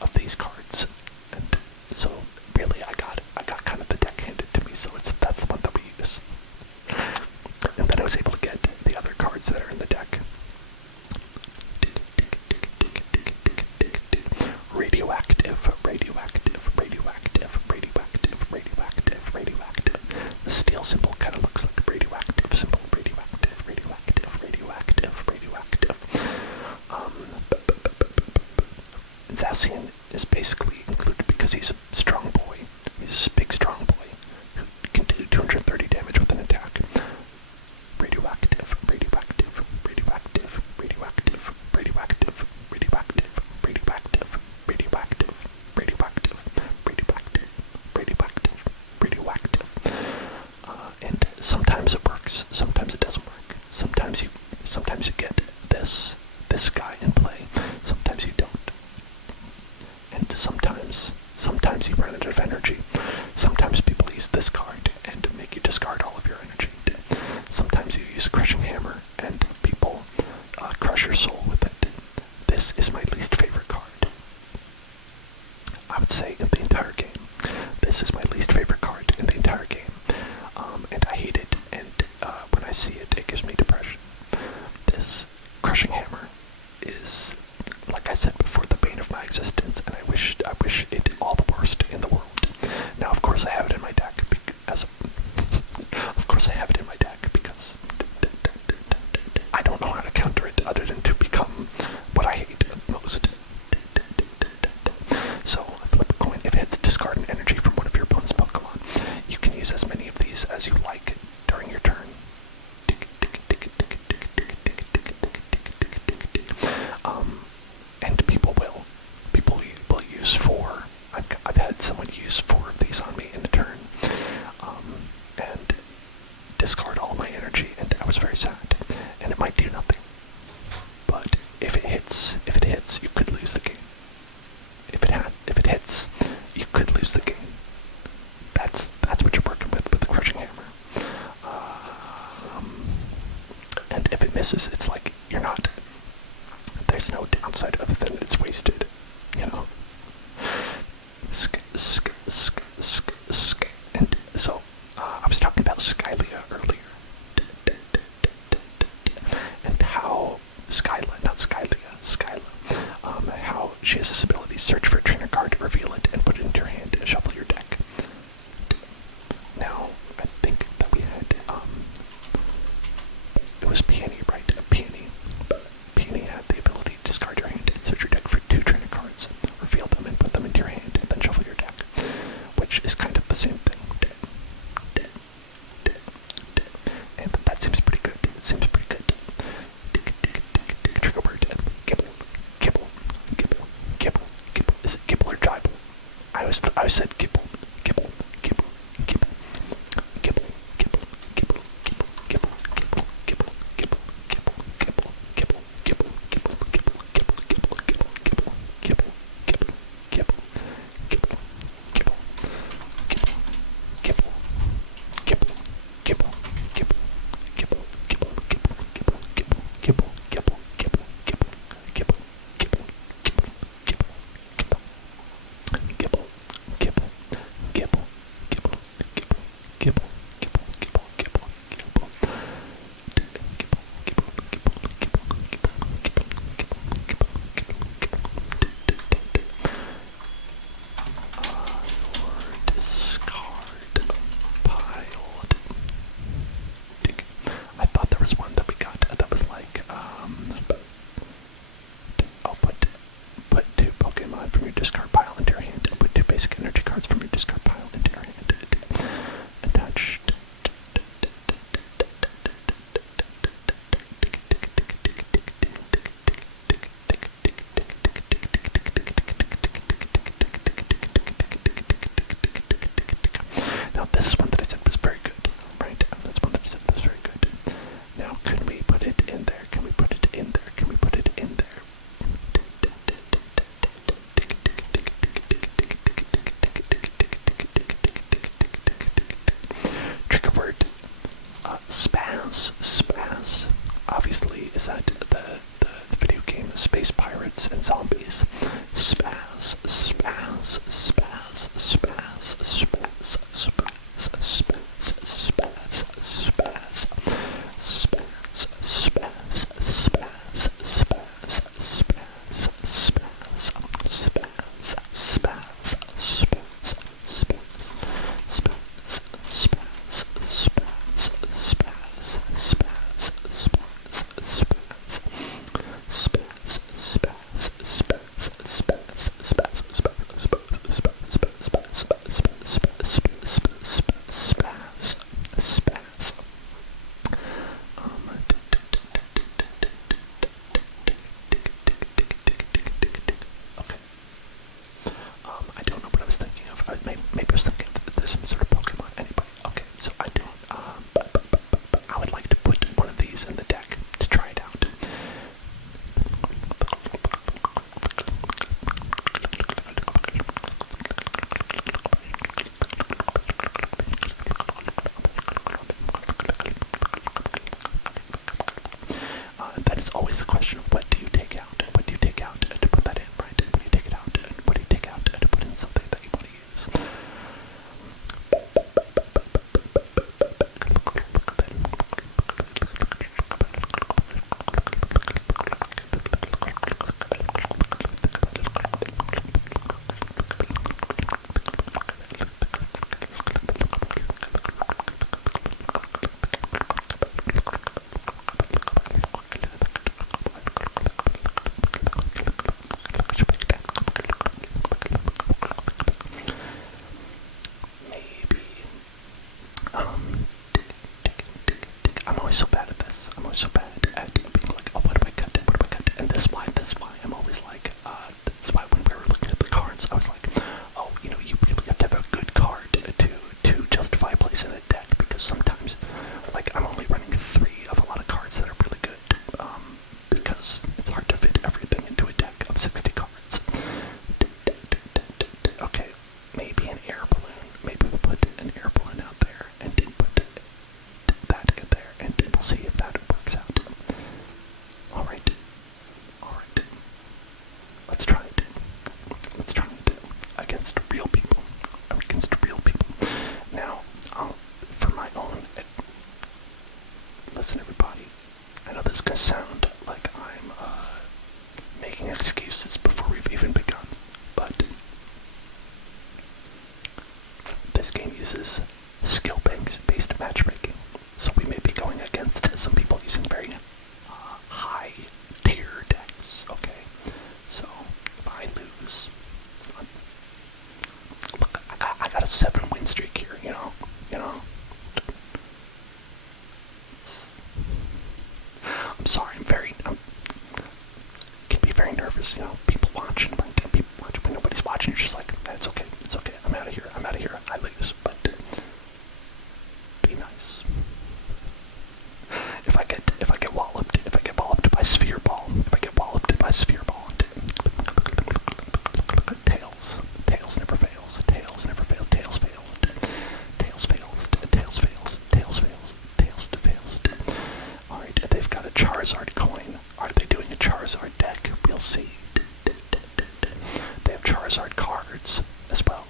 of these cards, and so really I got kind of the deck handed to me. So that's the one that we use, and then I was able to get the other cards that are in the deck. Radioactive. The steel symbol kind of looks like a radioactive symbol. Radioactive. Zacian is basically included because he's a strong boy. He's a big, strong boy who can do 230 damage with an attack. Radioactive. And sometimes it works, sometimes it doesn't work. Sometimes you get this guy in play, sometimes you don't. And sometimes you run out of energy. Sometimes people use this card and make you discard all of your energy. Sometimes you use Crushing Hammer and people crush your soul with it. This is my least favorite card. I would say in the entire game. This is my least favorite card in the entire game. And I hate it, and when I see it, it gives me depression. This Crushing Hammer is, like I said before, the bane of my existence, and I wish it all the worst in the world. Now, of course, I have it in my deck because I don't know how to counter it other than to become what I hate most. So, flip a coin. If it hits, discard an energy from one of your opponent's Pokemon. You can use as many of these as you like during your turn. And people will use 4. I've had someone use 4 of these on me in a turn, and discard all my energy, and I was very sad. And it might do nothing, but if it hits, you could lose the game. If it hits, you could lose the game. That's what you're working with the Crushing Hammer. And if it misses, it's like you're not. There's no downside other than it's wasted, you know. And so I was talking about Skylia earlier, and how Skyla, how she has this ability: search for a trainer card, reveal it, and put it into your hand and shuffle your deck. Now, I think that we had, it was Peony, right? Peony had the ability to discard your hand and search your deck for 2 trainer cards, reveal them and put them into your hand, and then shuffle your deck, which is kind of the same thing. And that seems pretty good. Trigger word, Gibble. Is it Gibble or Jibble? I said Gibble. 7-win streak here, you know. I'm sorry, can be very nervous, you know, people watching, when nobody's watching, you're just like, it's okay, I'm out of here, I lose, but be nice. If I get walloped by sphere ball, tails never fails, tails fails. Alright, they've got a Charizard coin. Are they doing a Charizard deck? We'll see. They have Charizard cards as well.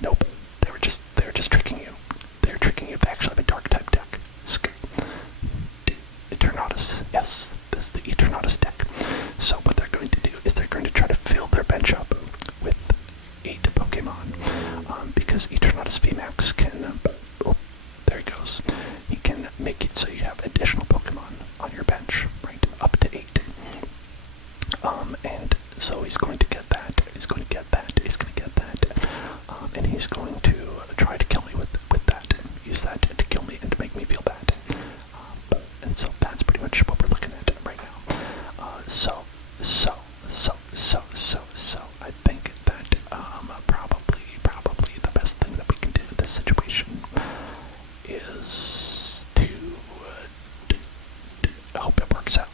Nope. They were just tricking you. They're tricking you. They actually have a dark type deck. Eternatus. Yes, this is the Eternatus deck. So what they're going to do is they're going to try to fill their bench up with 8 Pokemon. Because Eternatus VMAX can there he goes. He can make it so you have additional Pokemon on your bench, right? Up to 8. And so he's going to get that. And he's going to try to kill me with that. Use that to kill me and to make me feel bad. And so that's pretty much what we're looking at right now. So I think that probably the best thing that we can do in this situation is to hope it works out.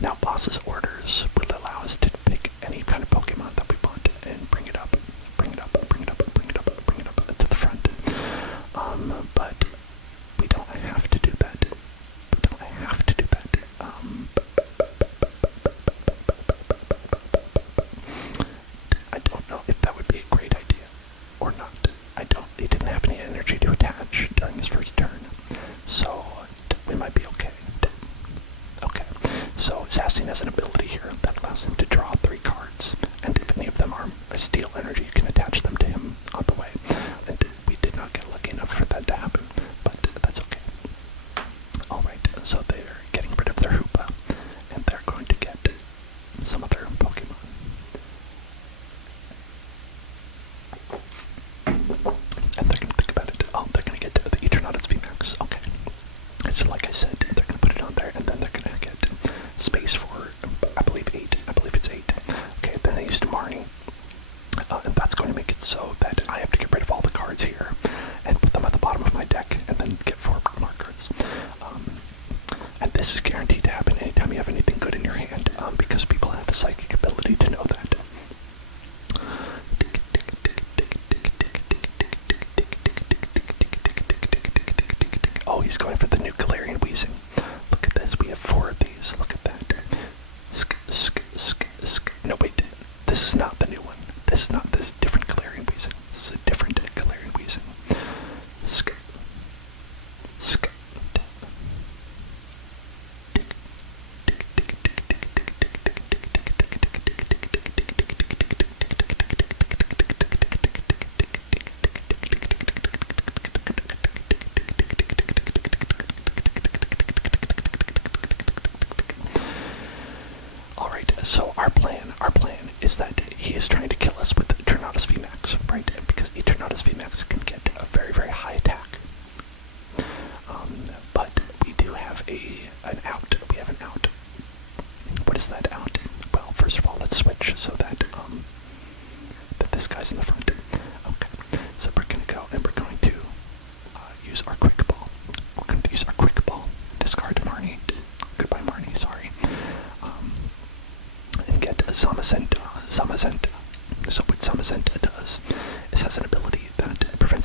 Now, boss's orders will allow us to pick any kind of Pokemon that we want and bring it up to the front. But we don't have to do that. I don't know if that would be a great idea or not. He didn't have any energy to attach during his first turn, so we might be okay. Okay, so Sassing has an ability here that allows him to draw 3 cards, and if any of them are a steel energy, you can attach them to him on the way. And we did not get lucky enough for that to happen, but that's okay. Alright, so they're getting rid of their Hoopa, and they're going to get some other Pokemon. And they're going to think about it. Oh, they're going to get the Eternatus VMAX. Okay. So like I said, they're going to put it on there, and then they're going to get space for, I believe it's 8. Okay, then they used Marnie. And that's going to make it so that I have to get rid of all the cards here and put them at the bottom of my deck and then get 4 Pokemon cards. And this is guaranteed to happen anytime you have anything good in your hand, because people have a psychic ability to know that. Oh, he's going for the new Galarian Weezing. Look at this, we have 4 of these. Look at that. No, wait. This is not the new one. This is different Galarian Weezing. This is a different Galarian Weezing. So our plan is that he is trying to kill us with Eternatus VMAX, right? Because Eternatus VMAX can get a very, very high attack. But we do have an out. We have an out. What is that out? Well, first of all, let's switch so that this guy's in the front. Okay. So we're gonna go and we're going to use our quick ball. We're going to use our quick ball. Discard Marnie. Goodbye, Marnie. Sorry. And get Zamazenta. So what Zamazenta does is has an ability that prevents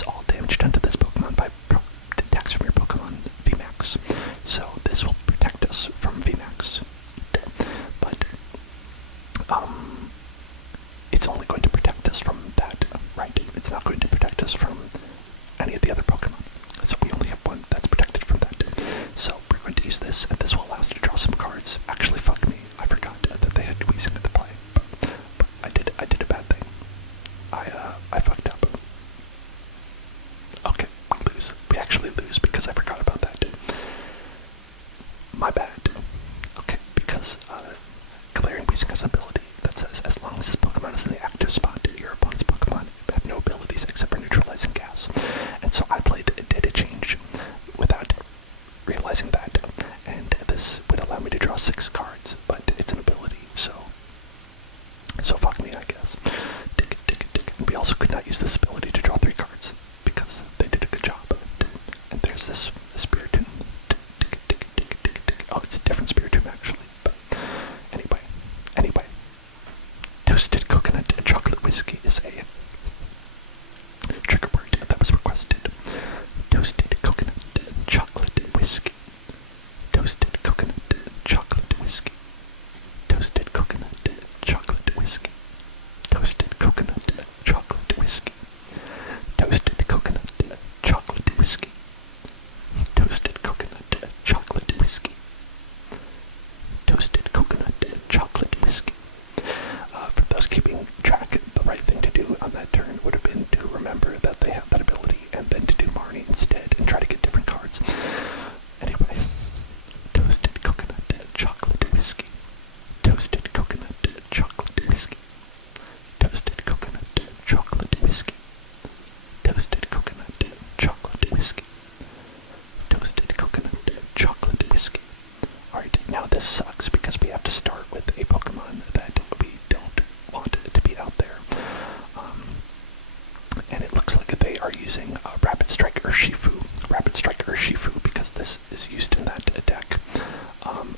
and it looks like they are using Rapid Strike or Shifu. Rapid Strike or Shifu, because this is used in that deck.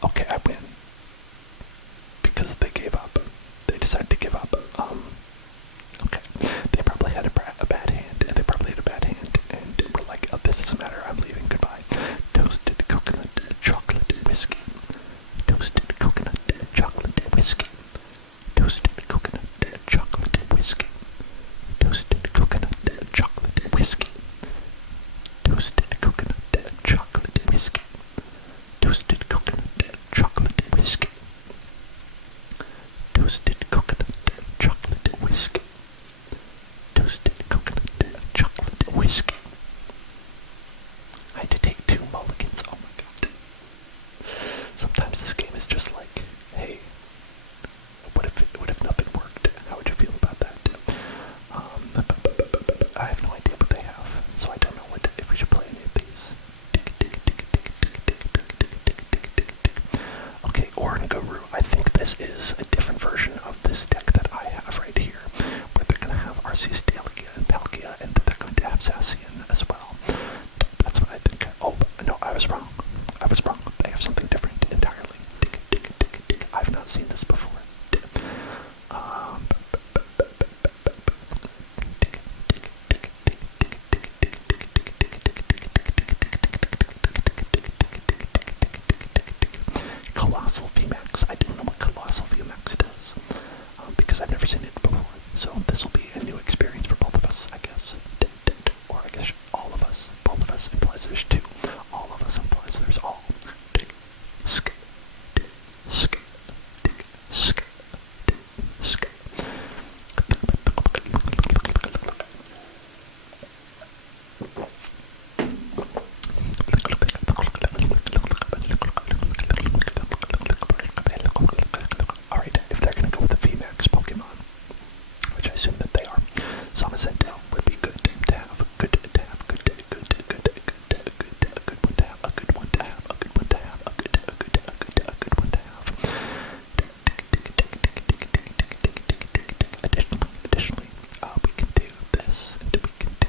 Okay, I win. Because they gave up. They decided to give up. Okay. They probably had a bad hand, and they probably had a bad hand, and we're like, oh, this doesn't matter, I'm leaving, goodbye. Toasted coconut chocolate whiskey. Toasted coconut chocolate whiskey. Toasted coconut chocolate whiskey. Toasted coconut chocolate whiskey. Toasted coconut chocolate whiskey. Toasted coconut chocolate whiskey. Toasted coconut chocolate whiskey. Toasted coconut chocolate whiskey. I had to take 2 mulligans. Oh my god. Sometimes this game is just like, hey, what if nothing worked? How would you feel about that? I have no idea what they have, so I don't know if we should play any of these. Okay, Oran Guru. I think this is a different version of this deck that I have right here, where they're going to have Arceus, Deligia, and Palkia, and they're going to have Zacian as well. That's what I think. Oh, no, I was wrong. I was wrong. They have something different entirely. I've not seen this before. Colossal VMAX. I don't know what Colossal VMAX does, because I've never seen it before. So this will be a new experience for both of us, I guess. Or I guess all of us. Both of us implies there's 2. All of us implies there's all. Sk. Sk. Sk. Sk. Alright, if they're gonna go with the VMAX Pokemon, which I assume that they are, Zamazenta would be good to have, good one to have, a good one to have, a good one to have. Additionally, we can do this, and we can do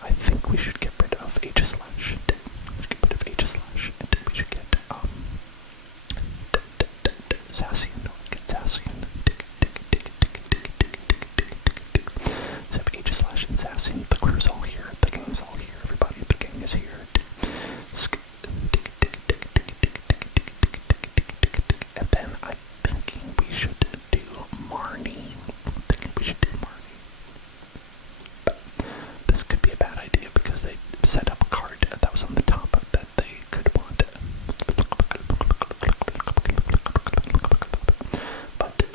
I think we should get rid of H/slash. We should get rid of H/slash, and we should get Zacian. Get Zacian. So if H/slash and Zacian, the crew's all here, the gang's all here, everybody at the gang is here. And then I'm thinking we should do Marnie. This could be a bad idea because they set up a card that was on the top that they could want.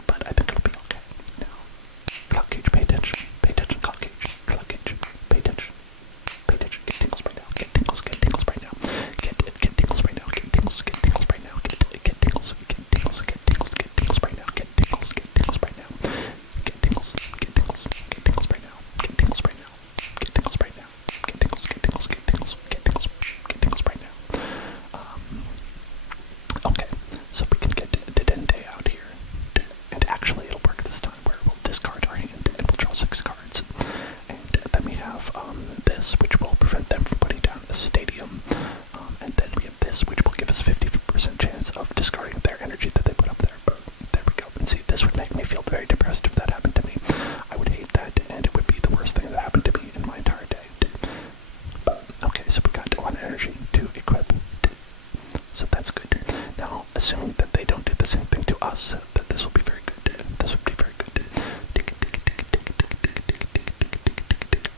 But I think it'll be okay. Now, Cloud Cage, pay attention. Pay attention, Cloud Cage. Cloud Cage, pay attention. Pay attention. Get tingles right now. Get tingles right now. Get tingles right now. Get tingles right now. Get tingles right now. Get tingles right now. Get tingles right now. Get tingles right now. Get tingles right now. Get tingles right now. Okay, so we can get Dedenne out here, and actually it'll work this time where we'll discard our hand and we'll draw 6 cards, and then we have this, which will prevent them from putting down a stadium, and then we have this, which will give us a 50% chance of discarding their energy that they put up there. There we go. And see, this would make me feel very depressed if that happened to me. I would hate that, and it would be the worst thing that happened to me in my entire day. Okay, so we got 1 energy to equip. So that's good. Now, assuming that they don't do the same thing to us, that this will be very good. This would be very good.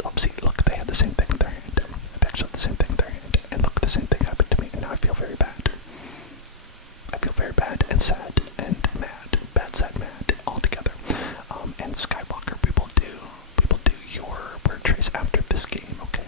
Oh, see, look, they had the same thing in their hand. They actually had the same thing in their hand. And look, the same thing happened to me, and now I feel very bad. I feel very bad and sad and mad. Bad, sad, mad, all together. And Skywalker, we will do your word trace after this game, okay?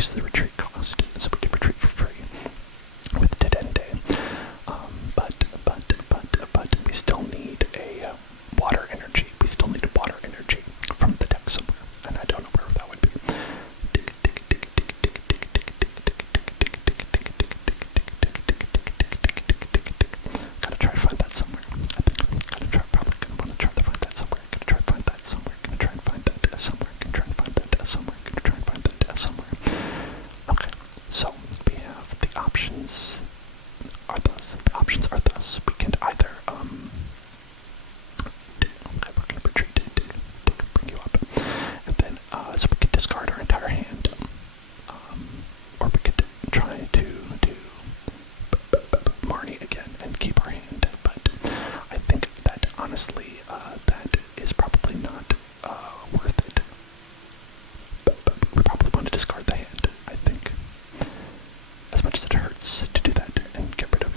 increase the retreat cost, so we can retreat for free with Dedende. But we still need a water energy. We still need a water energy from the deck somewhere, and I don't know where that would be. Gotta try to find that somewhere. I think I'm gonna try, probably gonna want to try to find that somewhere. Gonna try to find that somewhere. Gonna try and find that somewhere. Gonna try and find that somewhere. Gonna try and find that somewhere. Okay, so we have the options are thus. The options are thus. We can either okay, we're gonna retreat it. Bring you up, and then so we could discard our entire hand, or we could try to do Marnie again and keep our hand. But I think that honestly, that is probably not worth it. But we probably want to discard the hand. I think, as much as it hurts to do that and get rid of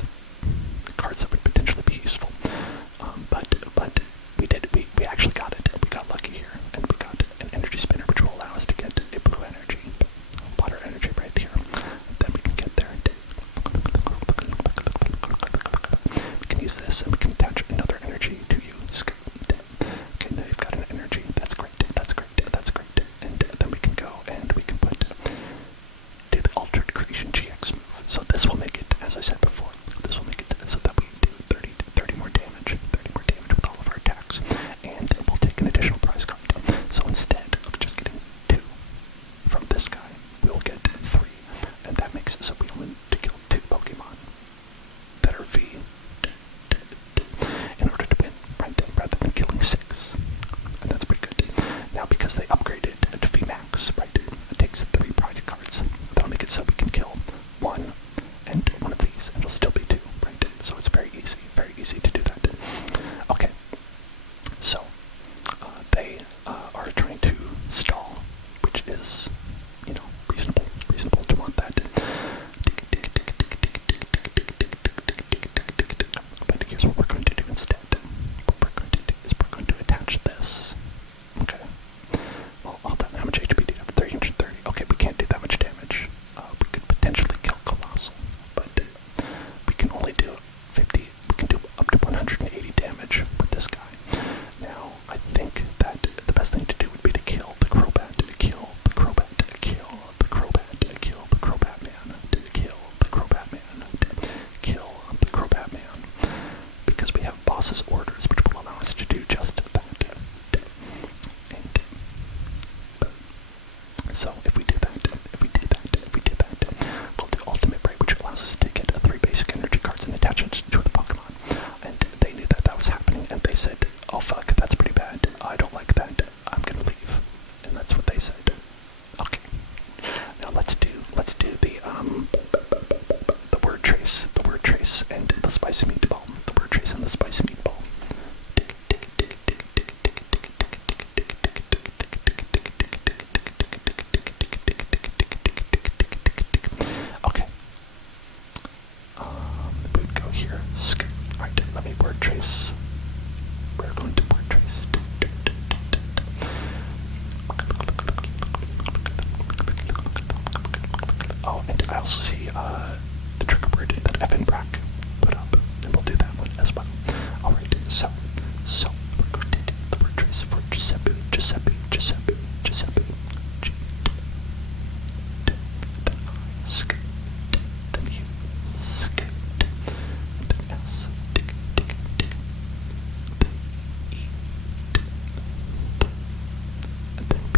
cards that would potentially be useful. But we did. We actually got it. We got lucky here, and we got an energy spinner, which will allow us to get a blue energy, water energy right here. Then we can get there. We can use this, and we can attach another energy to you. Okay, now you've got an energy. That's great. That's great. That's great. And then we can go and we can do the altered creation GX move. So this will make it, as I said before, this will make it so that we do 30 more damage, 30 more damage with all of our attacks, and we'll take an additional prize card. So instead of just getting 2 from this guy, we will get 3, and that makes it so we only need to kill 2 Pokemon that are V in order to win, right? Rather than killing 6, and that's pretty good. Now, because they upgraded to V Max, right? It takes 3 prize cards. That'll make it so we can kill 1 and 1 of these, and it'll still be 2, right? So it's very easy to do that. Okay, so they are trying to stall, which is, reasonable to want that. But here's what we're going to do instead. What we're going to do is we're going to attach this. Okay. Well, hold on. How much HP do you have? 330. Okay, we can't do that much damage. We could potentially kill Colossal, but we can only do 50. We can do up to 180 damage with this guy. Now, I think that the best thing to do would be to kill the Crobat, to kill the Crobat, to kill the Crobat, to kill the Crobat Man, to kill the Crobat Man, to kill the Crobat Man, because we have boss's orders, which will allow us to do just that. So if we do that, we'll do Ultimate Break, which allows us to get 3 basic energy cards and attach it to the Pokemon. And they knew that was happening, and they said, "Oh fuck, that's pretty bad. I don't like that. I'm gonna leave." And that's what they said. Okay. Now let's do the word trace, and the spicy meatball. The word trace and the spicy meatball. Okay. We would go here. Alright, let me word trace. We're going to word trace. Oh, and I also see the trigger word that Evan Brack put up, and we'll do that one as well. Alright, so we're going to do the word trace for Giuseppe, G, then I, sk, then U, sk, then S, tick, then E, and then P,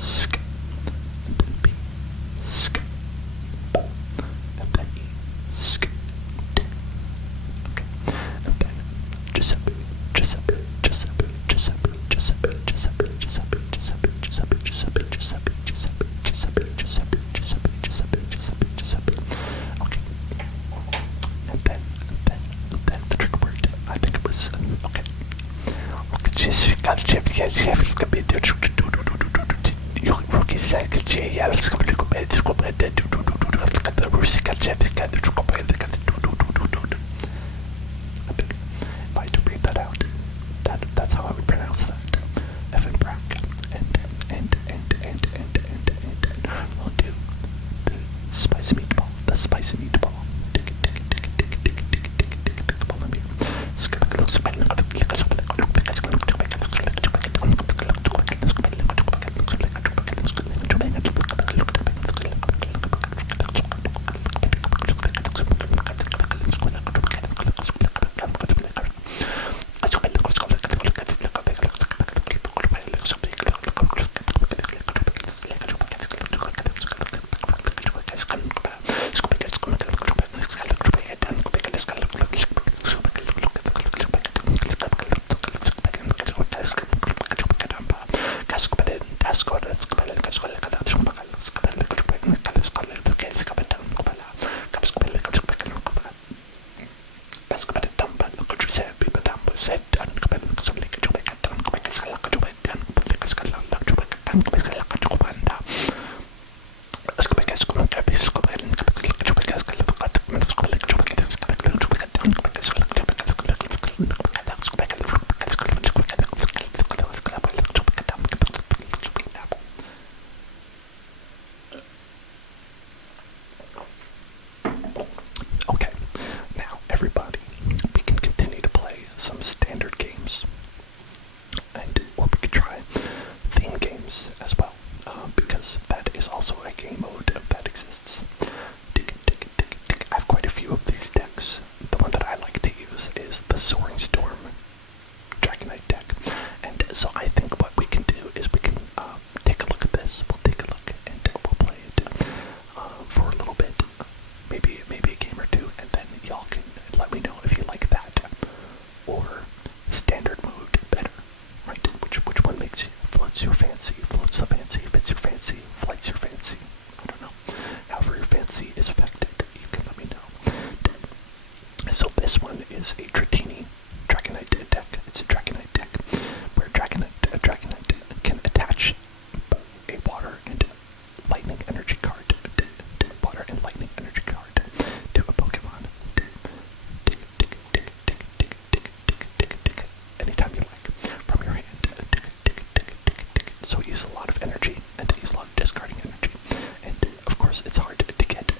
sk, and then P, sk, and then E, sk, okay, and then Giuseppe, okay, and then the trigger word, I think it was, okay, if I had to read that out, that's how I would pronounce that. Evan Brack, and because that is also a game mode that exists. I have quite a few of these decks. The one that I like to use is the Soaring Storm Dragonite deck. And so I think what we can do is we can take a look at this. We'll take a look and we'll play it for a little bit, maybe a game or two, and then y'all can let me know if you like that or standard mode better, right? Which one floats your fancy, floats the fancy, fits your fancy, flights your fancy. I don't know. However your fancy is affected, you can let me know. So this one is a Dratini Dragonite deck. It's a Dragonite deck where a Dragonite can attach a water and lightning energy card, water and lightning energy card to a Pokemon. Anytime you like, from your hand. So we use a lot of energy and use a lot of discarding energy. And of course, it's hard to get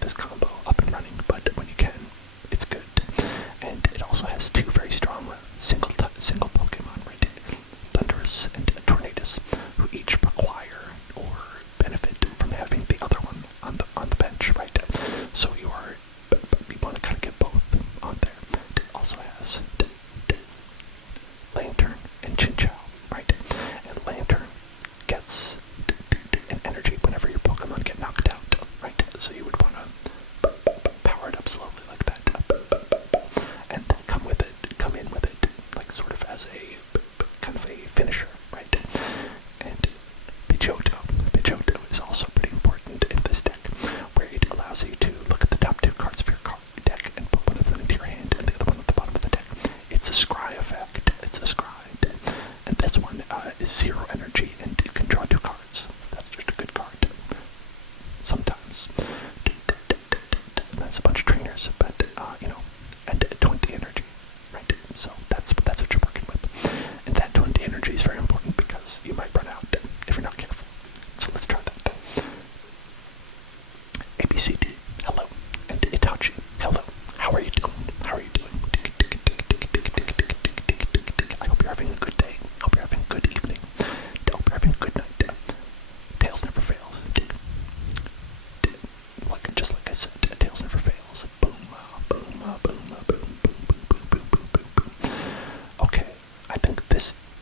this combo up and running, but when you can, it's good. And it also has two very strong single Pokemon, right? Thundurus and Tornadus, who each require or benefit from having the other one on the bench, right? So you want to kind of get both on there. It also has Lantern and Chinchou, right? And Lantern gets an energy whenever your Pokemon get knocked out, right? So you would want to power it up slowly like that, and come in with it, like sort of as a kind of a finisher, right? And Pidgeotto is also pretty important in this deck, where it allows you to look at the top two cards of your deck and put one of them into your hand and the other one at the bottom of the deck. It's a scry effect. It's a scry. And this one is 0 energy, and you can draw 2 cards. That's just a good card. Sometimes. And that's a bunch of trainers, but, and 20 energy, right? So that's what you're working with. And that 20 energy is very important because you might run out if you're not careful. So let's try that. ABCD, hello. And Itachi, hello. How are you doing? How are you doing? I hope you're having a good day. Hope you're having a good evening. Hope you're having a good night. Tails never fails. Just like I said, tails never fails. Boom, boom, boom, boom, boom, boom, boom, boom, boom. Okay, I think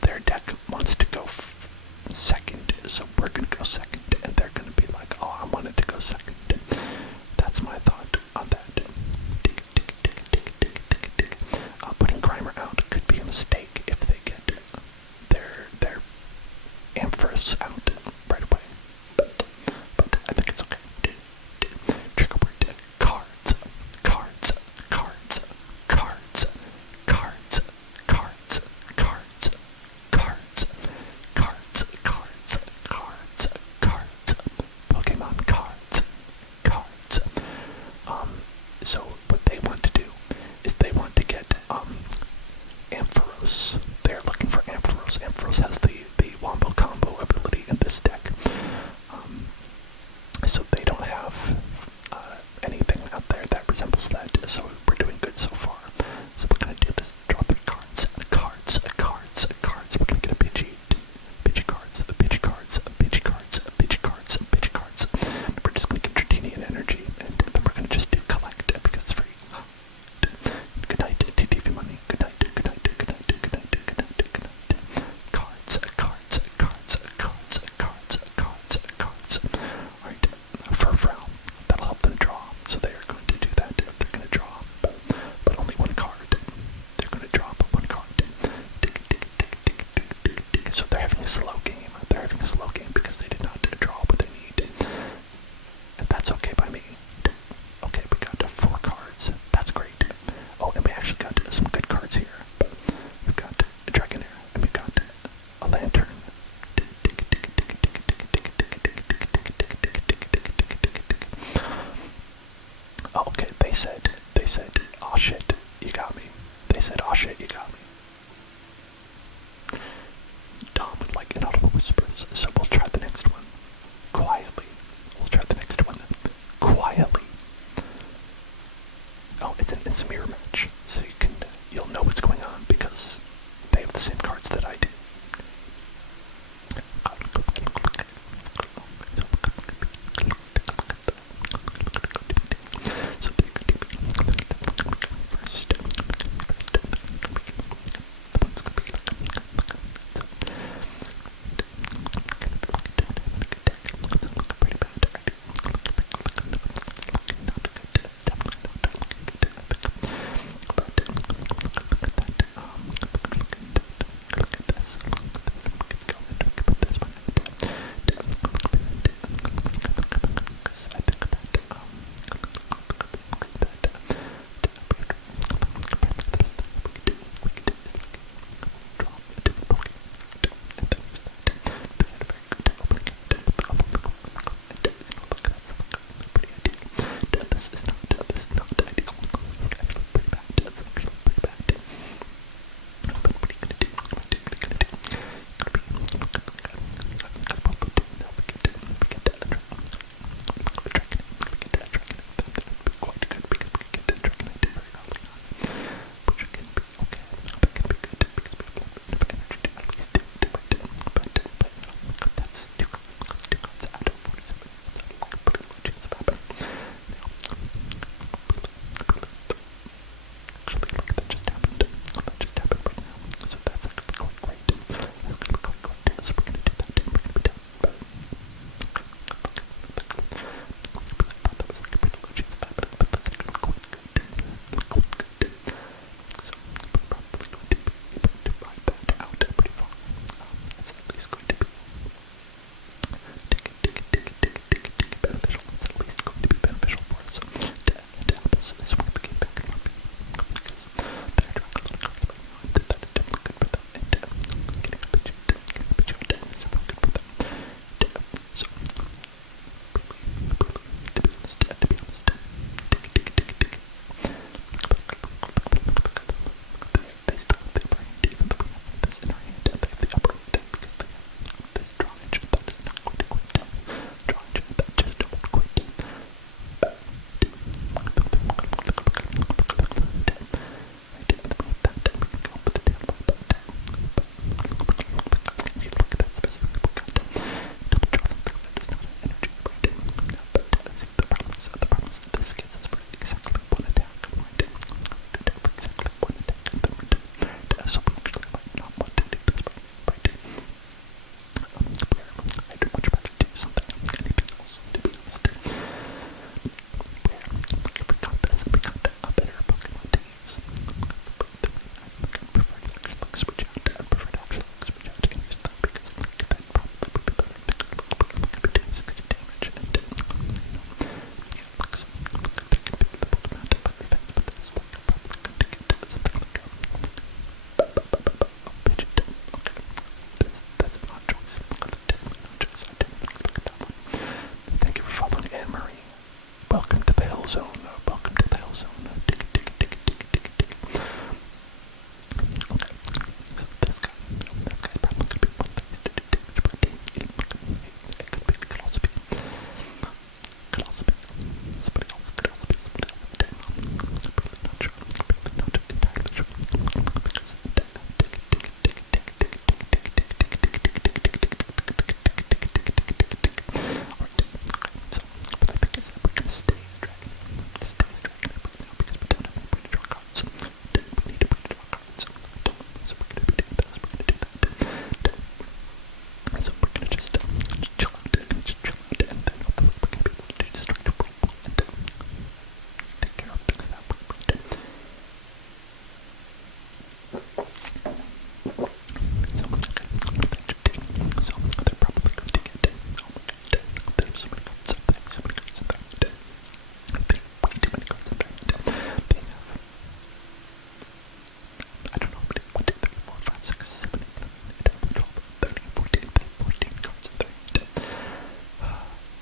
their deck wants to go second, so we're gonna go second, and they're gonna be like, oh, I wanted to go second. That's my thought on that. Putting Grimer out could be a mistake if they get their Ampharos out right away. But I think it's okay. Trigger word. Cards. Cards. Cards. Cards. Cards. Cards. Cards. Cards. Cards. Cards. Cards. Cards. Pokemon cards.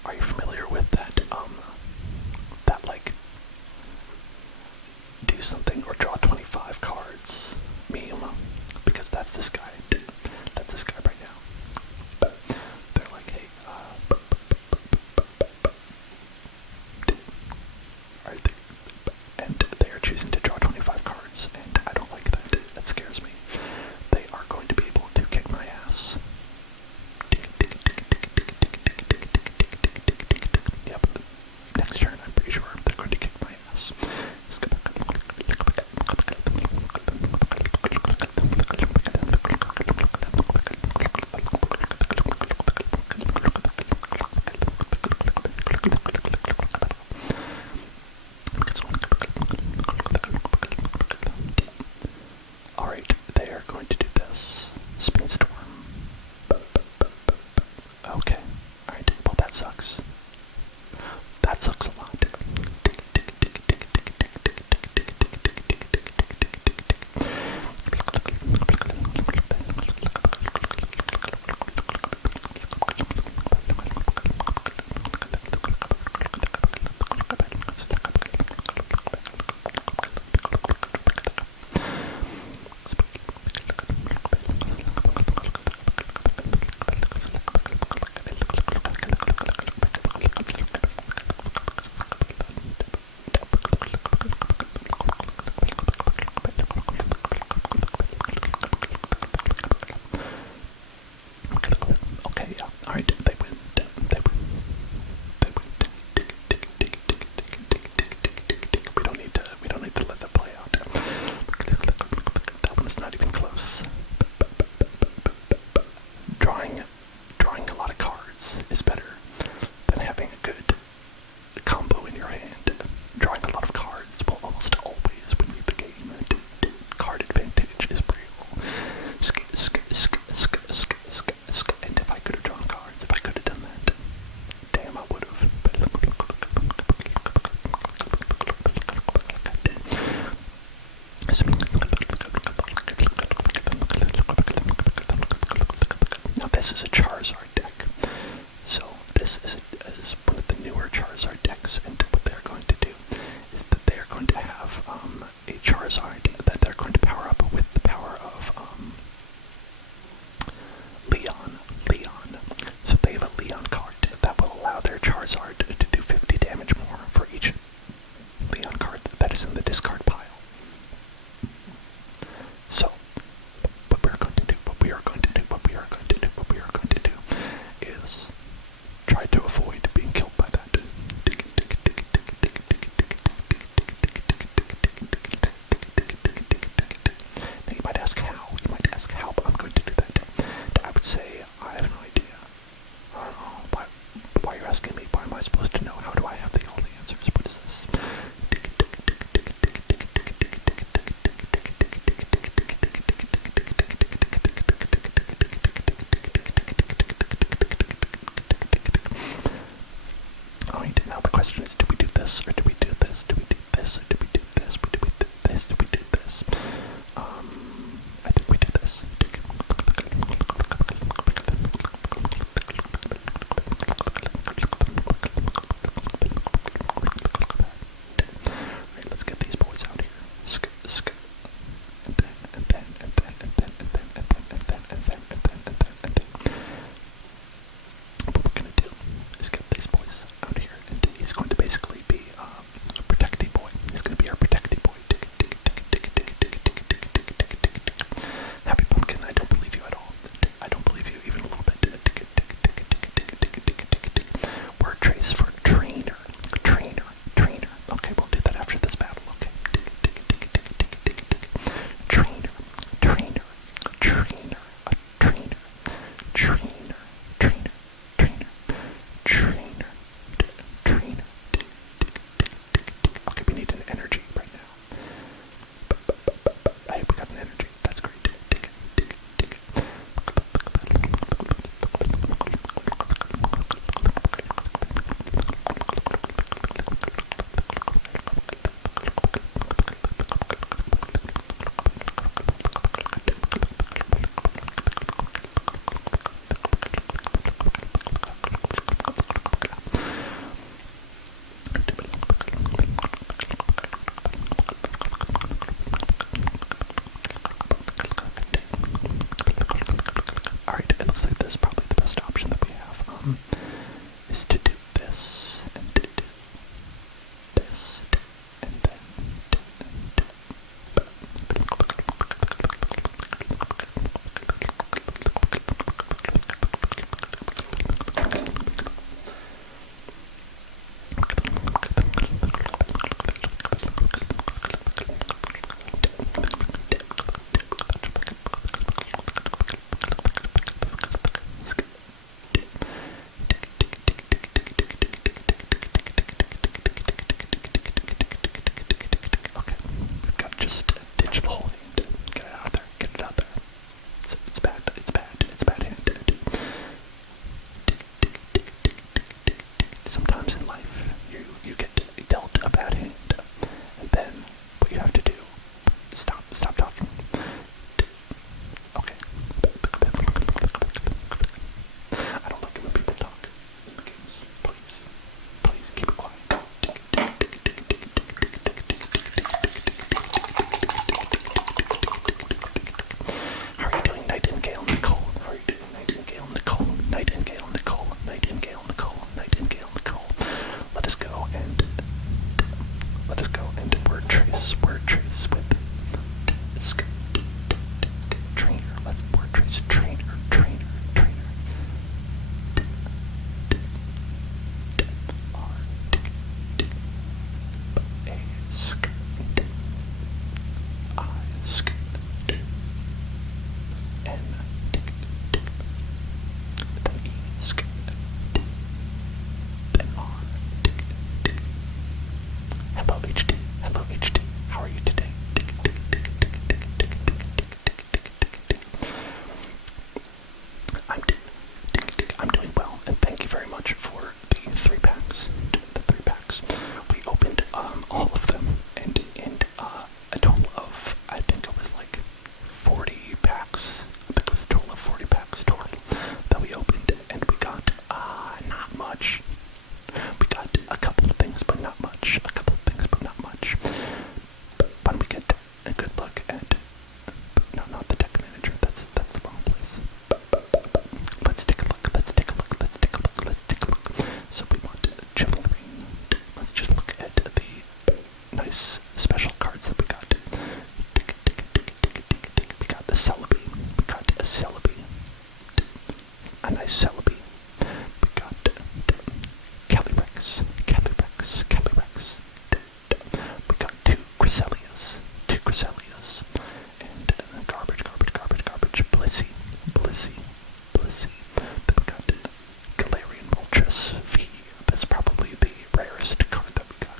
Are you familiar with that, that, like, do something or draw 25 cards meme? Because that's this guy. That's this guy right now. They're like, hey, alright, and they are choosing to draw 25 cards, and I don't like that. That scares me. They are going to be able to kick my ass. Yep. Next turn, I'm pretty sure they're going to kick my ass. Alright, they are going to do this. Spin Storm. Okay. Alright, well that sucks. That sucks a lot. Okay, yeah. Alright, they win. They win. They win. We don't need to let that play out. That one's not even close. Drawing a lot of cards is better than having a good combo in your hand. Drawing a lot of cards will almost always win you the game. Card advantage is real. And if I could have drawn cards, if I could have done that, damn, I would have. Now this is a Charizard deck. So this is one of the newer Charizard decks, and what they're going to do is that they're going to have a Charizard that they're going to power up with the power of Leon. So they have a Leon card that will allow their Charizard to do 50 damage more for each Leon card that is in the discard pile. So what we are going to do is try to avoid being killed by that. Now you might ask how, but I'm going to do that. I would say I have no idea. I don't know. Why are you asking me? Why am I supposed to know? How do I have all the answers? What is this? Alright, now the question is, do we do this, or do we do this? Do we do this, or do we do this? Do we do this? Do we do this? I think we do this. Alright, let's get these boys out here. And then. What we're gonna do is get these boys out here, and he's going to basically be is to do this, and to do this, and then okay, we've got just digital holding. Get it out there, get it out there. It's bad, it's bad, it's bad hand. Sometimes in life, you get dealt a bad hand, and then what you have to do is stop talking. Okay. I don't like it when people talk in the games. Please keep it quiet. How are you doing, Nightingale Nicole? How are you doing, Nightingale Nicole? Nightingale Nicole. Nightingale Nicole. Nightingale Nicole. Let us go and word trace with trainer. Let's word trace trainer. Hello HD. How are you today? I'm doing well, and thank you very much for the 3 packs. The 3 packs. We opened all of them, and a total of, I think it was like 40 packs. I think it was a total of 40 packs total that we opened, and we got not much. We got a couple of things, but not much. But we get a good look at, no, not the deck manager, that's the wrong place. Let's take a look. So we want Chilling Rain. Let's just look at the nice special cards that we got. We got the Celebi. A nice Celebi. We got Calyrex. We got 2 Creselias, and garbage, Blissey. Then we got Galarian Moltres V. That's probably the rarest card that we got.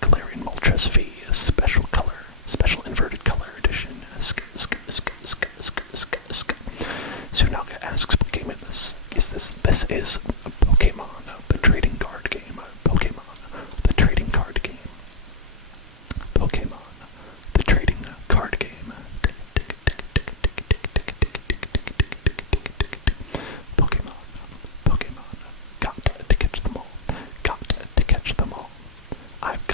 Galarian Moltres V, special inverted color edition. Sunaga asks, what game is this? This is Pokemon, the trading card game. Pokemon, the trading card game. Pokemon. Got to catch them all. I've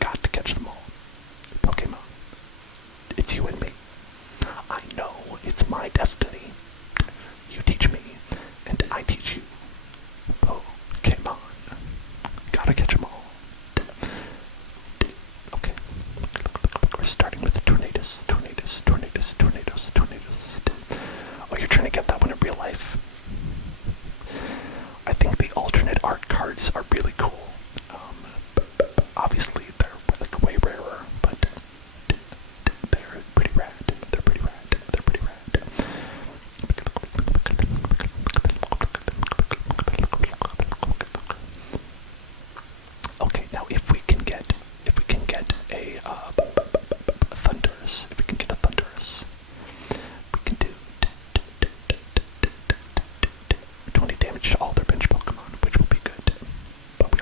got to catch them all. Pokemon. It's you and me. I know it's my destiny. You teach me, and I teach you. Pokemon. Gotta catch them all. Okay. We're starting with the Tornadus. Oh, you're trying to get that one in real life? I think the alternate art cards are really cool. Obviously, they're like way rarer, but they're pretty rad. Okay, now if we can get a Thundurus, we can do 20 damage to all their bench Pokemon, which will be good. But we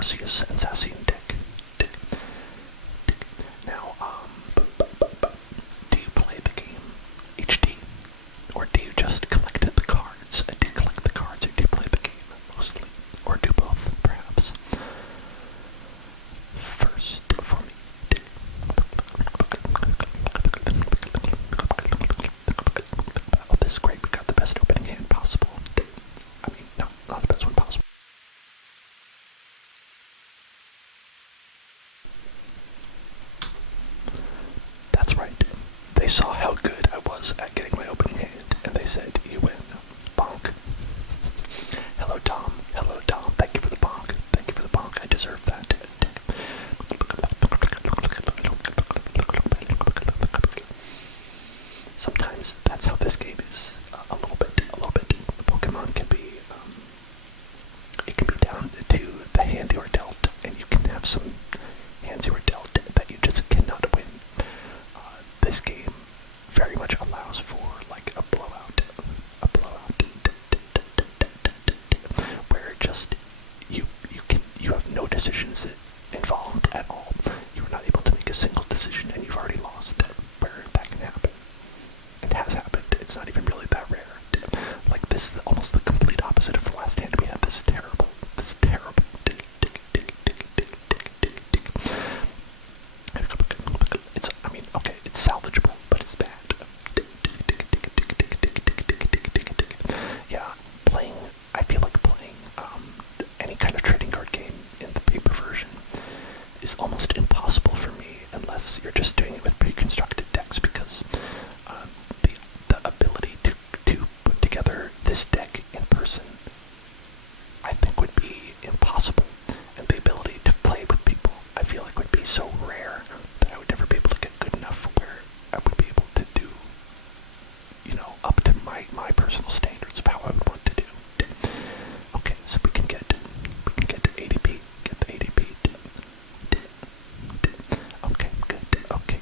Arceus and Zacian deck. Now, do you play the game HD? Or do you just collect the cards? Do you collect the cards, or do you play the game mostly? Or do both, perhaps? First, for me. Oh, this is great. We got the best opening hand possible. I mean, no, not the best one possible. That's right. They saw how good I was at getting my opening hand, and they said, you win. Bonk. Hello, Tom. Hello, Tom. Thank you for the bonk. Thank you for the bonk. I deserve that. Sometimes that's how this game is. A little bit. Pokemon can be, it can be down to the hand you are dealt, and you can have some hands you are dealt that you just cannot win. This game very much allows for like a blowout, where just you have no decisions involved at all. You are not able to make a single decision, and you've already lost. Where that can happen, it has happened. It's not even really that rare. Like, this is almost the complete opposite of the last hand we had. This is terrible. It's, I mean, okay, it's salvageable, but it's bad. Yeah, I feel like playing any kind of trading card game in the paper version is almost impossible for me unless you're just doing it with pre-constructed decks, because the ability to put together this deck in person, I think, would be impossible, and the ability to play with people, I feel like, would be so rare that I would never be able to get good enough where I would be able to do, up to my personal standards of how I would want to do. Okay, so we can get ADP, get the ADP. Okay,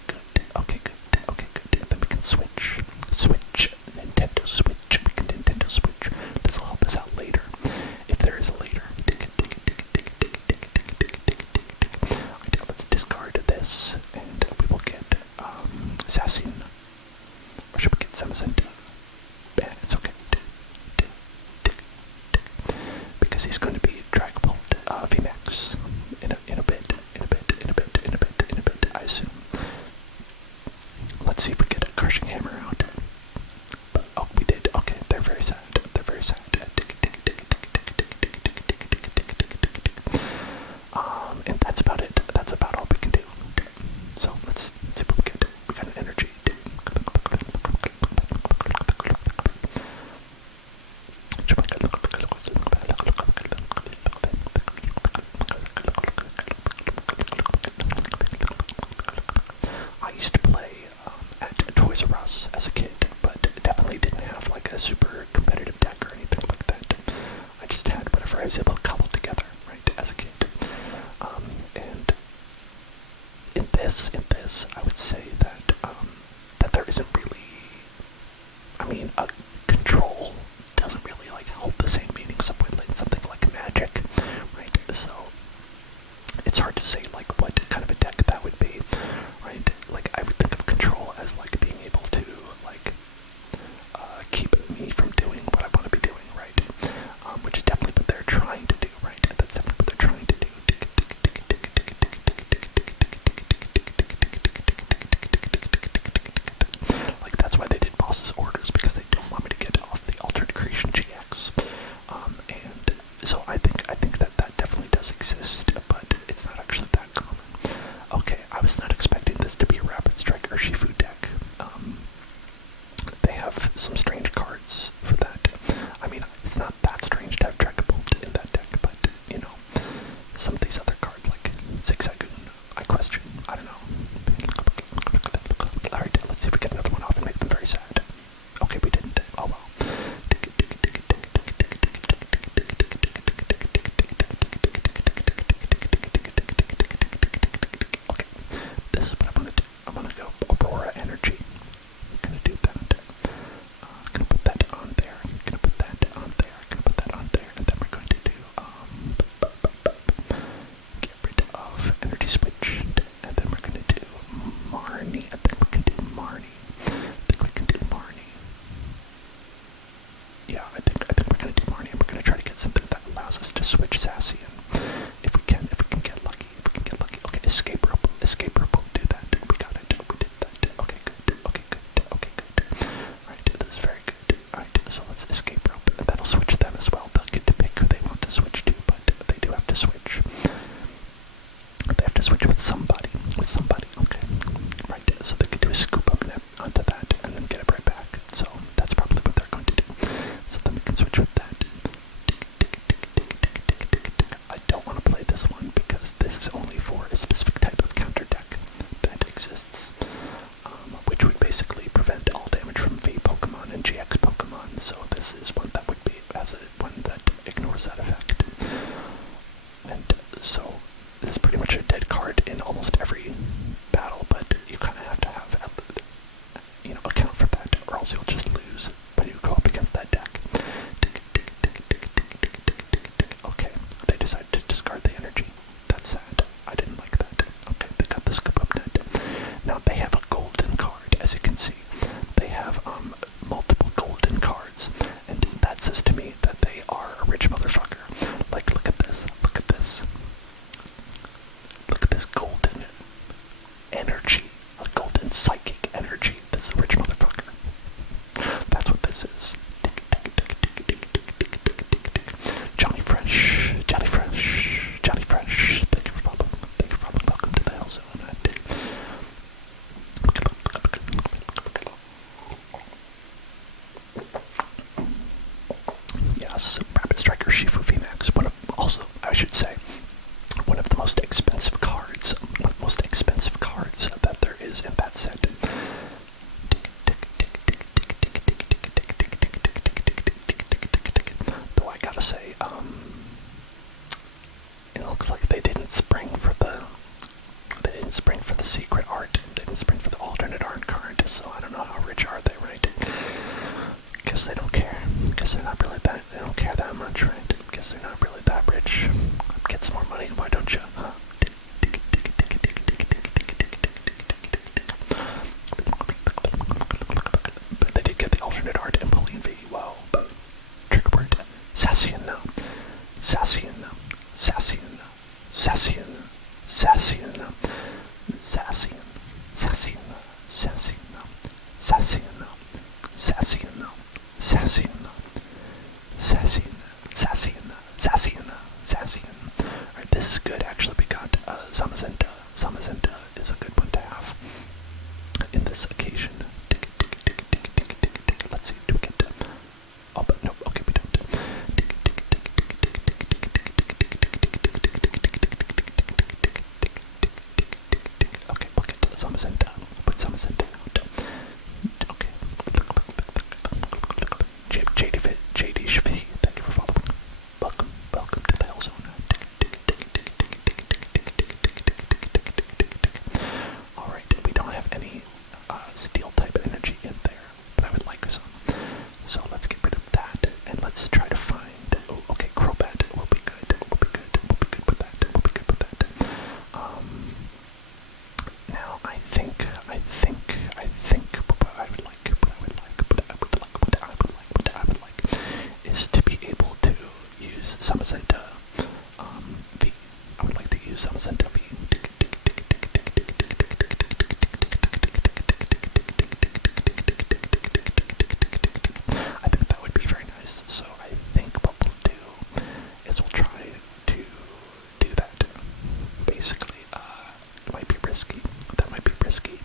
good. Then we can switch, Nintendo Switch. We can Nintendo Switch. This will help us out later, if there is a later. Okay, let's discard this, and we will get Zacian. Or should we get Zamazenta? It's okay. Because he's going to be Dragapult VMAX in a bit, I assume. Let's see if we get a Crushing Hammer out. Oh, we did. Okay, they're very sad. And that's about it. That's about all we can do. So let's see what we get. We got an energy. I used to play at Toys R Us as a kid, but definitely didn't have like a super competitive deck or anything like that. I just had whatever I was able to cobble together, right, as a kid. And in this, I would say that that there isn't really, I mean, control doesn't really like hold the same meanings of with something like Magic, right? So it's hard to say like what kind of a deck that would be, right? Like, I would think of control as like being able to like keep me from doing what I want to be doing, right? Which is definitely what they're trying to do, right? That's definitely what they're trying to do. So it's pretty much a dead card in almost every battle, but you kind of have to have, account for that, or else you'll just lose when you go up against that deck. Okay, they decided to discard the energy. That's sad. I didn't like that. Okay, they got the scoop up net. Now they have a golden card, as you can see. They have multiple golden cards, and that says to me that they are a rich motherfucker. Like, look at this. Look at this. Look at this golden energy. A golden psychic energy. This is a rich motherfucker. That's what this is. Johnny Fresh. Johnny Fresh. Johnny Fresh. Thank you for following. Thank you for following. Welcome to the Hell Zone. Yes, Rapid Striker Shifu VMAX. Also, I should say, one of the most expensive cards. One of the most expensive cards that there is in that set. Though I gotta say, it looks like they didn't spring for the secret art. They didn't spring for the alternate art card. So I don't know how rich are they, right? Guess they don't care. Guess they're not really that. They don't care that much, right? Guess they're not really that rich. Get some more money, why don't you? Huh? But they did get the alternate art in Pauline V. Wow. Trigger word. Sassian. Sassian. Sassian. Sassian. Sassian. Sassian. Sassian. Sassian. Sassian. Sassian. Sassian. Sassian. Sassian. Sassian. Sassian. Alright, this is good. Actually, we got Zamazenta. Zamazenta is a good one to have in this occasion. Let's see, do we get oh, but no, okay, we don't. Okay, we'll get Zamazenta. Put Zamazenta out. Okay. JD Shafi, thank you for following. Welcome to the Hell Zone. Alright, we don't have any steel type energy in there, but I would like some. So let's get rid of that, and let's try to find, oh, okay, Crobat will be good, we'll be good with that. Now I think what I would like is to be able to use Zamazenta V. I would like to use Zamazenta V. I think that would be very nice. So I think what we'll do is we'll try to do that. Basically, it might be risky. That might be risky.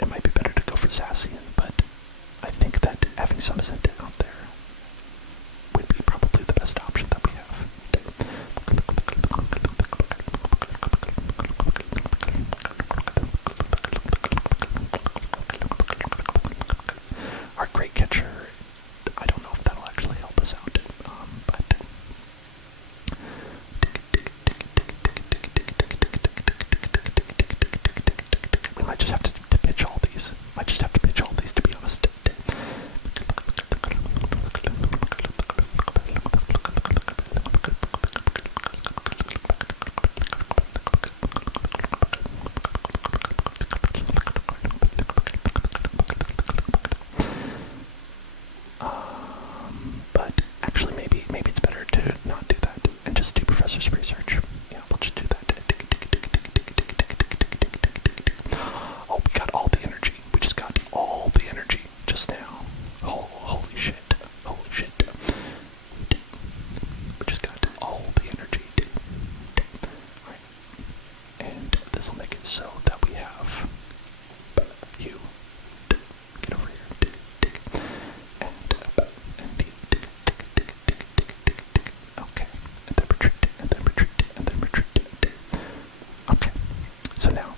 It might be better to go for Zacian, but I think that having Zamazenta out there would be probably the best option that we have. Our great catcher, I don't know if that'll actually help us out, but we might just have to pitch all these. Might just have to pitch all these, to be honest. But actually, maybe it's better to not do that and just do Professor's research. Yeah, we'll just do that. Oh, we got all the energy. We just got all the energy just now. Oh, holy shit. Holy shit. We just got all the energy. Alright. And this will make it so that we have you. Get over here. And okay. And then retreat. And then retreat. And then retreat. Okay. So now,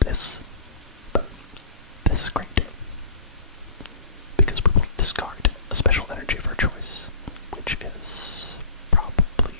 this is great. Because we will discard a special energy of our choice, which is probably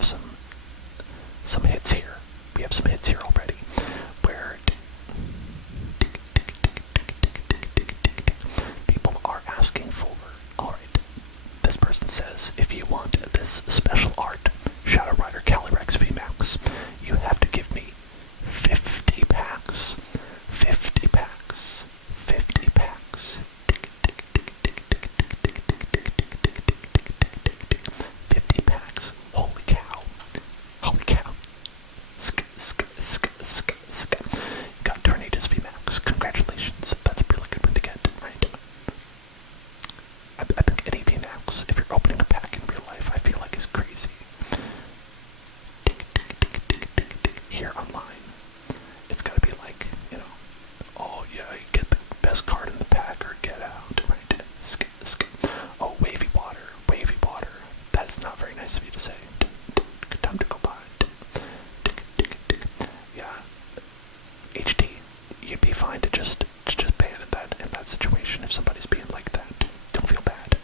have some hits here. We have some hits here already, where people are asking for. All right, this person says, if you want this special art Shadow Rider Calyrex VMAX, you have to give me 50 packs. 50 packs. 50 packs. 50 packs. Holy cow. Holy cow. You got Tornadus VMAX. Congratulations. That's a really good one to get, right? I think any VMAX, if you're opening a pack in real life, I feel like is crazy. Here online, it's gotta be like, oh yeah, you get the best card in the pack or get out, right? Oh, wavy water. That is not very nice of you to say. Good time to go by. Yeah. HD, you'd be fine to just ban in that situation if somebody's being like that. Don't feel bad.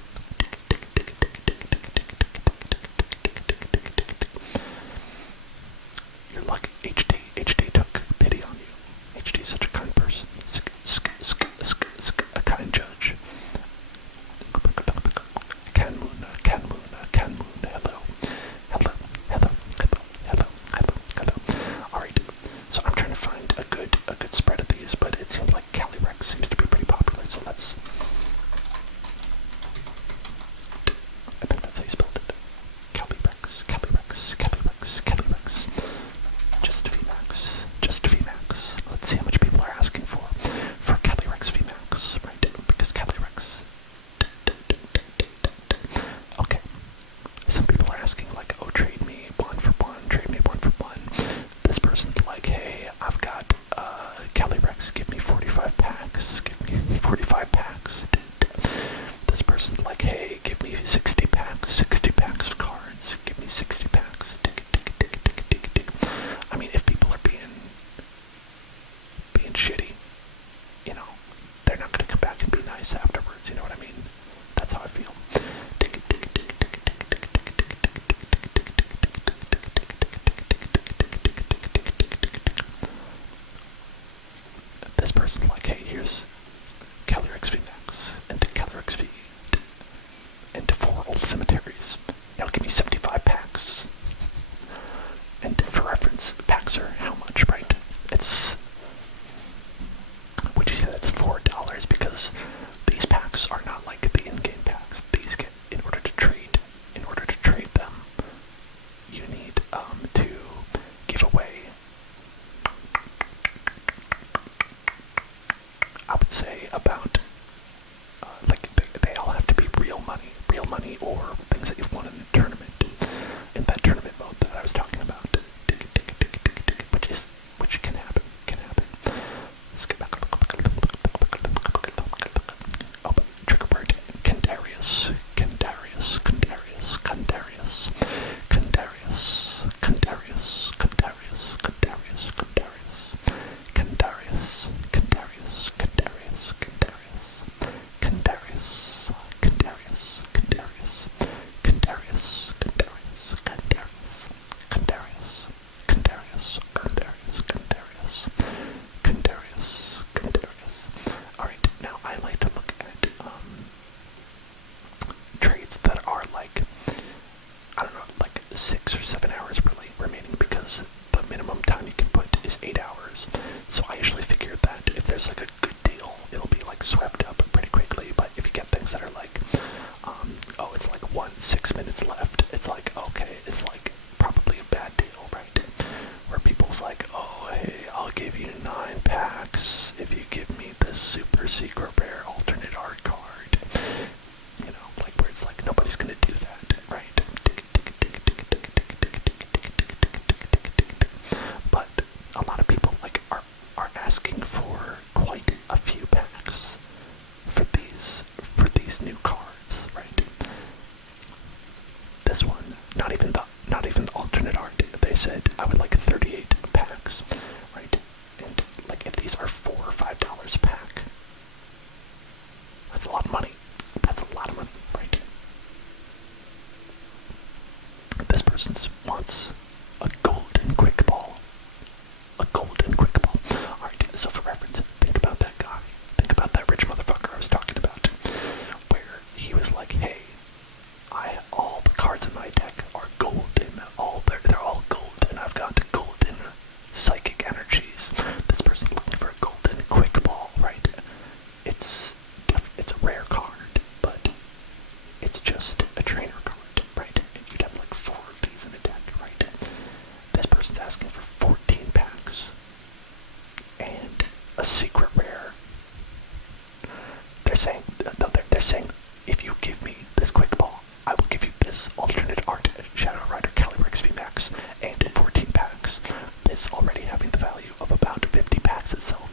You're lucky. HD took pity on you. HD's such a kind person. A kind judge. Canmoon, hello. Alright, so I'm trying to find a good spread of these, but it seems like Calyrex seems to be pretty popular, so let's... I think that's how you spelled it. Calyrex. Just VMAX. Let's see how much people are asking for Calyrex VMAX, right? Because Calyrex... Okay. Some people are asking, like, oh, trade me one for one. This person's like, hey, I've got Calyrex, give me 45 packs. This person's like, hey, give me 60 packs of cards. Give me 60 packs. I mean, if people are being shitty, they're not going to come back and be nice afterwards, you know what I mean? That's how I feel. This person's like, hey, here's Calyrex VMAX and Calyrex V and 4 old cemeteries. Now give me 75 packs. And for reference, packs are how much, right? Would you say that's $4? Because these packs are not like the in-game packs. These get, in order to trade them, you need to give away, I would say about, they all have to be real money or things that you've won in a tournament, in that tournament mode that I was talking about, which can happen. Oh, trigger word, Candarius. they're saying, if you give me this quick ball, I will give you this alternate art Shadow Rider Calyrex VMAX and 14 packs. This already having the value of about 50 packs itself.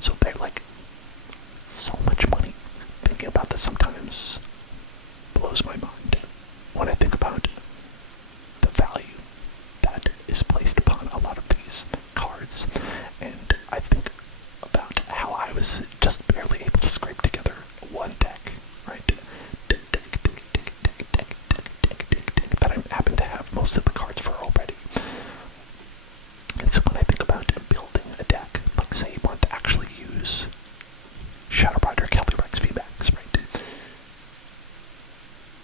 So they're like, so much money. Thinking about this sometimes blows my mind. When I think about the value that is placed upon a lot of these cards, and I think about how I was just barely able to scrape together one deck, right? That I happen to have most of the cards for already. And so when I think about building a deck, like say you want to actually use Shadow Rider Calyrex VMAX, right?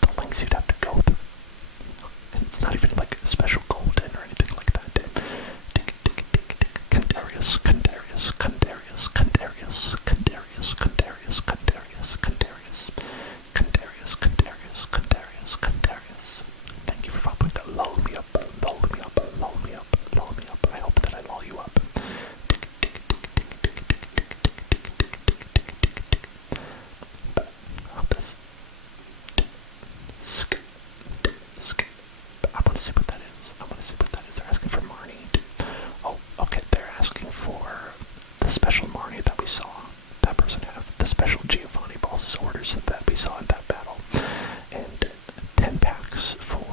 The links you'd have to go through. And it's not even like special golden or anything like that. Candarius, Candarius, Candarius, Candarius, Candarius, Candarius, Candarius, Candarius, Candarius, Candarius, Candarius, Candarius. Thank you for following that. Lull me up, lull me up, lull me up, lull me up. I hope that I lull you up. This. I want to see what that is. I want to see what that is. They're asking for Marnie. Oh, okay. They're asking for the special Marnie that we saw. That person have the special Giovanni Boss's orders that we saw in that battle, and 10 packs for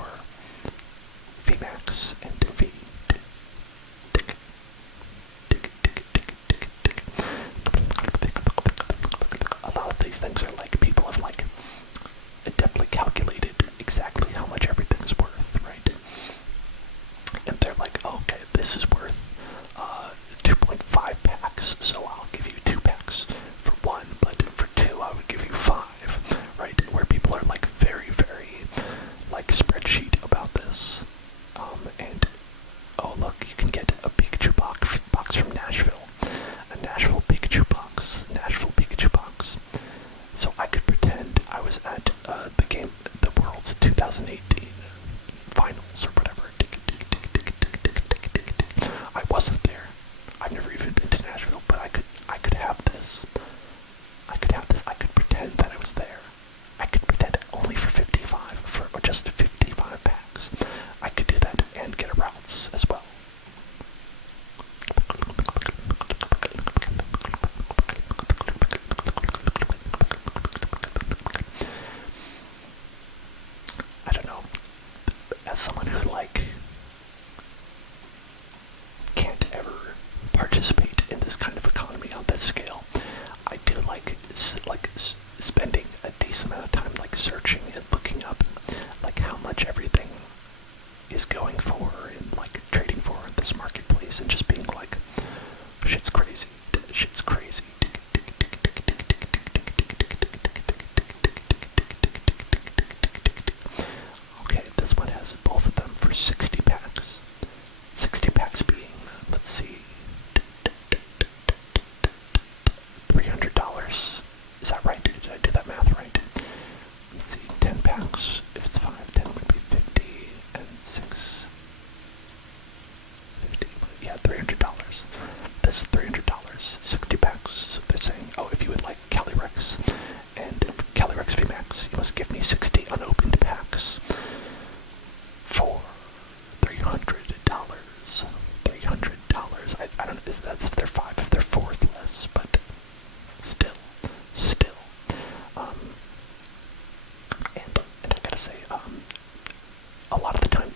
VMAX and V. A lot of these things are like people have like adeptly calculated exactly how much everything's worth, right? And they're like, okay, this is worth 2.5 packs, so I'll give you 2 packs for 1, but for 2 I would give you 5, right? Where people are like very, very like spreadsheet about this. And oh look, you can get a Pikachu box from Nashville. A Nashville Pikachu box. Nashville Pikachu box. So I could pretend I was at the World's 2018 finals or whatever. I wasn't there. I've never even been to Nashville, but I could have this. I could pretend that I was there. I could pretend only for 55, or just 55 packs. I could do that and get a routes as well. I don't know. As someone who like can't ever participate in this kind of economy on this scale, I do like spending a decent amount of time like searching and looking up like how much everything is going for and like trading for in this marketplace, and just being like, shit's crazy, shit's crazy. Okay, this one has both of them for 60 packs. 60 packs being, let's see, $300. Is that right? Did I do that math right? Let's see, 10 packs. If it's 5, 10 would be 50, and 6, 50. Yeah, $300. This is $300. 60 packs. So they're saying, oh, if you would like Calyrex and Calyrex VMAX, you must give me 60 unopened packs for $300. $300. I don't know. That's if they're 5, if they're 4, it's less, but still. And I gotta say, a lot of the time,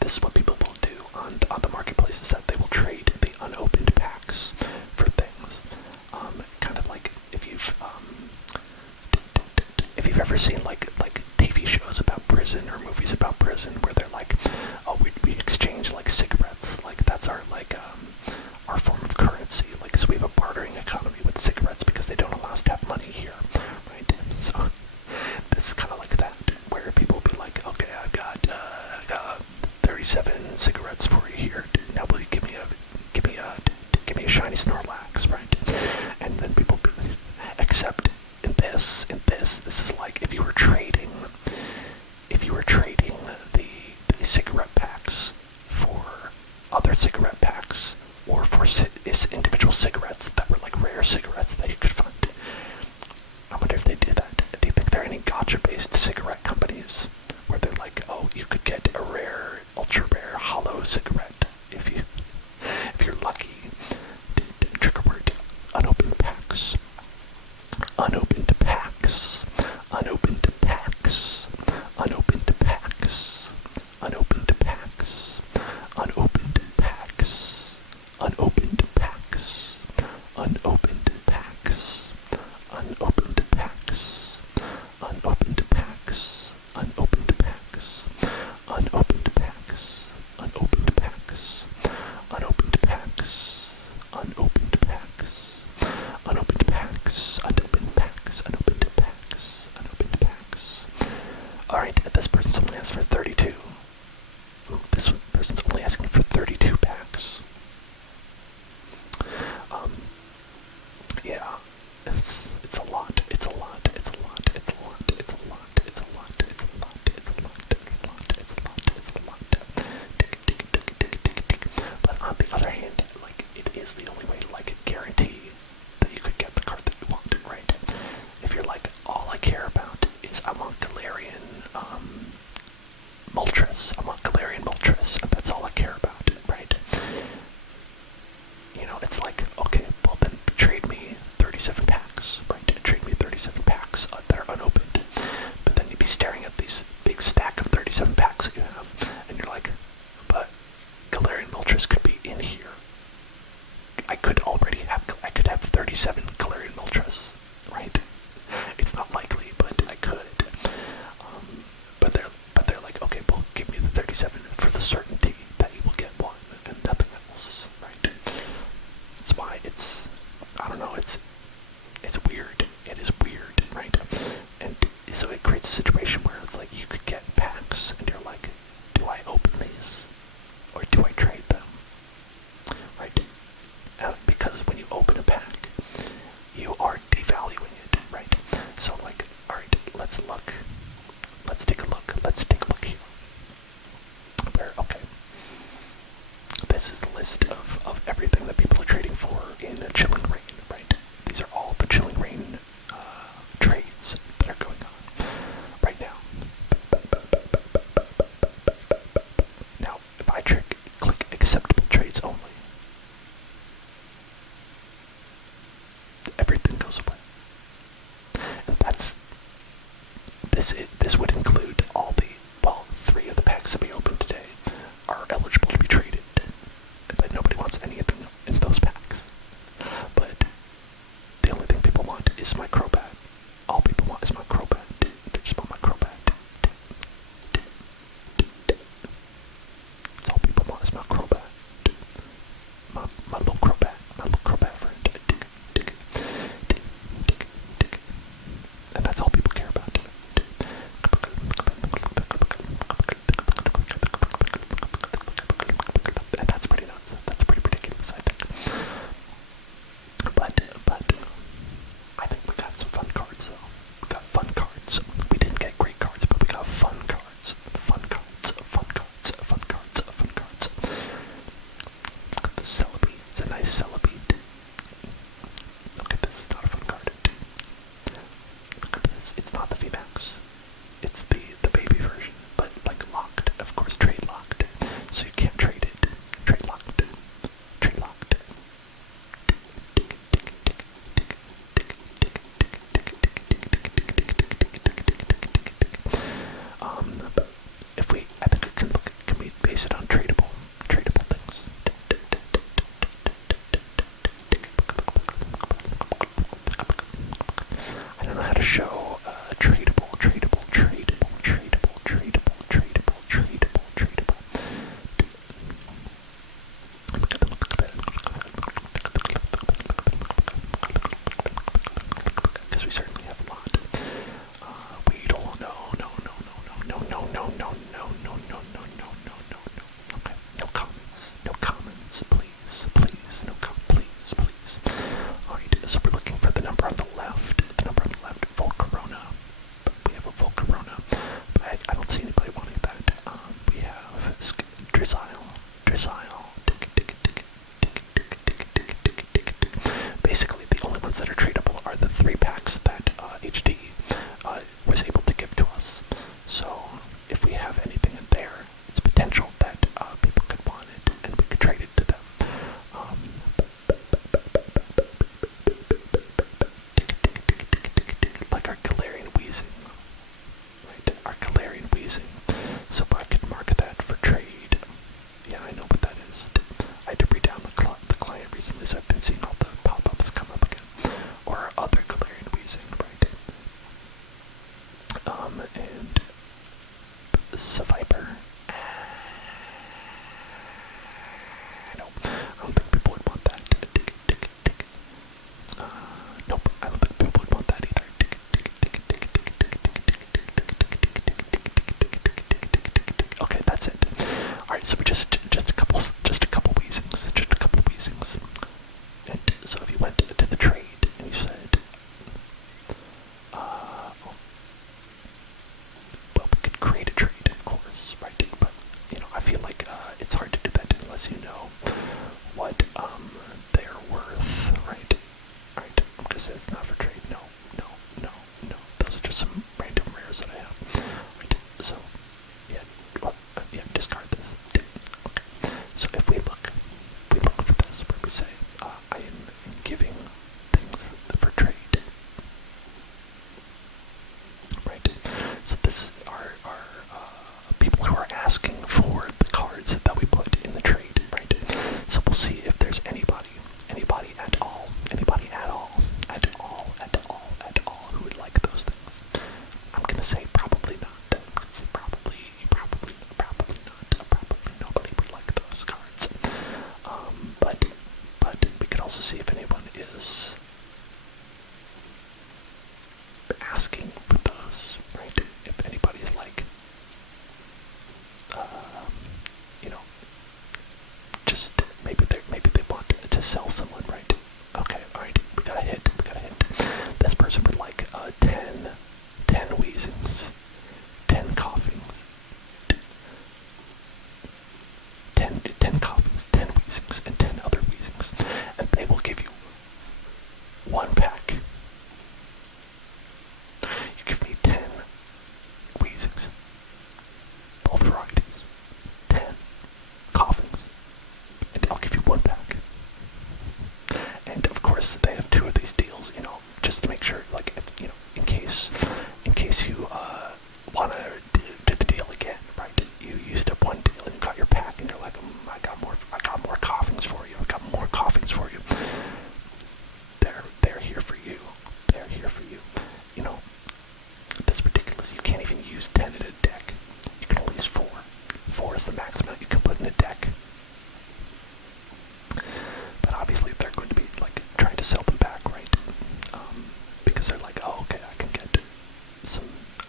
this is what people will do on the marketplace, is that they will trade the unopened packs for things. Kind of like if you've ever seen like TV shows about prison or movies about prison where they're like, oh, we exchange like cigarettes, like that's our our form of currency, like, so we have a bartering economy with cigarettes because they don't allow us to have money here, right? So this is kind of like that, where people will be like, okay, I've got 37 cigarettes for you here. Now will you give me a shiny Snorlax, right? And then people except in this is like if you were trading the cigarette packs for other cigarette packs, or for individual cigarettes creates a situation where it's like you could get packs, and you're like, do I open these, or do I trade them? Right? Because when you open a pack, you are devaluing it, right? So like, alright, let's look. Let's take a look. Let's take a look here. Okay. This is the list of everything that people are trading for in the Chilling Reign, right? These are all the Chilling Reign trades that are going on right now. Now, if I click acceptable trades only, everything goes away. And this would include all the, well, 3 of the packs that we opened today are eligible to be traded, but nobody wants anything in those packs. But the only thing people want is my Crobat. All people want is my Crobat. They just want my Crobat. That's all people want is my Crobat. My little Crobat. My little Crobat friend. And that's all people care about. And that's pretty nuts. That's pretty ridiculous, I think. But I think we got some fun cards, though. We got fun cards. We didn't get great cards, but we got fun cards. Fun cards. Fun cards. Fun cards. Fun cards. Look at the Celebi. It's a nice Celebi. Okay, this is not a fun card. Look at this. It's not the VMAX. It's the baby version, but like locked. Of course, trade locked. So you can't trade it. Trade locked. Trade locked. I think can we base it on tradable things? I don't know how to show tradable. Because we certainly have a lot. We don't know. No. Okay, no comments, please. Alright, so we're looking for the number on the left. Volcarona. We have a Volcarona, but I don't see anybody wanting that. We have Drizzile. Basically, the only ones that are tradable are the 3 packs that HD was able to give to us. So, if we have anything in there, it's potential that people could want it, and we could trade it to them. Like our Galarian Weezing. Right, our Galarian Weezing. So I could mark that for trade. Yeah, I know what that is. I had to read down the client recently, so I've been seeing all the pop-ups come up again. Or other Galarian Weezing, right? And Seviper. I don't think people would want that. Nope, I don't think people would want that either. Okay, that's it. Alright, so we just a couple Weezings. And so if you went to the trade and you said, well, we could create a trade, of course.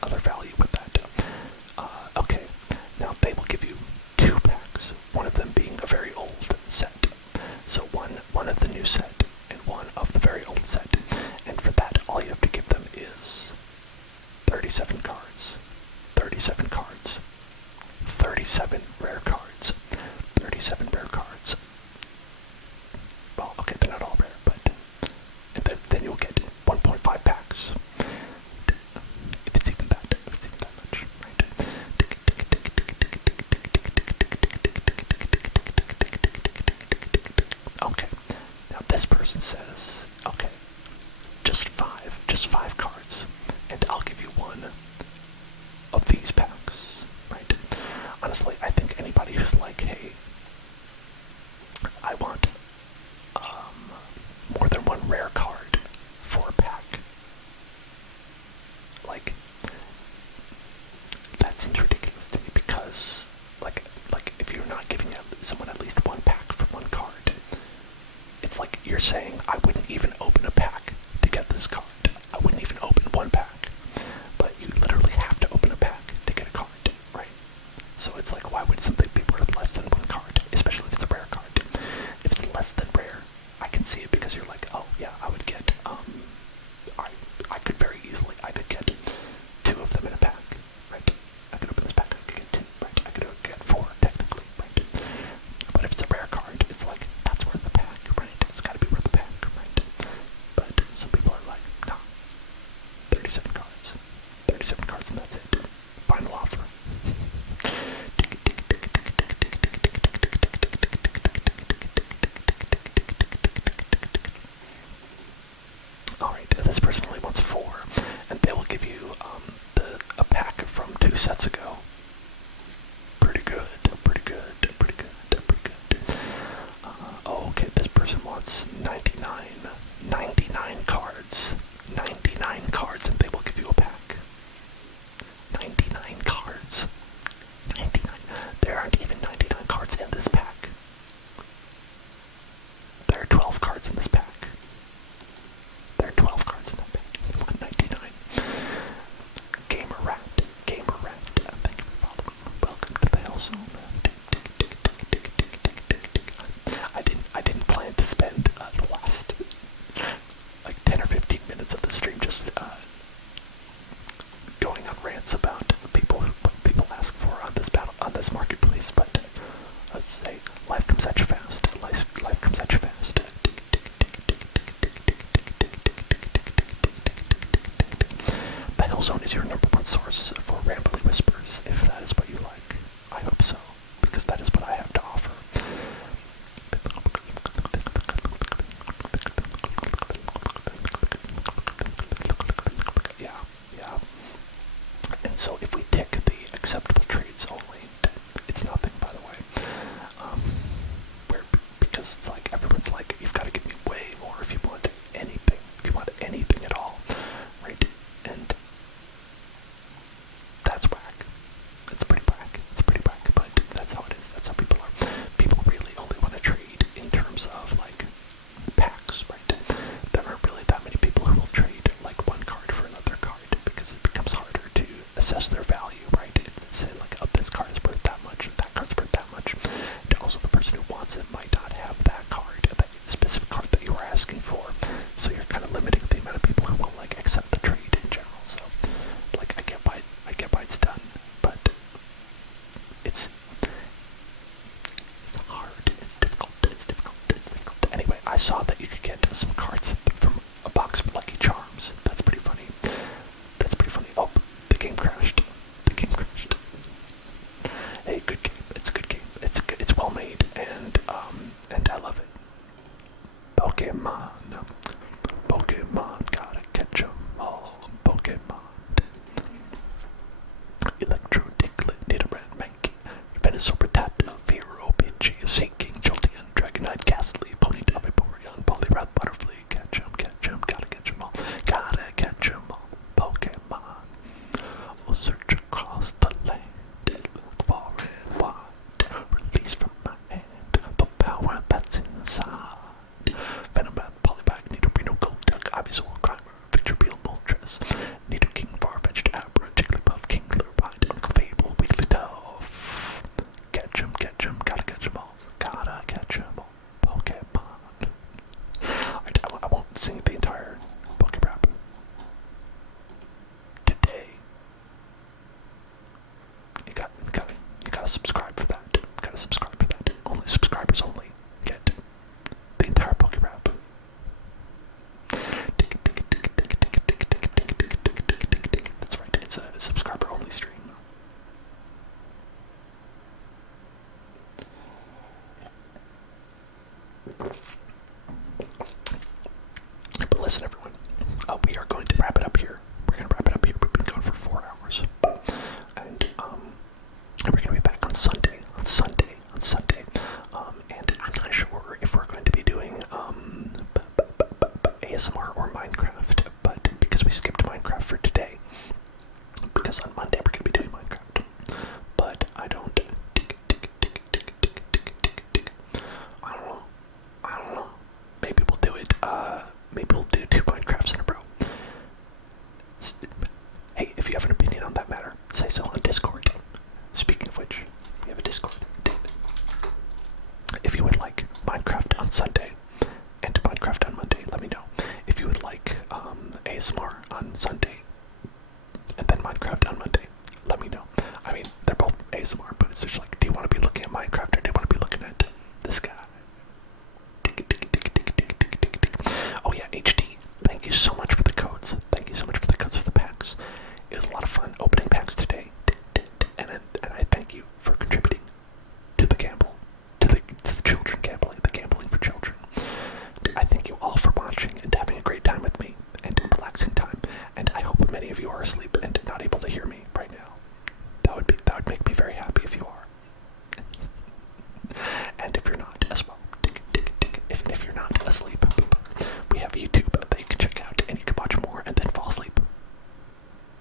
other value with that. Okay, now they will give you 2 packs, one of them being a very old set. So one of the new set and one of the very old set. And for that, all you have to give them is 37 cards. 37 cards. 37 rare cards. 37 rare cards. Well, okay, they're not all rare, but and then you'll get 1.5 packs. If it's even that much, right? Okay, now this person says, okay, just five cards, and I'll give you one of these packs, right? Honestly, I think anybody who's like, hey, I want more than one rare card for a pack, like, that seems ridiculous to me, because like if you're not giving someone at least one pack for one card, it's like you're saying I wouldn't even open a pack to get this card. I wouldn't even open one pack, but you literally have to open a pack to get a card, right? So it's like, why would something be worth less than one card, especially if it's a rare card? If it's less than rare, I can see it, because you're like, oh yeah, I would get, I could very easily, I could get 2 of them in a pack, right? I could open this pack, I could get 2, right? I could get 4, technically, right? But if it's a rare card, it's like, that's worth the pack, right? It's gotta be worth the pack, right? But some people are like, nah, 37 cards. 37 cards and that's it. Final offer. Alright, this person only wants 4, and they will give you a pack from 2 sets ago. Pretty good. Oh, okay, this person wants 99 cards. 99 cards, and they will give you a pack. 99 cards. 99. There aren't even 99 cards in this pack. There are 12 cards in this pack. There are 12 cards in that pack. 199. Gamer Rat. Thank you for following. Welcome to the Hell Zone. I didn't plan to spend the last like 10 or 15 minutes of the stream just going on rants about what people ask for on this marketplace, but let's say life comes at you fast. Life comes at you fast. The Hell Zone is your #1 source for rambly whispers, if that is what you like. I hope so, because that is what I have to offer. Yeah. And so if we tick the acceptable trades only, it's nothing, by the way. Because it's like, everyone's like, you've got to give me way more if you want anything. If you want anything at all, right? And that's whack. It's pretty whack. But that's how it is. That's how people are. People really only want to trade in terms of, like, packs, right? There aren't really that many people who will trade, like, one card for another card, because it becomes harder to assess their value, right? Say, like, oh, this card is worth that much, that card's worth that much. And also the person who wants it might not have that card, that specific card that you were asking for. So you're kind of limiting the amount of people who will, like, accept the trade in general. So, like, I get why it's done, but it's hard, it's difficult. Anyway, I saw that you could get some cards from a box of Lucky Charms. That's pretty funny. Oh, the game crashed.